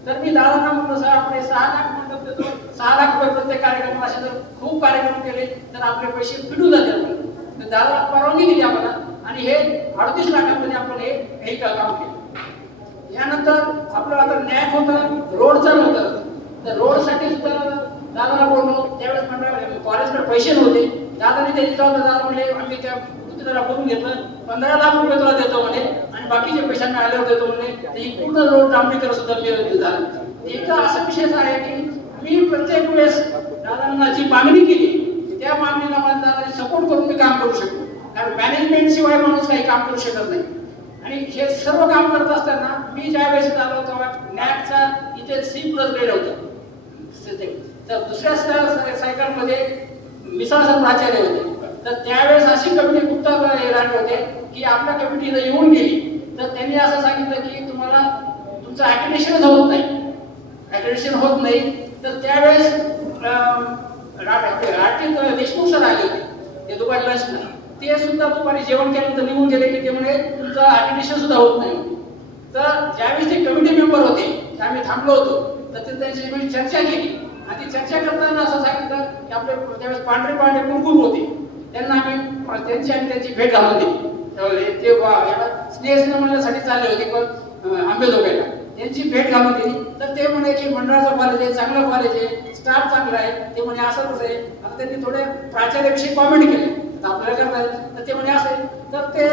तर मी दादांना म्हटलं सर आपण 6 लाख मंडप देतो, 6 लाख रुपये प्रत्येक कार्यक्रम, असे जर खूप कार्यक्रम केले तर आपले पैसे फिटून जातील. तर दादा परवानगी दिली आम्हाला आणि हे 38 लाखांमध्ये आपण हे काम केलं. यानंतर आपलं आता नॅक होतं, रोडचं होतं, तर रोडसाठी सुद्धा दादाला बोललो. त्यावेळेस मंडळ कॉलेजकडे पैसे नव्हते. दादाने त्याची जबाबदारी दादा म्हणले आम्ही त्या गुजराला बोलून घेतलं, 15 लाख रुपये तुला देतो म्हणे आणि बाकीचे पैसे मी आल्यावर देतो म्हणे. ही पूर्ण रोड डांबरीकरण सुद्धा मी झालं. एक असा विषय आहे की मी प्रत्येक वेळेस दादांना जी मागणी केली त्या मागणीला मला दादाने सपोर्ट करून मी काम करू शकतो. कारण मॅनेजमेंट शिवाय माणूस काही काम करू शकत नाही. आणि हे सर्व काम करत असताना मी ज्या वेळेस आलो तेव्हा नॅकचा इथे C+ ग्रेड होतं. तर दुसऱ्या सायकलमध्ये मिसाळ सर प्राचार्य होते. तर त्यावेळेस अशी कमिटी गुप्ता राहिले होते की आपल्या कमिटीला येऊन गेली. तर त्यांनी असं सांगितलं की तुम्हाला तुमचं ॲक्रेडिटेशनच होत नाही, ॲक्रेडिटेशन होत नाही. तर त्यावेळेस देशमुख सर आले होते, ते दुपारी लंचला. ते सुद्धा दुपारी जेवण केल्यानंतर निघून गेले की ते म्हणे तुमचं ॲक्रेडिटेशन सुद्धा होत नाही. तर ज्यावेळेस ते कमिटी मेंबर होते आम्ही थांबलो होतो, तर ते त्यांची चर्चा केली आणि ती चर्चा करताना असं सांगितलं की आपले त्यावेळेस पांढरे कुंकुम होते, त्यांना आम्ही त्यांची भेट घालून दिली. ते स्नेह म्हणण्यासाठी चालले होते पण आंबेजोगाईला, त्यांची भेट घालून दिली. तर ते म्हणे की मंडळाचं कॉलेज आहे, चांगलं कॉलेज आहे, स्टाफ चांगला आहे. ते म्हणे असं कसं आहे. आता त्यांनी थोडे प्राचार्याविषयी कॉमेंट केले, तर आपल्याला करताय तर ते म्हणे असं आहे. तर ते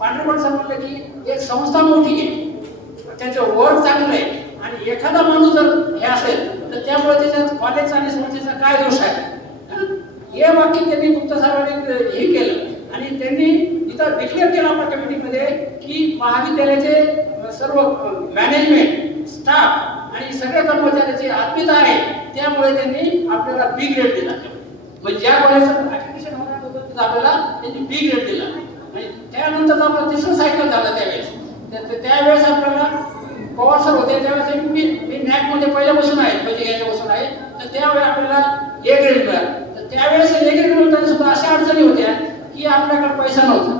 पांढरेपण सर म्हणलं की एक संस्था मोठी आहे, त्याचं वर्क चांगलं आहे आणि एखादा माणूस जर हे असेल तर त्यामुळे त्याच्यात कॉलेजचा आणि संस्थेचा काय दोष आहे. हे वाक्य त्यांनी गुप्ता साहेबांनी हे केलं आणि त्यांनी इथं डिक्लेअर केलं आपल्या कमिटीमध्ये की महाविद्यालयाचे सर्व मॅनेजमेंट स्टाफ आणि सगळ्या कर्मचाऱ्याची आत्मीयता आहे, त्यामुळे त्यांनी आपल्याला B ग्रेड दिला. म्हणजे ज्या कॉलेजचं ॲडमिशन होणार होतं तिथं आपल्याला त्यांनी B ग्रेड दिला. आणि त्यानंतर आपलं 3रं सायकल झालं त्यावेळेस. त्यावेळेस आपल्याला पवार सर होते, त्यावेळेस मी नॅकमध्ये पहिल्यापासून आहे, म्हणजे याच्यापासून आहे. तर त्यावेळेस आपल्याला A ग्रेड मिळाला. तर त्यावेळेस A ग्रेड मिळताना सुद्धा अशा अडचणी होत्या की आपल्याकडे पैसा नव्हता.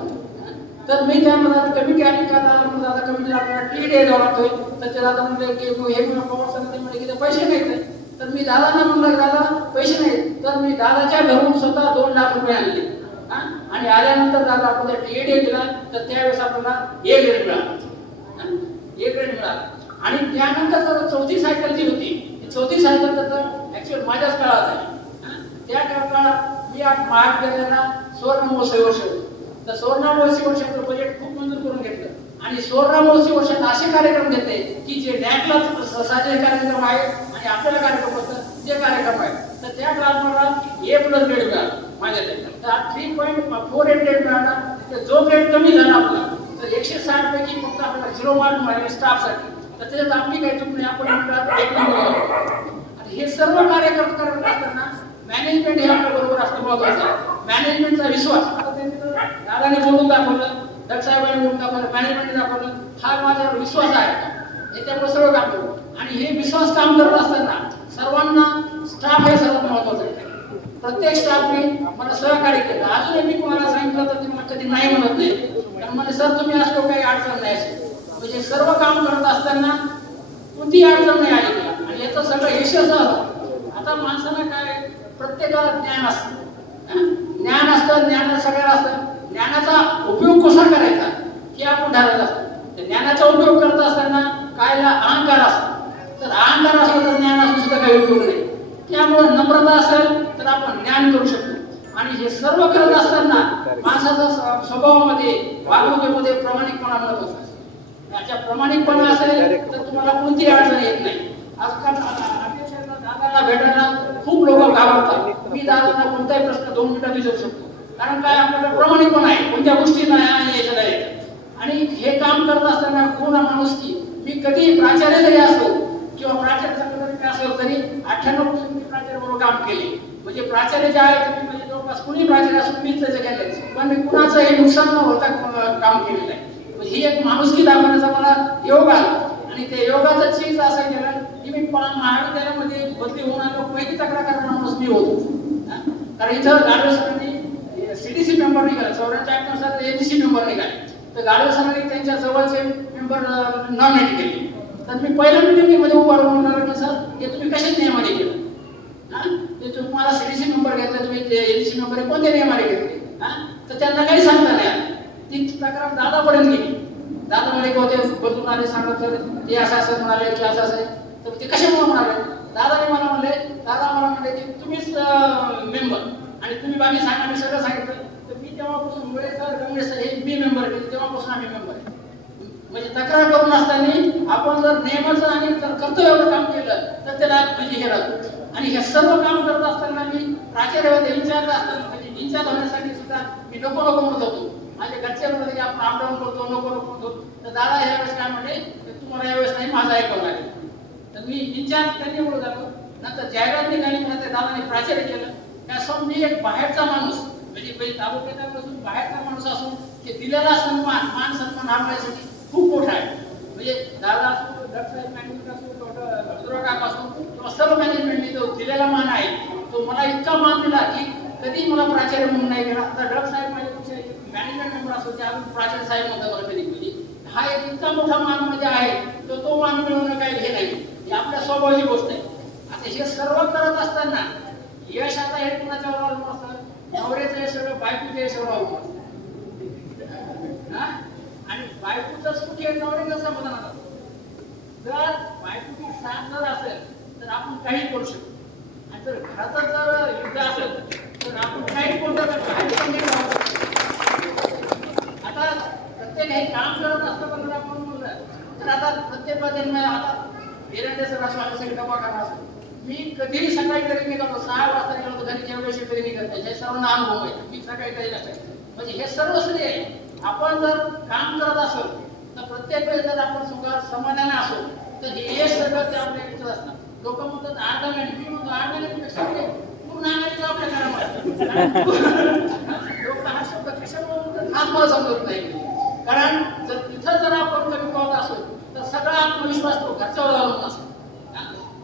तर मी त्यामध्ये कमिटी आली का दादा कमिटीला आपल्याला TDA द्यावा लागतोय. तर ते दादा म्हणले की हे पवार सर ते म्हणजे की पैसे नाहीत. तर मी दादांना म्हणलं दादा पैसे नाहीत. तर मी दादाच्या घरून स्वतः 2 लाख रुपये आणले आणि आल्यानंतर दादा आपण TDA दिला. तर त्यावेळेस आपल्याला A ग्रेड मिळाला. A ग्रेड मिळाला. आणि त्यानंतर 4थी सायकल जी होती 34 साली तर ऍक्च्युअली माझ्याच काळात आहे. त्या काळात मी महाविद्यालयाला सुवर्ण महोत्सवी वर्ष होतं. तर सुवर्ण महोत्सवी वर्षाचं बजेट खूप मंजूर करून घेतलं आणि सुवर्ण महोत्सवी वर्षात असे कार्यक्रम घेतले की जे नॅकला साजरे कार्यक्रम आहेत आणि आपल्याला कार्यक्रम असतात जे कार्यक्रम आहेत. तर त्या काळात मला A+ ग्रेड मिळाला माझ्या तर 3.48 ग्रेड मिळाला. तर जो ग्रेड कमी झाला आपला तर 160 पैकी फक्त आपल्याला 0 मार्क मिळाले स्टाफसाठी. तर त्याच्यात आपली काही चूक नाही, आपण म्हणतात 1 नंबर. हे सर्व कार्यक्रम करत असताना मॅनेजमेंट हे आपल्या बरोबर असणं महत्वाचं आहे. मॅनेजमेंटचा विश्वास आता त्यांनी दादाने बोलून दाखवलं, दत्त साहेबांनी बोलून दाखवलं, मॅनेजमेंटने दाखवलं, हा माझ्यावर विश्वास आहे हे त्यामुळे सर्व काम करू. आणि हे विश्वास काम करत असताना सर्वांना स्टाफ हे सर्वात महत्वाचं आहे. प्रत्येक स्टाफने मला सहकार्य केलं. अजूनही मी कोणाला सांगितलं तर ते मला कधी नाही म्हणत नाही, कारण म्हणजे सर तुम्ही असलो काही अडचण नाही अशी. म्हणजे सर्व काम करत असताना कोणतीही अडचण नाही आली मला आणि याचं सगळं यश असं. आता माणसाला काय प्रत्येकाला ज्ञान असतं, ज्ञान असतं, ज्ञान सगळ्याला असतं. ज्ञानाचा उपयोग कसा करायचा हे आपण ठरवत असतो. तर ज्ञानाचा उपयोग करत असताना कायला अहंकार असतो, तर अहंकार असला तर ज्ञान असून सुद्धा काही उपयोग नाही. त्यामुळे नम्रता असेल तर आपण ज्ञान करू शकतो. आणि हे सर्व करत असताना माणसाचा स्वभावामध्ये वागणुकीमध्ये प्रामाणिकपणा महत्वाचा असतो. याच्या प्रामाणिकपणा असेल तर तुम्हाला कोणतीही अडचण येत नाही. आजकाल दादाला भेटायला खूप लोक घाबरतात. मी दादांना कोणताही प्रश्न 2 मिनिटात विचारू शकतो, कारण काय आपल्याला प्रामाणिकपणा आहे, कोणत्या गोष्टी नाही यायचं नाही. आणि हे काम करत असताना कोण माणूस की मी कधी प्राचार्य जरी असो किंवा प्राचार्य संघटना असेल तरी 98% मी प्राचार्य बरोबर काम केले. म्हणजे प्राचार्य जे आहे ते म्हणजे जवळपास कुणी प्राचार्य असून मीच त्याचं केलं, पण मी कुणाचंही नुकसान न होता काम केलेलं आहे. ही एक माणुसकी दाखवण्याचा मला योग आला आणि ते योगाचं चीज असं केलं की मी महाविद्यालयामध्ये बदली होऊन आलो. पहिली तक्रार करणारा माणूस मी होतो, कारण इथं गाडवे सरांनी CDC मेंबर निघाला, 84 नुसार AGC मेंबर निघाले. तर गाडवे सरांनी त्यांच्या जवळचे मेंबर नॉमिनेट केले. तर मी पहिल्या मिटिंगमध्ये उभा राहून म्हणालो की सर हे तुम्ही कशाच नियमाने केलं, ते तुम्हाला CDC मेंबर घेतलं, तुम्ही AGC मेंबर कोणत्या नियमाने घेतले. तर त्यांना काही सांगता नाही आलं. ती तक्रार दादापर्यंत गेली. दादा म्हणे होते बदलून आले, सांगत सर ते असं म्हणाले की असं आहे. तर ते कशामुळे म्हणाले, दादाने मला म्हणले की तुम्हीच मेंबर आणि तुम्ही बाकी सांगा, मी सगळं सांगितलं. तर मी तेव्हापासून मुळे सर गंगेश सर हे मी मेंबर केले, तेव्हापासून आम्ही मेंबर आहे. म्हणजे तक्रार करून असताना आपण जर नियमाचं आणि कर्तव्याचं काम केलं तर त्याला म्हणजे हे राहतो. आणि हे सर्व काम करत असताना मी प्राचार्य इंचार्ज असताना म्हणजे इंचार्ज होण्यासाठी सुद्धा मी नको म्हणत होतो. माझे घरचे म्हणत की आपण अपडाऊन करतो, नको करतो. तर दादा ह्यावेळेस काय म्हणले तुम्हाला यावेळेस नाही माझं ऐकावं लागेल. तर मी इंचार्ज त्यांनी बोलू लागलो. नंतर जाहिरात निघाली म्हणून दादाने प्राचार्य केलं. त्यासमोर मी एक बाहेरचा माणूस म्हणजे तालुक्यापासून बाहेरचा माणूस असून ते दिलेला सन्मान मान सन्मान हा माझ्यासाठी खूप मोठा आहे. म्हणजे दादा असो, दत्त साहेब मॅनेजमेंट असो, डॉक्टर काकापासून किंवा सर्व मॅनेजमेंटने जो दिलेला मान आहे तो मला इतका मान दिला की कधी मला प्राचार्य म्हणून नाही गेला. आता डॉक्टर साहेब माझ्यापेक्षा मॅनेजमेंट मेंबर असो त्या प्राचार्य साहेब म्हणतात मला कधी कधी. हा एक इतका मोठा मान मध्ये आहे तो मान मिळवणं काही हे नाही, ही आपल्या स्वभावाची गोष्ट आहे. आता हे सर्व करत असताना यश आता हे कुणाच्यावर अवलंबून असतं, नवऱ्याचं हे सगळं बायकोचं हे सगळं अवलंबून असतं. आणि बायकोचं सुख हे नवऱ्याचं समाधान असतं. जर बायकोची साथ जर असेल तर आपण काही करू शकतो. आणि जर घराचं जर युद्ध असेल तर आपण काही करू शकतो. आता प्रत्येक हे काम करत असतं पण आपण बोललं तर आता प्रत्येक आता एरंडे सर असो आल्यासाठी डबा करणार असतो. मी कधीही सकाळी कधी निघालो 6 वाजता गेलो तर घरी जेवढे कधी निघत नाही. हे सर्वांना अनुभव आहे. मी सकाळी कधी नसते. म्हणजे हे सर्व श्रेय आहे. आपण जर काम करत असो तर प्रत्येक वेळेस जर आपण सुखात समाधानी असो तर हे सगळं ते आपल्या याच्यात असतात. लोक म्हणतात अर्धा महिने, मी म्हणतो अर्धा महिन्यापेक्षा पूर्ण आणायचं आपल्या घरामध्ये. लोक हा शब्द कशामुळे म्हणतात हाच मला समजत नाही. कारण जर तिथं जर आपण कमी पावत असो तर सगळा आत्मविश्वास तो घरच्यावर अवलंबून असतो.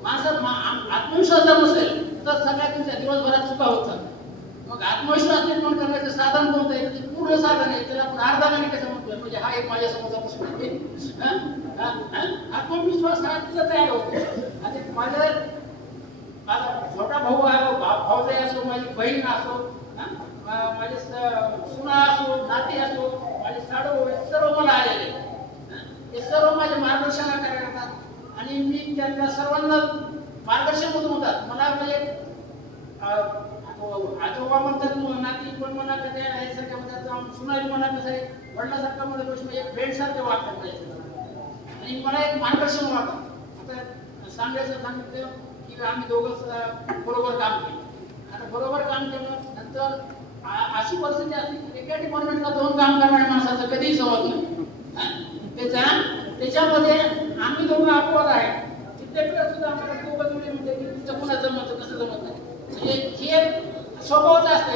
माणसात आत्मविश्वास जर नसेल तर सगळ्या तुमच्या दिवसभरात चुका होतात. मग आत्मविश्वास निर्माण करण्याचं साधन कोणतं आहे, ते पूर्ण साधन आहे. त्याला आपण अर्धा महिने कसं म्हणतोय, म्हणजे हा एक माझ्या समोरचा प्रश्न आहे. आत्मविश्वास हा तिथं तयार होतो. आता माझा छोटा भाऊ आहे, भाऊजाई असो, माझी बहीण असो, माझे सुना असो, नाती असो, माझे साडू सर्व मला आलेले हे सर्व माझे मार्गदर्शन करतात. आणि मी त्यांना सर्वांना मार्गदर्शन म्हणून होतात. मला म्हणजे आजोबा म्हणतात नाती पण म्हणा कधी यासारख्या म्हणतात, सुनाई म्हणा कसं आहे वडिलासारखं मध्ये गोष्ट म्हणजे फ्रेंडसारखे वागतात माझ्या आणि मला एक मार्गदर्शन वाटतं. आता सांगितलं की आम्ही दोघं बरोबर काम केलं. आता बरोबर काम केलं नंतर अशी परिस्थिती असली की एका डिपार्टमेंटला 2 काम करणाऱ्या माणसाचं कधीही संवाद नाही. त्याच्यामध्ये आम्ही दोघं अपवाद आहे. तिथे सुद्धा आम्हाला दोघं जुळे म्हणते की तुमचं कुणाचं जमत कसं जमत नाही. म्हणजे हे स्वभावच असतं.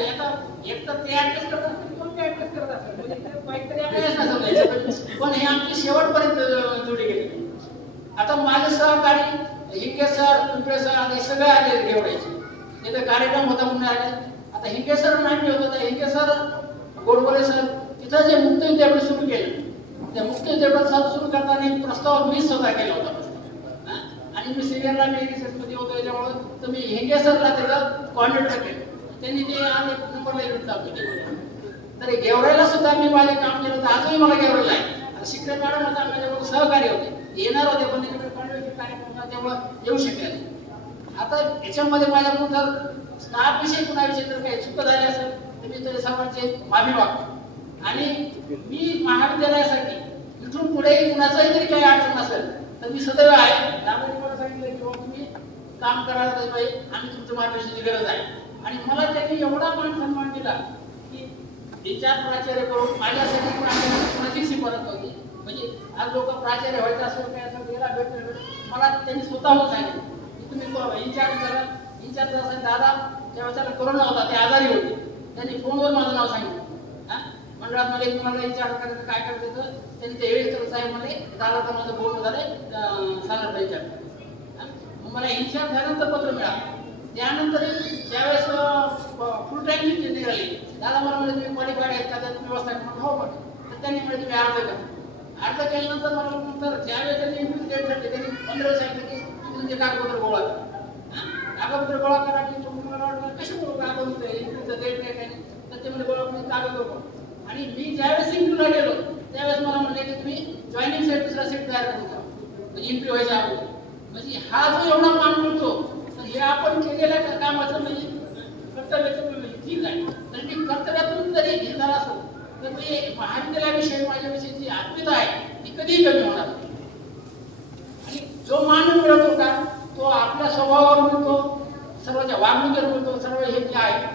एक तर ते ऍडजस्ट करत असतात कोण ते ऍडजस्ट करत असतात म्हणजे ते काहीतरी ऍडजस्ट नसतं पण हे आमची शेवटपर्यंत जोडी गेली. आता माझे सहकारी हिंगे सर पिंपळे सर हे सगळे आले घेवडायचे. तिथे कार्यक्रम होता म्हणून आले. आता हिंगे सर नाही होत होता. हिंगे सर गोडबोले सर तिथं जे मुक्त विद्यापीठ सुरू केलं त्या मुक्त विद्यापीठ सुरू करताना प्रस्ताव मी स्वतः केला होता आणि मी सिनियरला मी रिसर्चमध्ये होतो त्याच्यामुळे तर मी हिंगे सरला त्याचं कॉन्टॅक्ट केलं. त्यांनी ते आले नंबरला येऊन टाकलं. तर गेवरायला सुद्धा मी माझे काम केलं तर आजही मला गेवरायला आहे. आता शिक्षक मॅडम होता माझ्याबरोबर सहकार्य होते येणार होते पण कार्यक्रम होता त्यामुळे येऊ शकेल. आता याच्यामध्ये माझ्याकडून जर स्टाफ विषयी कुणाविषयी जर काही चुक झाली असेल तर मी तरी सर्वांचे माफी मागतो. आणि मी महाविद्यालयासाठी इथून पुढेही कुणाचाही जरी काही अडचण असेल तर मी सदैव आहे. त्यामुळे मला सांगितलं की तुम्ही काम करायला पाहिजे आणि तुमच्या मार्गदर्शनाची गरज आहे. आणि मला त्यांनी एवढा मान सन्मान दिला की 3-4 प्राचार्य करून माझ्यासाठी कुणाची शिफारस होती. म्हणजे आज लोक प्राचार्य व्हायचं असेल काय असं गेला भेट मला त्यांनी स्वतःहून सांगितलं की तुम्ही इन्चार्ज करा. इन्चार्ज असेल दादा जेव्हा त्याला कोरोना होता ते आजारी होते त्यांनी फोनवर माझं नाव सांगितलं. मंडळात मला तुम्हाला इन्चार्ज करायचं काय करायचं त्यांनी ते वेळेस साहेब म्हणे दादाचं माझं बोलणं झालंय सांगत इन्चार्ज. मग मला इन्चार्ज झाल्यानंतर पत्र मिळालं. त्यानंतर ज्यावेळेस फुल टाईमची निघाली दादा मला म्हणजे तुम्ही क्वालिफाईड आहेत का त्यात व्यवस्था करून हो म्हटलं. तर त्यांनी म्हणजे तुम्ही अर्ज करा. अर्ज केल्यानंतर मला नंतर ज्यावेळेस त्यांनी इंटरव्ह्यू डेट ठरली त्यांनी 15 सांगितलं की तुम्ही तुमचे कागदपत्र गोळा करा. कागदपत्र गोळा करा की मला वाटलं कशी बोलू कागदपत्र इंटरव्ह्यूचं डेट नाही काही तर ते म्हणजे गोळा करून कागदपत्र. आणि मी ज्यावेळेस इंटरव्ह्यूला गेलो त्यावेळेस मला म्हणले की तुम्ही जॉईनिंग सेट दुसरा सेट तयार करून करा म्हणजे इंटरव्ह्यू व्हायच्या अगोदर. म्हणजे हा जो एवढा मान मिळतो तर हे आपण केलेल्या कामाचं म्हणजे कर्तव्याचं ठीक आहे. तर मी कर्तव्यातून जरी हे झाला असो तर मी महाविद्यालयाविषयी माझ्याविषयी जी आत्मीयता आहे ती कधीही कमी होणार नाही. आणि जो मान मिळवतो का तो आपल्या स्वभावावर मिळतो सर्वांच्या वागणुकीवर मिळतो सर्व हे जे आहे.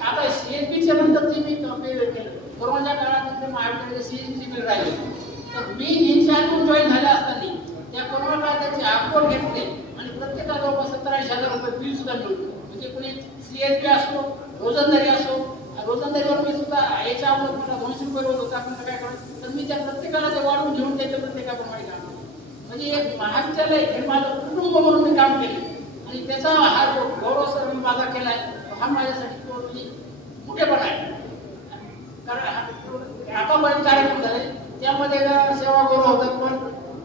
आता सीएसबीच्या नंतरची मी केलं कोरोनाच्या काळात तिथे महाविद्यालयाचे सीएसबी बिल राहिले तर मी इन्चार्ज जॉईन झाले असताना त्या कोरोना काळात त्याचे अप्रोल घेतले आणि प्रत्येकाला जवळपास 70,000 रुपये बिल सुद्धा मिळतो. म्हणजे कोणी सीएसबी असो रोजंदारी असो रोजंदारीवर मी सुद्धा याच्या अगोदर मला 200 रुपये रोज होता आपण काय करतो तर मी त्या प्रत्येकाला ते वाढवून घेऊन त्याच्या प्रत्येकाप्रमाणे काम म्हणजे एक महाविद्यालय हे माझं कुटुंब म्हणून मी काम केले आणि त्याचा हा जो गौरव सर मी माझा केलाय हा माझ्यासाठी तो म्हणजे मोठेपणा आहे. कारण आतापर्यंत कार्यक्रम झाले त्यामध्ये सेवा गौरव होता पण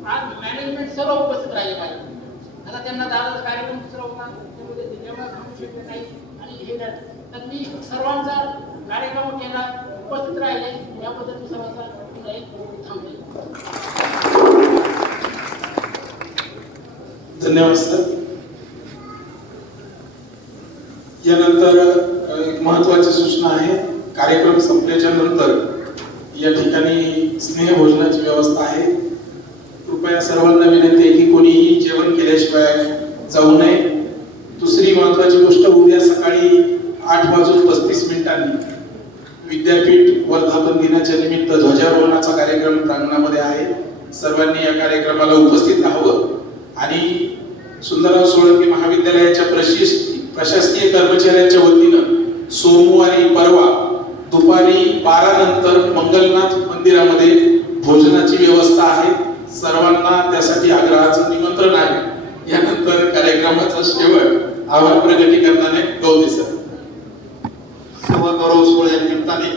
आज मॅनेजमेंट सर्व उपस्थित राहिले माझ्या. आता त्यांना दादाचा कार्यक्रम दुसरा होता त्यामध्ये जेवढा थांबू शकले नाही आणि हे तर मी सर्वांचा कार्यक्रम केला उपस्थित राहिले याबद्दल मी सर्वांचा थांबले. धन्यवाद सर. यानंतर एक महत्वाची सूचना आहे. कार्यक्रम संपल्याच्या नंतर या ठिकाणी स्नेहभोजनाची व्यवस्था आहे. कृपया सर्वांना विनंती आहे की कोणीही जेवण केल्याशिवाय जाऊ नये. दुसरी महत्वाची गोष्ट उद्या सकाळी 8:35 विद्यापीठ वर्धापन दिनाच्या निमित्त ध्वजारोहणाचा कार्यक्रम प्रांगणामध्ये आहे. सर्वांनी या कार्यक्रमाला उपस्थित राहावं आणि सुंदरराव सोळंके महाविद्यालयाच्या प्रशासकीय कर्मचाऱ्यांच्या वतीनं सोमवारी परवा दुपारी 12 नंतर मंगलनाथ मंदिरामध्ये भोजनाची व्यवस्था आहे. सर्वांना त्यासाठी आग्रहाचं निमंत्रण आहे. यानंतर कार्यक्रमाचा शेवट आभार प्रकटीकरणाने गौरी सर. गौरव सोहळ्या निमित्ताने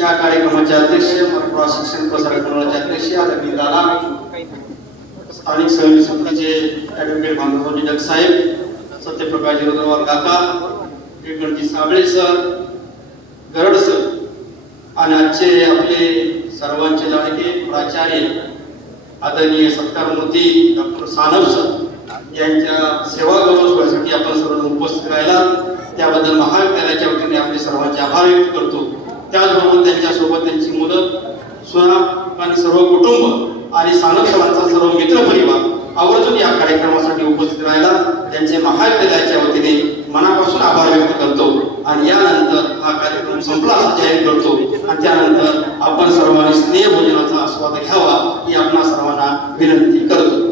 या कार्यक्रमाचे अध्यक्ष मराठवाडा शिक्षण प्रसारक मंडळाचे अध्यक्ष आदरणीय दादा स्थानिक सहकारी समितीचे ॲडव्होकेट भानुभाऊ निडक साहेब सत्यप्रकाश जिरोदरवार काका गणजी साबळे सर गरड सर आणि आजचे आपले सर्वांचे लाडके प्राचार्य आदरणीय सत्कारमूर्ती डॉक्टर सानप सर यांच्या सेवा गौरव सोहळ्यासाठी आपण सर्व उपस्थित राहिला त्याबद्दल महाविद्यालयाच्या वतीने आपले सर्वांचे आभार व्यक्त करतो. त्याचबरोबर त्यांच्यासोबत त्यांची मुलं, सुना आणि सर्व कुटुंब आणि सानप सरांचा सर्व मित्रपरिवार आवर्जून या कार्यक्रमासाठी उपस्थित राहिला त्यांचे महाविद्यालयाच्या वतीने मनापासून आभार व्यक्त करतो. आणि यानंतर हा कार्यक्रम संपला असं जाहीर करतो आणि त्यानंतर आपण सर्वांनी स्नेहभोजनाचा आस्वाद घ्यावा ही आपणा सर्वांना विनंती करतो.